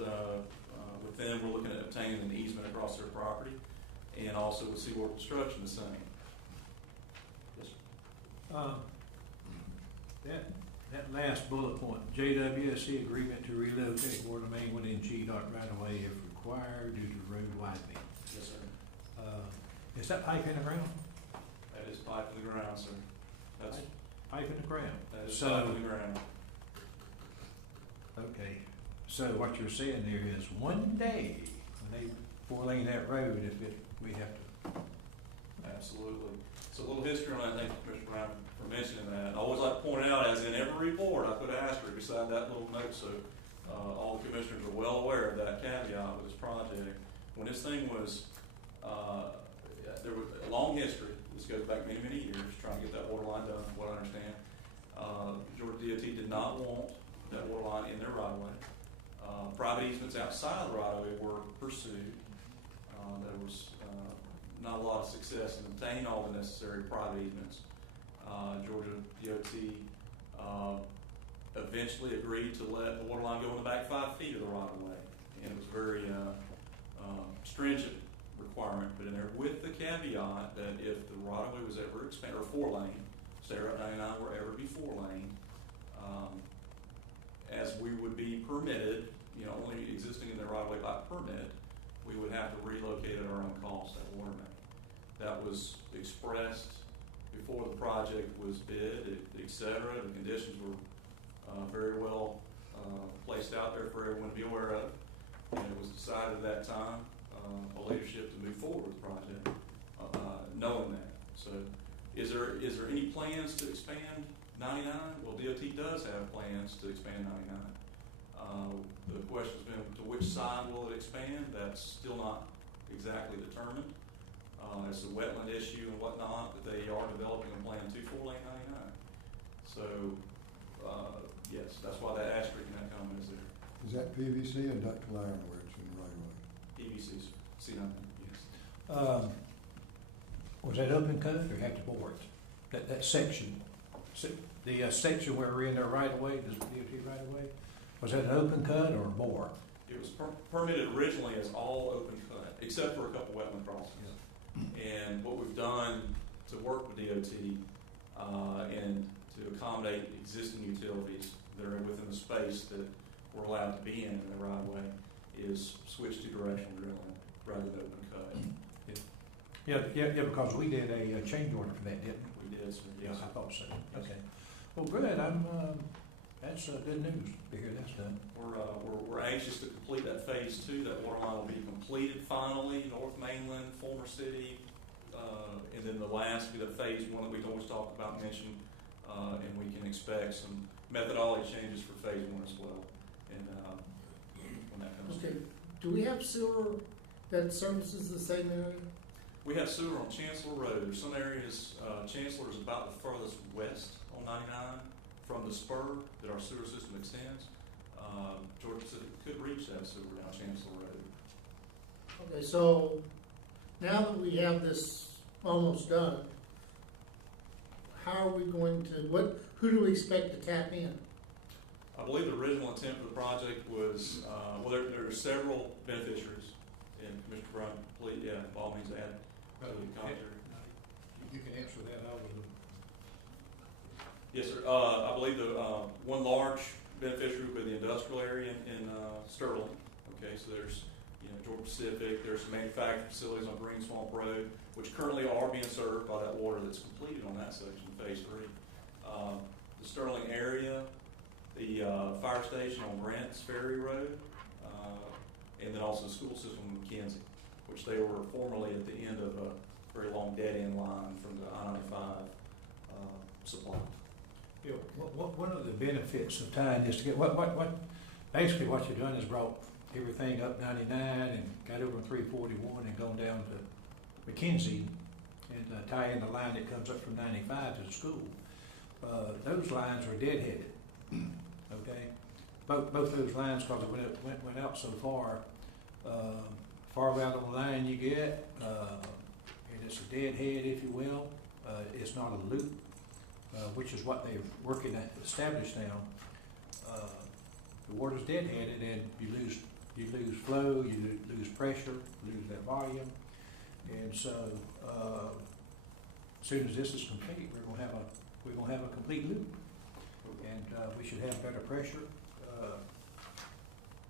them, we're looking at obtaining an easement across their property, and also with Seaboard Construction the same. Yes, sir. That last bullet point, JWSC agreement to relocate water main within GDOT right of way if required due to road widening. Yes, sir. Is that pipe in the ground? That is pipe in the ground, sir. That's Pipe in the ground. that is So- pipe in the ground. Okay, so what you're saying there is one day when they four-lane that road, we have to. Absolutely. So a little history on that, thank you, Commissioner Brown, for mentioning that. I always like to point out, as in every report, I put an asterisk beside that little note, so all the commissioners are well aware of that caveat with this project. When this thing was, there was a long history. This goes back many, many years, trying to get that water line done, from what I understand. Georgia DOT did not want that water line in their right of way. Private easements outside the right of way were pursued. There was not a lot of success in obtaining all the necessary private easements. Georgia DOT eventually agreed to let the water line go in the back 5 feet of the right of way, and it was very stringent requirement put in there with the caveat that if the right of way was ever expanded, or 4-lane, State Route 99 were ever be 4-lane, as we would be permitted, only existing in the right of way by permit, we would have to relocate at our own cost that water main. That was expressed before the project was bid, et cetera. The conditions were very well placed out there for everyone to be aware of. And it was decided at that time, by leadership, to move forward with the project, knowing that. So is there any plans to expand 99? Well, DOT does have plans to expand 99. The question's been to which side will it expand? That's still not exactly determined. It's a wetland issue and whatnot, but they are developing a plan to 4-lane 99. So, yes, that's why that asterisk in that comment is there. Is that PVC and ductile iron where it's in the right of way? PVC's C9, yes. Was that open cut or have to bore it? That section, the section where we're in there right away, the DOT right away, was that an open cut or a bore? It was permitted originally as all open cut, except for a couple wetland crossings. And what we've done to work with DOT and to accommodate existing utilities that are within the space that we're allowed to be in the right of way is switch to directional drilling rather than open cut. Yeah, because we did a change order for that, didn't we? We did, sir. Yeah, Yes, I sir. thought so. Okay. Well, good. That's good news to hear that's done. We're anxious to complete that phase 2. That water line will be completed finally, North Mainland, Former City, and then the last will be the phase 1 that we can always talk about and mention, and we can expect some methodology changes for phase 1 as well. And when that comes. Okay, do we have sewer that services the same area? We have sewer on Chancellor Road. There's some areas, Chancellor is about the furthest west on 99 from the spur that our sewer system extends. Georgia Pacific could reach that sewer down Chancellor Road. Okay, so now that we have this almost done, how are we going to, who do we expect to tap in? I believe the original intent for the project was, there are several beneficiaries, and Commissioner Brown, please, by all means, add to the commentary. You can answer that. Yes, sir. I believe the one large beneficiary would be the industrial area in Sterling. Okay, so there's Georgia Pacific. There's some manufacturing facilities on Green Swamp Road, which currently are being served by that water that's completed on that section, phase 3. The Sterling area, the fire station on Grants Ferry Road, and then also the school system in McKenzie, which they were formerly at the end of a very long dead-end line from the I-95 supply. Yeah, one of the benefits of tying this together, basically what you've done is brought everything up 99 and got over 341 and gone down to McKenzie and tie in the line that comes up from 95 to the school. Those lines are deadheaded, okay? Both those lines, because it went out so far, farther out on the line you get, and it's a deadhead, if you will. It's not a loop, which is what they're working at establish now. The water's deadheaded, and you lose flow, you lose pressure, lose that volume, and so as soon as this is complete, we're gonna have a complete loop, and we should have better pressure,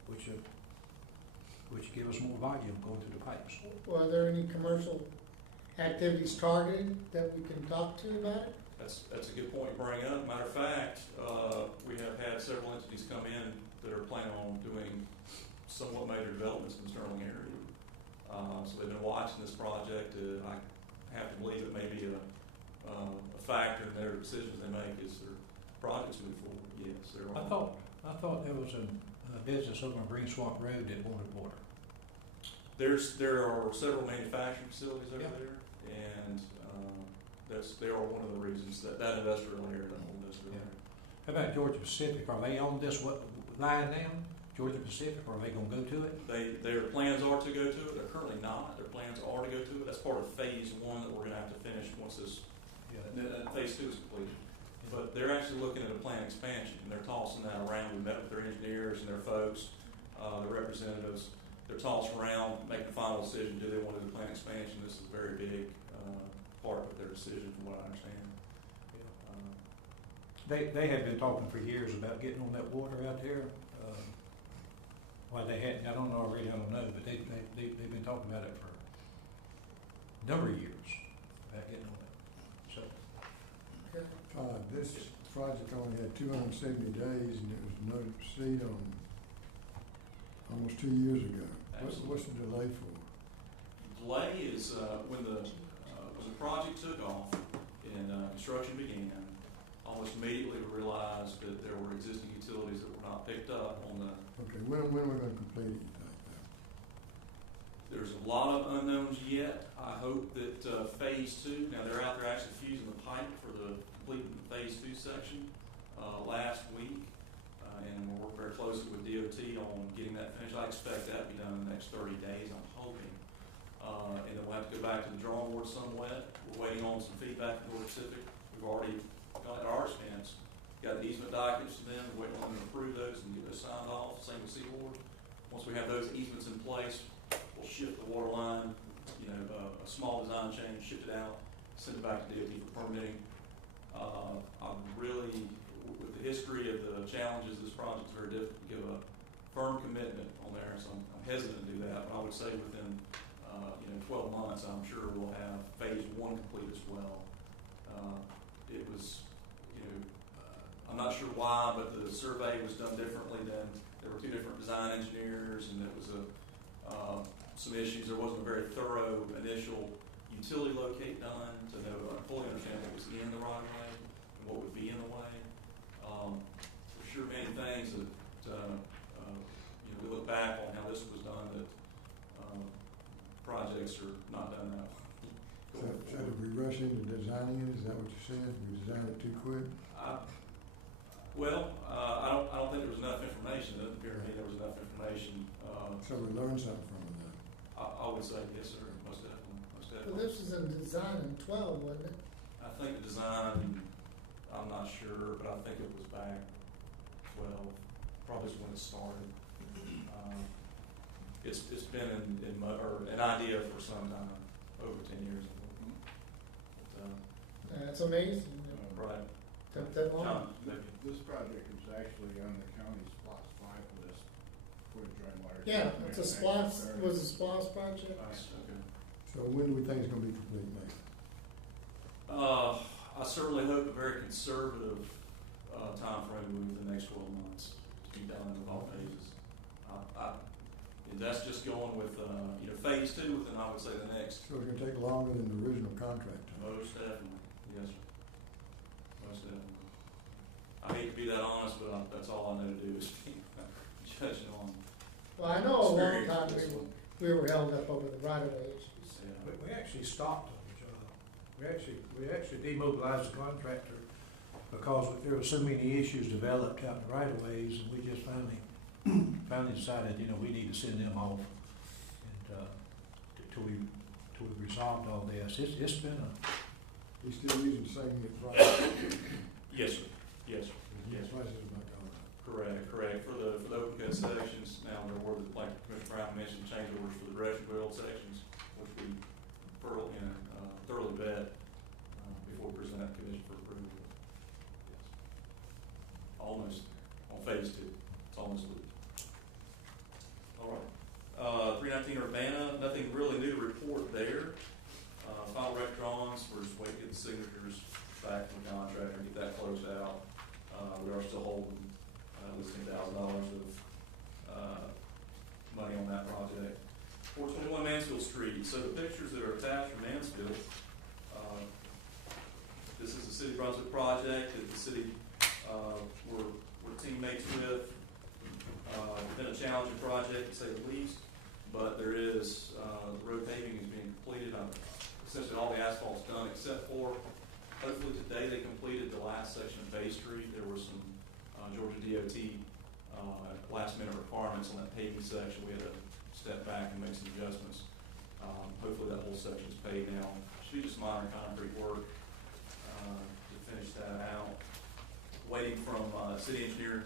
which give us more volume going through the pipes. Well, are there any commercial activities targeted that we can talk to about it? That's a good point to bring up. Matter of fact, we have had several entities come in that are planning on doing somewhat major developments in the Sterling area. So they've been watching this project. I have to believe it may be a factor in their decisions they make as their projects move forward. Yes, there are. I thought there was a business over on Green Swamp Road that wanted water. There are several manufacturing facilities over there, and they are one of the reasons that industrial area, that whole industrial area. How about Georgia Pacific? Are they on this line now? Georgia Pacific, or are they going to go to it? Their plans are to go to it. They're currently not. Their plans are to go to it. That's part of phase 1 that we're going to have to finish once this phase 2 is completed. But they're actually looking at a plant expansion, and they're tossing that around. We met with their engineers and their folks, the representatives. They're tossing around, making a final decision. Do they want to do the plant expansion? This is a very big part of their decision, from what I understand. They have been talking for years about getting on that water out there. Why they hadn't got on already, I don't know, but they've been talking about it for a number of years, about getting on it. So, this project only had 270 days, and it was noted to proceed on almost 2 years ago. What's the delay for? The delay is when the project took off and construction began. Almost immediately we realized that there were existing utilities that were not picked up on the. Okay, when are we going to complete it, you think? There's a lot of unknowns yet. I hope that phase 2, now they're out there actually fusing the pipe for the completing the phase 2 section last week. And we're working very closely with DOT on getting that finished. I expect that to be done in the next 30 days, I'm hoping. And then we'll have to go back to the drawing board somewhat. We're waiting on some feedback from Georgia Pacific. We've already got our expense, got the easement documents to them, we're waiting on them to approve those and get those signed off, same with Seaboard. Once we have those easements in place, we'll shift the water line, a small design change, shift it out, send it back to DOT for permitting. I'm really, with the history of the challenges of this project, it's very difficult to give a firm commitment on there, so I'm hesitant to do that, but I would say within 12 months, I'm sure we'll have phase 1 complete as well. It was, I'm not sure why, but the survey was done differently than, there were 2 different design engineers, and it was some issues. There wasn't a very thorough initial utility locate done to fully understand what was in the right of way and what would be in the way. For sure, many things that we look back on how this was done that projects are not done now. So did we rush into designing it? Is that what you said? We designed it too quick? I don't think there was enough information. It doesn't appear to me there was enough information. So we learned something from it then? I would say yes, sir. Most definitely. Well, this was in design in 12, wasn't it? I think the design, I'm not sure, but I think it was back 12, probably is when it started. It's been an idea for some time, over 10 years. That's amazing. Right. Took that long. John, maybe. This project is actually on the county's Plus 5 list for the joint water. Yeah, treatment it's a plant. SPOS, was a SPOS project? Nice, okay. So when do we think it's gonna be complete, Nate? I certainly hope a very conservative, timeframe within the next 12 months to be done with all phases. And that's just going with, phase 2 within, I would say, the next. So it's gonna take longer than the original contract. Most definitely, yes, sir. Most definitely. I hate to be that honest, but that's all I know to do is be judging on. Well, I know a long experience time with this one. we were held up over the right-of-way issues. Yeah. We actually stopped on the job. We actually demobilized the contractor because there were so many issues developed out in the right of ways, and we just finally decided, we need to send them off. And, till we resolved all this. It's been He's still using the same price. Yes, sir. Yes, sir. Yes. Prices are not going up. Correct. For the open cut sections, now there were, like Commissioner Brown mentioned, change orders for the brush and build sections, which we thoroughly vet, before we present that commission for approval. Yes. Almost on phase 2. It's almost complete. All right. 319 Urbana, nothing really new to report there. Final rec drawings, we're just waiting to get the signatures back from the contractor, get that closed out. We are still holding at least $10,000 of money on that project. 421 Mansfield Street. So the pictures that are attached from Mansfield, this is a City of Brunswick project that the city we're teammates with. It's been a challenging project to say the least, but there is the road paving is being completed. Essentially all the asphalt's done except for, hopefully today they completed the last section of Bay Street. There were some Georgia DOT last minute requirements on that paving section. We had to step back and make some adjustments. Hopefully that whole section is paved now. Should be just minor concrete work to finish that out. Waiting from city engineer.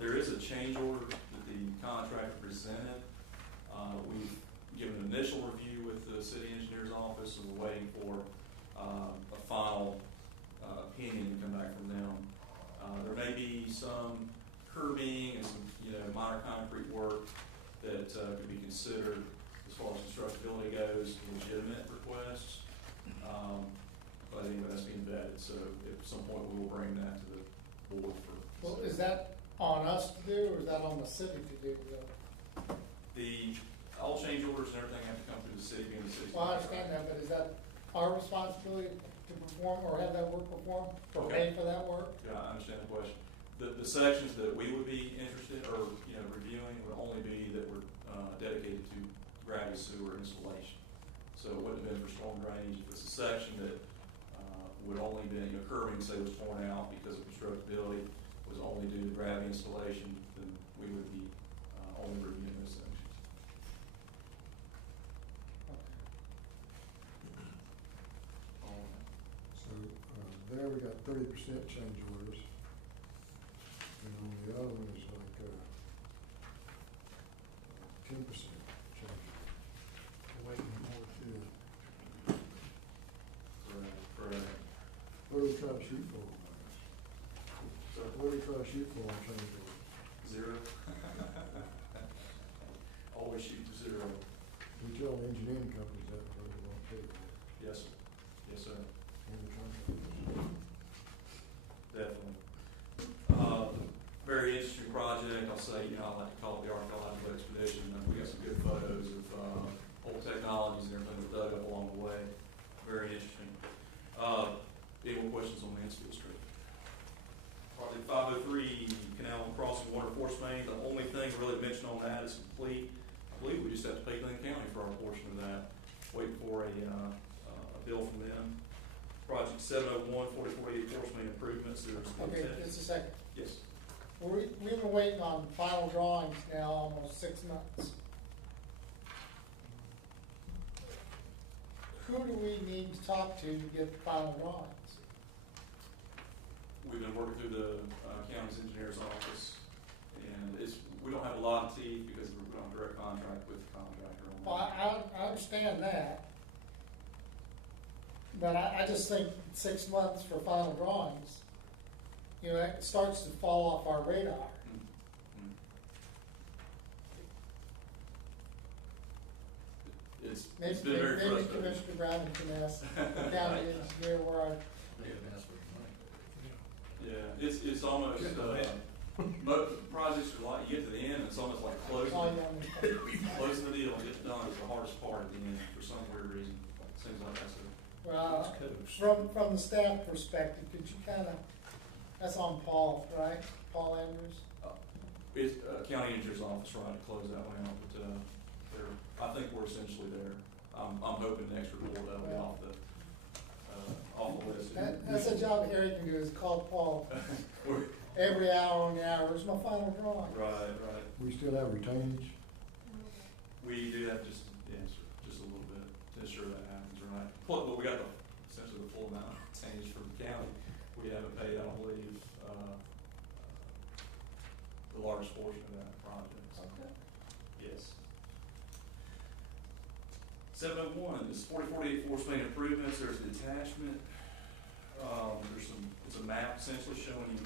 There is a change order that the contractor presented. We've given an initial review with the city engineer's office, and we're waiting for a final opinion to come back from them. There may be some curbing and some minor concrete work that could be considered as far as constructability goes, legitimate requests. But anyway, that's being vetted, so at some point we will bring that to the board for. Well, is that on us to do, or is that on the city to do? All change orders and everything have to come through the city, being the city. Well, I understand that, but is that our responsibility to perform or have that work performed, or pay for that work? Yeah, I understand the question. The sections that we would be interested or reviewing would only be that were dedicated to gravity sewer installation. So it wouldn't have been for storm drainage. If it's a section that would only be curbing, say, was torn out because of constructability, was only due to gravity installation, then we would be only reviewing those sections. So, there we got 30% change orders. And on the other one is like, 10% change orders. Waiting on more too. Correct. What do we try to shoot for on this? So, What do we try to shoot for on change orders? 0. Always shoot for 0. We tell the engineering companies that, but they won't take it. Yes, sir. Yes, sir. And the contractors. Definitely. Very interesting project. I'll say, I like to call it the archaeological expedition. We got some good photos of old technologies and everything that was dug up along the way. Very interesting. Any more questions on Mansfield Street? Project 503, Canal Crossing Water Force Main. The only thing really mentioned on that is complete. I believe we just have to pay Glynn County for our portion of that. Waiting for a bill from them. Project 701, 4048 Force Main improvements. There's Okay, just a second. Yes. We've been waiting on final drawings now almost 6 months. Who do we need to talk to get the final drawings? We've been working through the county's engineer's office, and we don't have a lot of teeth because we're on direct contract with the contractor on that. Well, I understand that. But I just think 6 months for final drawings, it starts to fall off our radar. it's Maybe, been very maybe frustrating. Commissioner Brown can ask the county engineer where our Yeah, it's almost, most projects are like, you get to the end, it's almost like closing, Oh, yeah. closing the deal and getting done is the hardest part at the end for some weird reason. Seems like that's a. Well, from the staff perspective, could you kind of, that's on Paul, right? Paul Andrews? It's, county engineer's office right to close that one out, but, I think we're essentially there. I'm hoping next report that'll be off the list. That's a job Harry can do, is call Paul We're- every hour on the hour. Where's my final drawing? Right. We still have retainage. We do have just a little bit to ensure that happens, right? But we got essentially the full amount of change from the county. We haven't paid, I don't believe, the largest portion of that project. So. Okay. Yes. 701 is 4048 Forest Main improvements. There's an attachment. It's a map essentially showing you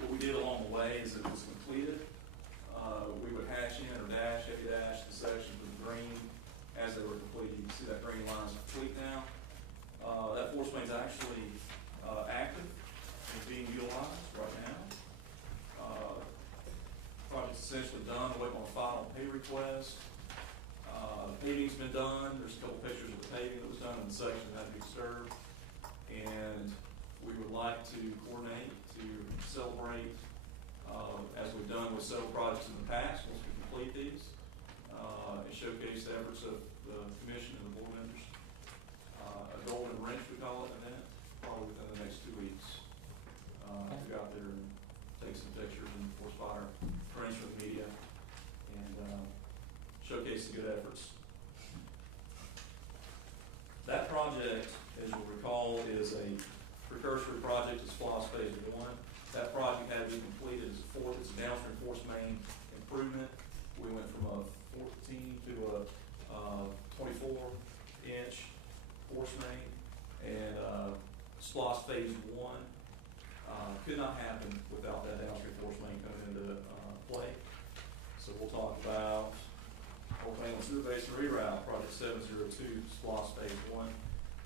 what we did along the way as it was completed. We would hash in or dash, heavy dash the sections with green as they were completed. You can see that green line is complete now. That force main is actually active and being utilized right now. Project's essentially done. We're waiting on a final pay request. The paving's been done. There's a couple pictures of the paving that was done in the section that had to be disturbed. And we would like to coordinate to celebrate, as we've done with several projects in the past, once we complete these, and showcase the efforts of the commission and the board members. A golden wrench, we call it, event, probably within the next 2 weeks. To go out there and take some pictures and of course fire friends from the media and showcase the good efforts. That project, as you'll recall, is a precursory project to SPLOST Phase 1. That project had to be completed as it's a downstream force main improvement. We went from a 14 to a 24-inch force main, and SPLOST Phase 1 could not happen without that downstream force main coming into play. So we'll talk about Oakland Sewer Basin Reroute, Project 702, SPLOST Phase 1.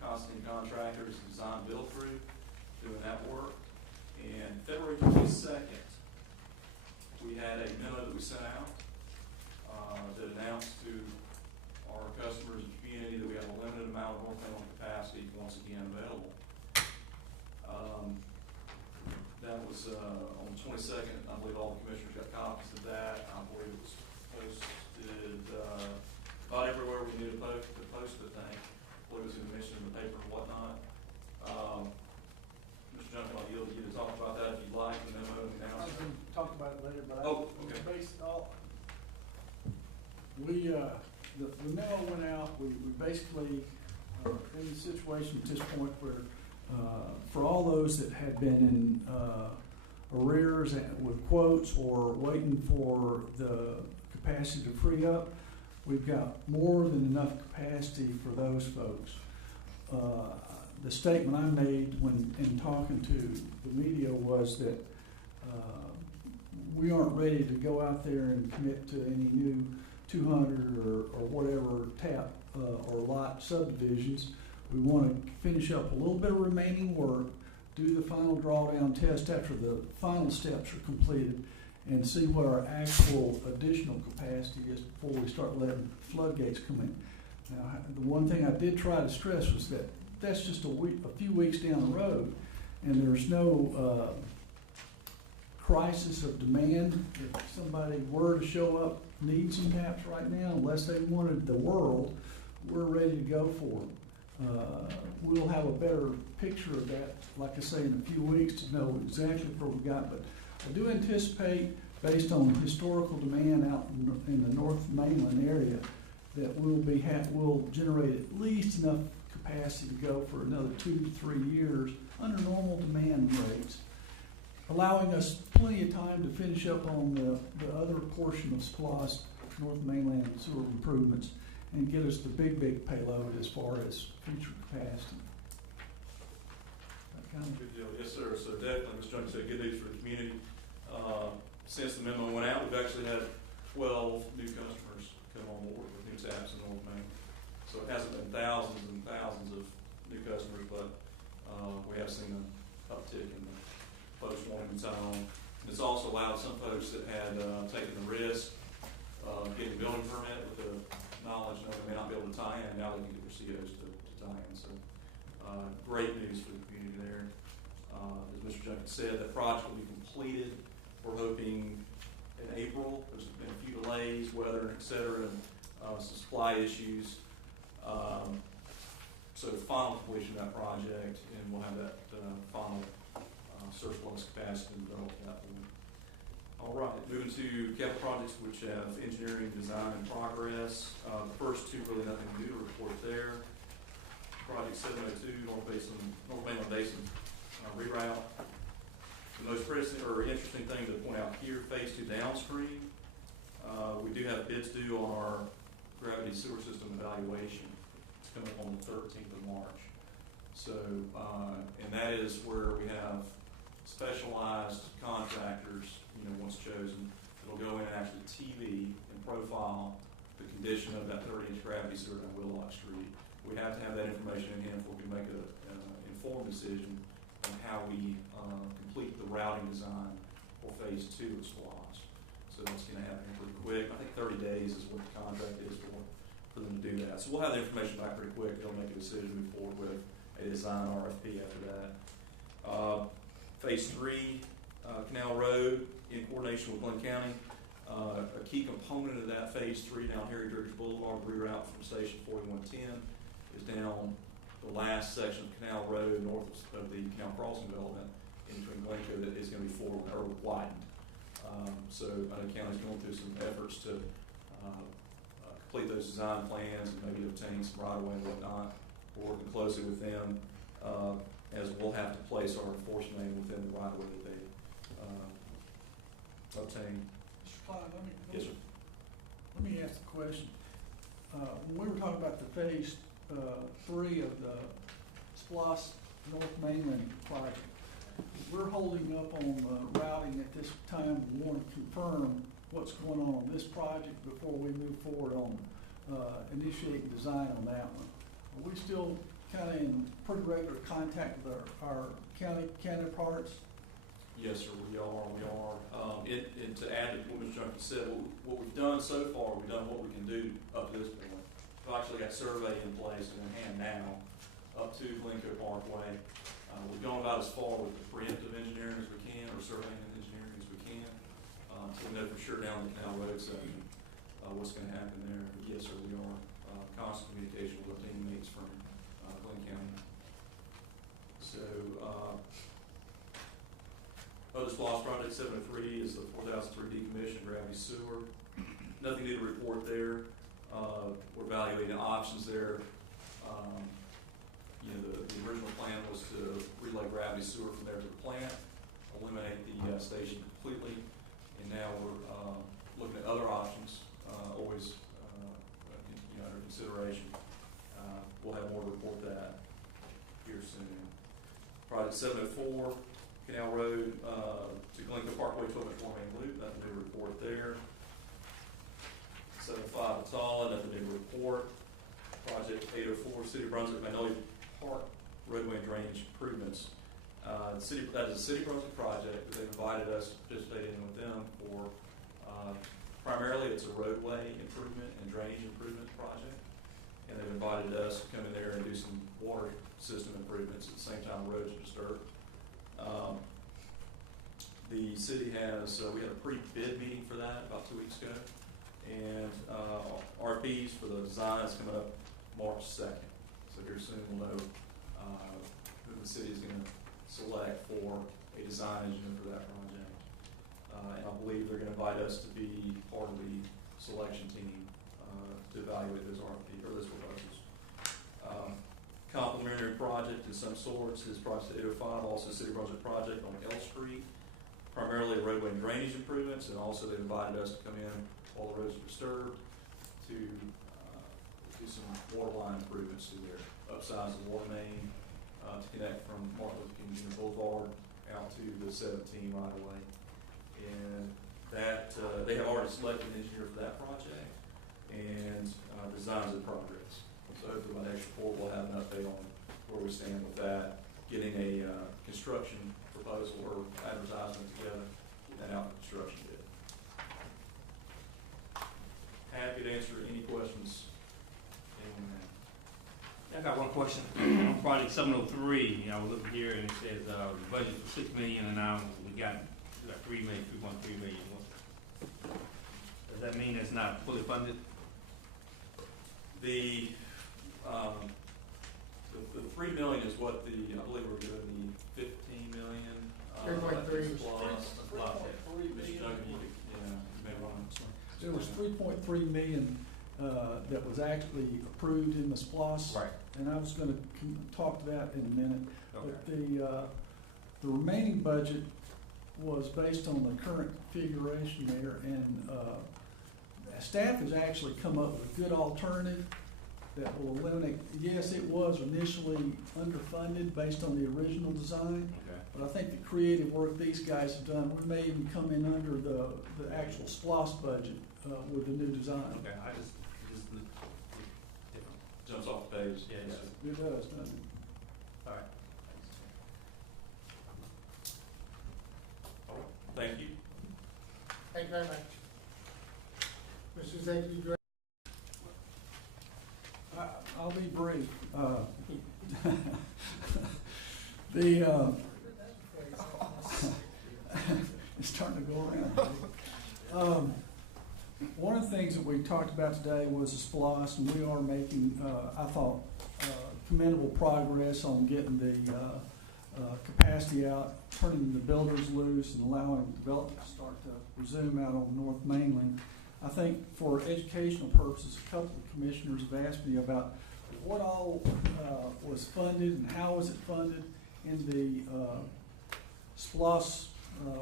Constantine Contractors, design build crew, doing that work. And February 22nd, we had a memo that we sent out that announced to our customers and community that we have a limited amount of North Mainland capacity once again available. That was on the 22nd. I believe all the commissioners got copies of that. I believe it was posted about everywhere we needed to post the thing. I believe it was in the mission in the paper and whatnot. Mr. Junkin, I'll yield to you to talk about that if you'd like, and then we'll I announce can it. talk about it later, but Okay. based all, the memo went out, we basically, in the situation at this point where, for all those that had been in, arrears with quotes or waiting for the capacity to free up, we've got more than enough capacity for those folks. The statement I made when in talking to the media was that we aren't ready to go out there and commit to any new 200 or whatever tap or lot subdivisions. We want to finish up a little bit of remaining work, do the final drawdown test after the final steps are completed, and see what our actual additional capacity is before we start letting floodgates come in. Now, the one thing I did try to stress was that that's just a few weeks down the road, and there's no crisis of demand. If somebody were to show up needing some taps right now, unless they wanted the world, we're ready to go for them. We'll have a better picture of that, like I say, in a few weeks to know exactly what we got. But I do anticipate, based on historical demand out in the North Mainland area, that we'll generate at least enough capacity to go for another 2 to 3 years under normal demand rates, allowing us plenty of time to finish up on the other portion of SPLOST North Mainland sewer improvements and get us the big payload as far as future capacity. Good deal. Yes, sir. So definitely, Mr. Junkin said, good news for the community. Since the memo went out, we've actually had 12 new customers come on board with new taps in North Main. So it hasn't been thousands and thousands of new customers, but we have seen an uptick in the folks wanting to tie on. It's also allowed some folks that had taken the risk of getting a building permit with the knowledge that they may not be able to tie in, now they can get their COs to tie in. So great news for the community there. As Mr. Jenkins said, that project will be completed, we're hoping, in April. There's been a few delays, weather, et cetera, and some supply issues. So final completion of that project, and we'll have that final surplus capacity developed at that point. All right, moving to capital projects which have engineering, design, and progress. The first two really nothing new to report there. Project 702, North Mainland Basin reroute. The most interesting thing to point out here, phase 2 downstream. We do have bids due on our gravity sewer system evaluation. It's coming up on the 13th of March. So, and that is where we have specialized contractors, once chosen, that'll go in and actually TV and profile the condition of that 30-inch gravity sewer down Willock Street. We have to have that information in hand before we can make an informed decision on how we complete the routing design for phase 2 of SPLOST. So that's going to happen pretty quick. I think 30 days is what the contract is for them to do that. So we'll have the information back pretty quick. They'll make a decision to move forward with a design RFP after that. Phase 3, Canal Road, in coordination with Glynn County. A key component of that phase 3 down Harry Bridge Boulevard reroute from Station 4110 is down the last section of Canal Road north of the Canal Crossing development in between Glencoe that is going to be widened. So the county's going through some efforts to complete those design plans and maybe obtain some right-of-way and whatnot. We're working closely with them as we'll have to place our enforcement name within the right-of-way that they obtain. Mr. Clyde, Yes, sir. let me ask a question. When we were talking about the phase 3 of the SPLOST North Mainland project, we're holding up on routing at this time. We want to confirm what's going on this project before we move forward on initiating design on that one. Are we still kind of in pretty regular contact with our county counterparts? Yes, sir, we are. And to add to what Mr. Junkie said, what we've done so far, we've done what we can do up to this point. We've actually got survey in place and in hand now up to Glencoe Parkway. We've gone about as far with the preemptive engineering as we can, or surveying and engineering as we can, so we know for sure down the Canal Road section what's going to happen there. But yes, sir, we are constant communication with our teammates from Glynn County. So, other SPLOST project 703 is the 4003 decommissioned gravity sewer. Nothing new to report there. We're evaluating options there. The original plan was to relay gravity sewer from there to the plant, eliminate the station completely, and now we're looking at other options, always under consideration. We'll have more to report that here soon. Project 704, Canal Road to Glencoe Parkway, 12-inch 4-main loop, nothing new to report there. 705 Atala, nothing new to report. Project 804, City of Brunswick, Magnolia Park roadway and drainage improvements. That is a City of Brunswick project that they've invited us to participate in with them for, primarily it's a roadway improvement and drainage improvement project. And they've invited us to come in there and do some water system improvements at the same time roads are disturbed. The city has, we had a pre-bid meeting for that about 2 weeks ago. And RFPs for the design is coming up March 2nd. So here soon we'll know who the city is going to select for a design engineer for that project. And I believe they're going to invite us to be part of the selection team to evaluate those RFPs or those proposals. Complementary project of some sorts is Project 805, also a City of Brunswick project on L Street, primarily roadway and drainage improvements, and also they invited us to come in while the roads are disturbed to do some water line improvements to their upsize the water main to connect from Martin Luther King Jr. Boulevard out to the 17 right away. And that they have already selected an engineer for that project, and designs in progress. So hopefully by next report, we'll have an update on where we stand with that, getting a construction proposal or advertisement together, get that out in construction bid. Happy to answer any questions anyone has. I got one question. On project 703, I was looking here and it says, budget for $6 million and now we got 3 million, 3.3 million. Does that mean it's not fully funded? The 3 million is what I believe we're given the 15 million. 3.3. There was 3.3 million, that was actually approved in the SPOS. Right. And I was gonna talk to that in a minute. Okay. But the remaining budget was based on the current configuration there, and, staff has actually come up with a good alternative that will eliminate, yes, it was initially underfunded based on the original design, Okay. but I think the creative work these guys have done, we may even come in under the actual SPOS budget, with the new design. Okay, I just look different. Jumps off the page. Yeah, Yes, yeah. sir. It does, doesn't it? All right. Thank you. Thank you very much. Mr. Executive Director. I'll be brief. It's starting to go around. One of the things that we talked about today was the SPOS, and we are making, I thought, commendable progress on getting the capacity out, turning the builders loose, and allowing development to start to resume out on North Mainland. I think for educational purposes, a couple of commissioners have asked me about what all was funded and how was it funded in the SPLOS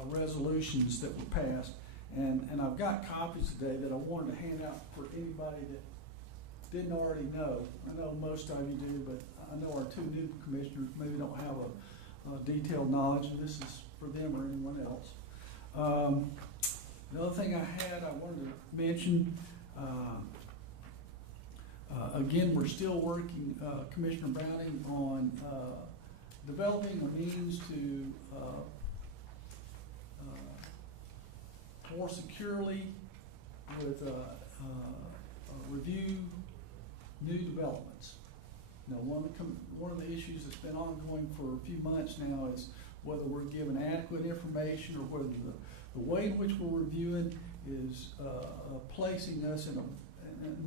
resolutions that were passed. And I've got copies today that I wanted to hand out for anybody that didn't already know. I know most of you do, but I know our two new commissioners maybe don't have a detailed knowledge, and this is for them or anyone else. The other thing I wanted to mention, again, we're still working, Commissioner Browning, on developing a means to more securely review new developments. Now, one of the issues that's been ongoing for a few months now is whether we're given adequate information or whether the way in which we're reviewing is placing us in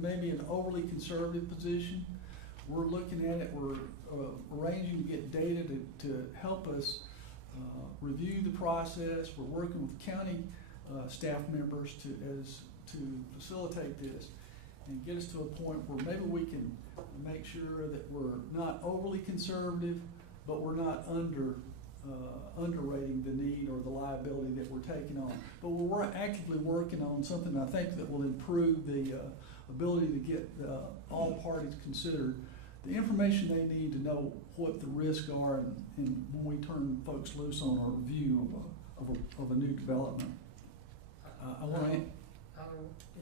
maybe an overly conservative position. We're looking at it, we're arranging to get data to help us review the process. We're working with county staff members to facilitate this and get us to a point where maybe we can make sure that we're not overly conservative, but we're not underrating the need or the liability that we're taking on. But we're actively working on something I think that will improve the ability to get all parties considered the information they need to know what the risks are and when we turn folks loose on our review of a new development. I don't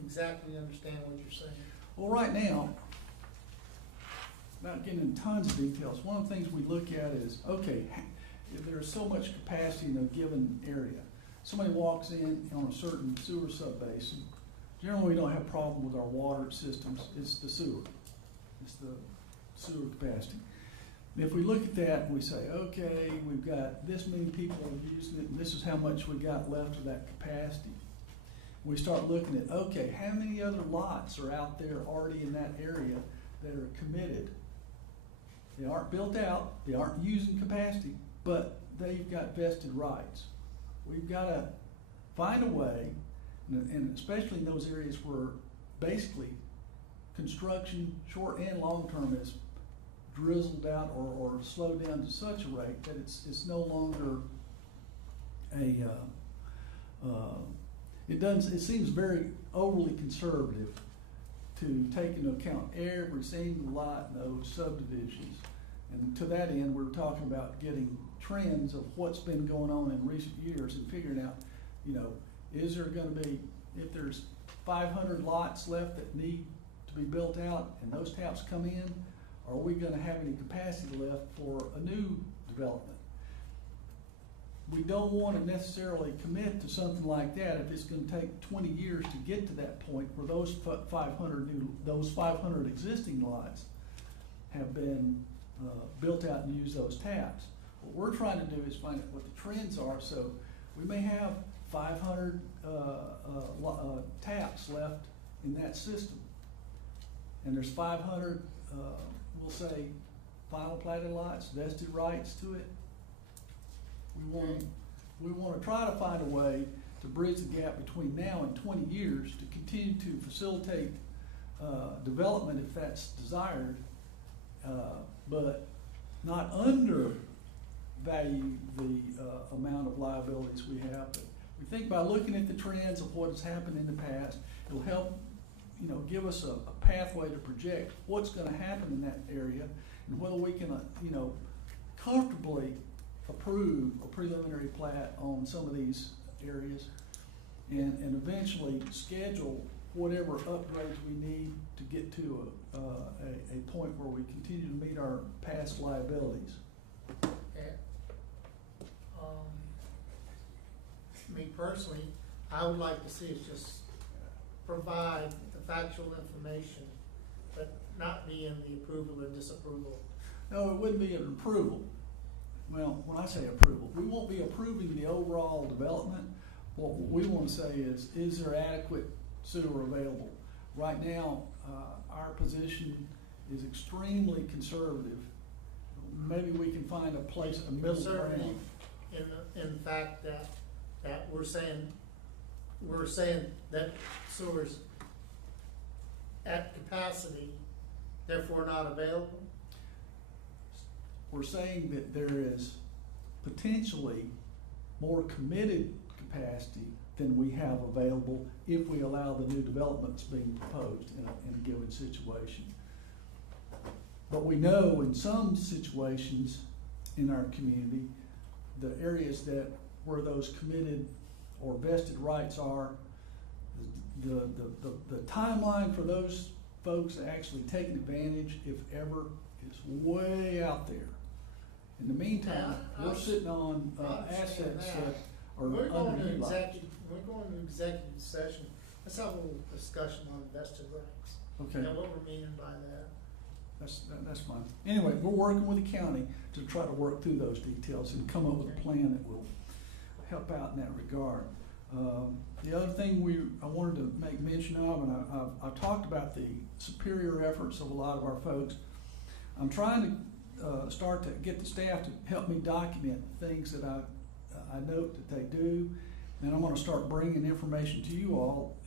exactly understand what you're saying. Well, right now, not getting into tons of details, one of the things we look at is, okay, if there's so much capacity in a given area, somebody walks in on a certain sewer subbasin, generally we don't have a problem with our water systems, it's the sewer. It's the sewer capacity. And if we look at that and we say, okay, we've got this many people using it, and this is how much we got left of that capacity. We start looking at, okay, how many other lots are out there already in that area that are committed? They aren't built out, they aren't using capacity, but they've got vested rights. We've got to find a way, and especially in those areas where basically construction, short and long term, is drizzled out or slowed down to such a rate that it's no longer it seems very overly conservative to take into account every single lot in those subdivisions. And to that end, we're talking about getting trends of what's been going on in recent years and figuring out, is there going to be, if there's 500 lots left that need to be built out and those taps come in? Are we gonna have any capacity left for a new development? We don't wanna necessarily commit to something like that if it's gonna take 20 years to get to that point where those 500 existing lots have been built out and use those taps. What we're trying to do is find out what the trends are, so we may have 500 taps left in that system. And there's 500, we'll say, final platted lots, vested rights to it. We want to try to find a way to bridge the gap between now and 20 years to continue to facilitate development if that's desired, but not undervalue the amount of liabilities we have. But we think by looking at the trends of what has happened in the past, it'll help, give us a pathway to project what's going to happen in that area and whether we can, comfortably approve a preliminary plat on some of these areas and eventually schedule whatever upgrades we need to get to a point where we continue to meet our past liabilities. Okay. Me personally, I would like to see us just provide the factual information, but not be in the approval or disapproval. No, it wouldn't be an approval. Well, when I say approval, we won't be approving the overall development. What we want to say is there adequate sewer available? Right now, our position is extremely conservative. Maybe we can find a place, a middle ground. In the fact that we're saying that sewer's at capacity, therefore not available? We're saying that there is potentially more committed capacity than we have available if we allow the new developments being proposed in a given situation. But we know in some situations in our community, the areas where those committed or vested rights are, the timeline for those folks actually taking advantage, if ever, is way out there. In the meantime, we're sitting on assets that are underutilized. We're going to executive session. Let's have a little discussion on vested rights. Okay. And what we're meaning by that. That's fine. Anyway, we're working with the county to try to work through those details and come up with a plan that will help out in that regard. The other thing I wanted to make mention of, and I've talked about the superior efforts of a lot of our folks. I'm trying to start to get the staff to help me document things that I note that they do, and I'm going to start bringing information to you all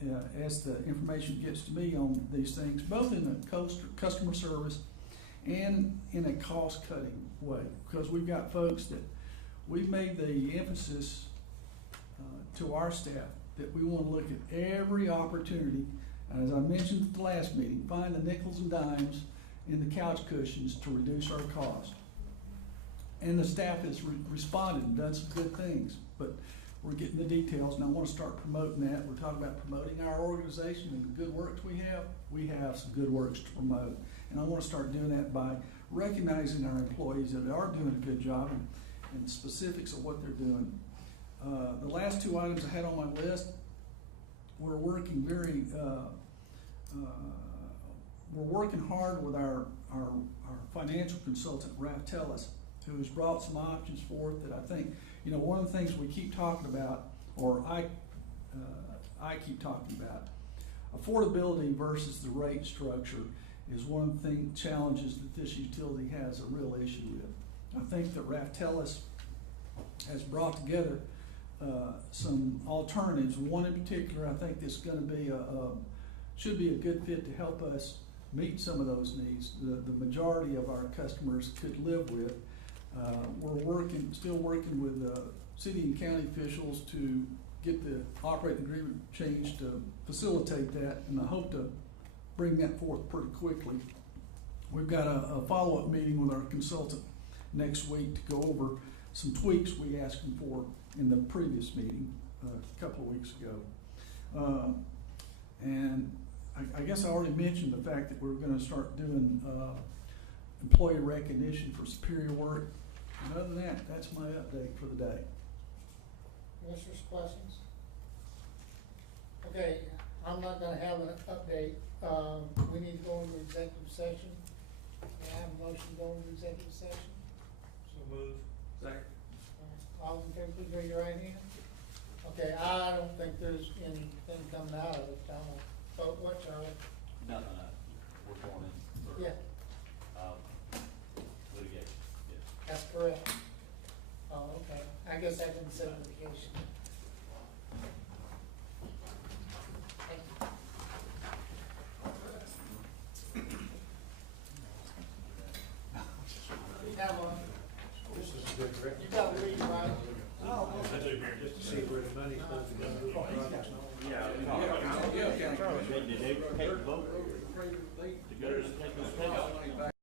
as the information gets to me on these things, both in the customer service and in a cost-cutting way, because we've got folks that we've made the emphasis to our staff that we want to look at every opportunity, and as I mentioned at the last meeting, find the nickels and dimes in the couch cushions to reduce our cost. And the staff has responded and done some good things, but we're getting the details, and I want to start promoting that. We're talking about promoting our organization and the good works we have. We have some good works to promote, and I want to start doing that by recognizing our employees that are doing a good job and specifics of what they're doing. The last two items I had on my list, we're working we're working hard with our financial consultant, Ralph Tellis, who has brought some options forth that I think, one of the things we keep talking about, or I keep talking about, affordability versus the rate structure is one of the challenges that this utility has a real issue with. I think that Ralph Tellis has brought together some alternatives. One in particular, I think this is going to be should be a good fit to help us meet some of those needs. The majority of our customers could live with. We're still working with city and county officials to get the operating agreement changed to facilitate that, and I hope to bring that forth pretty quickly. We've got a follow-up meeting with our consultant next week to go over some tweaks we asked him for in the previous meeting a couple of weeks ago. And I guess I already mentioned the fact that we're gonna start doing, employee recognition for superior work. And other than that, that's my update for the day. Commissioners, questions? Okay, I'm not gonna have an update. We need to go into executive session. May I have a motion to go into executive session? So move. Second. All in favor, please raise your right hand. Okay, I don't think there's anything coming out of it, vote what, Charlie? No, we're going in for, Yeah, litigation, yes. that's correct. Oh, okay, I guess I didn't say litigation. Thank you. You have one. This is a good record. You gotta leave, right? Just to see where the money's supposed to go. Did they take the vote? To go to the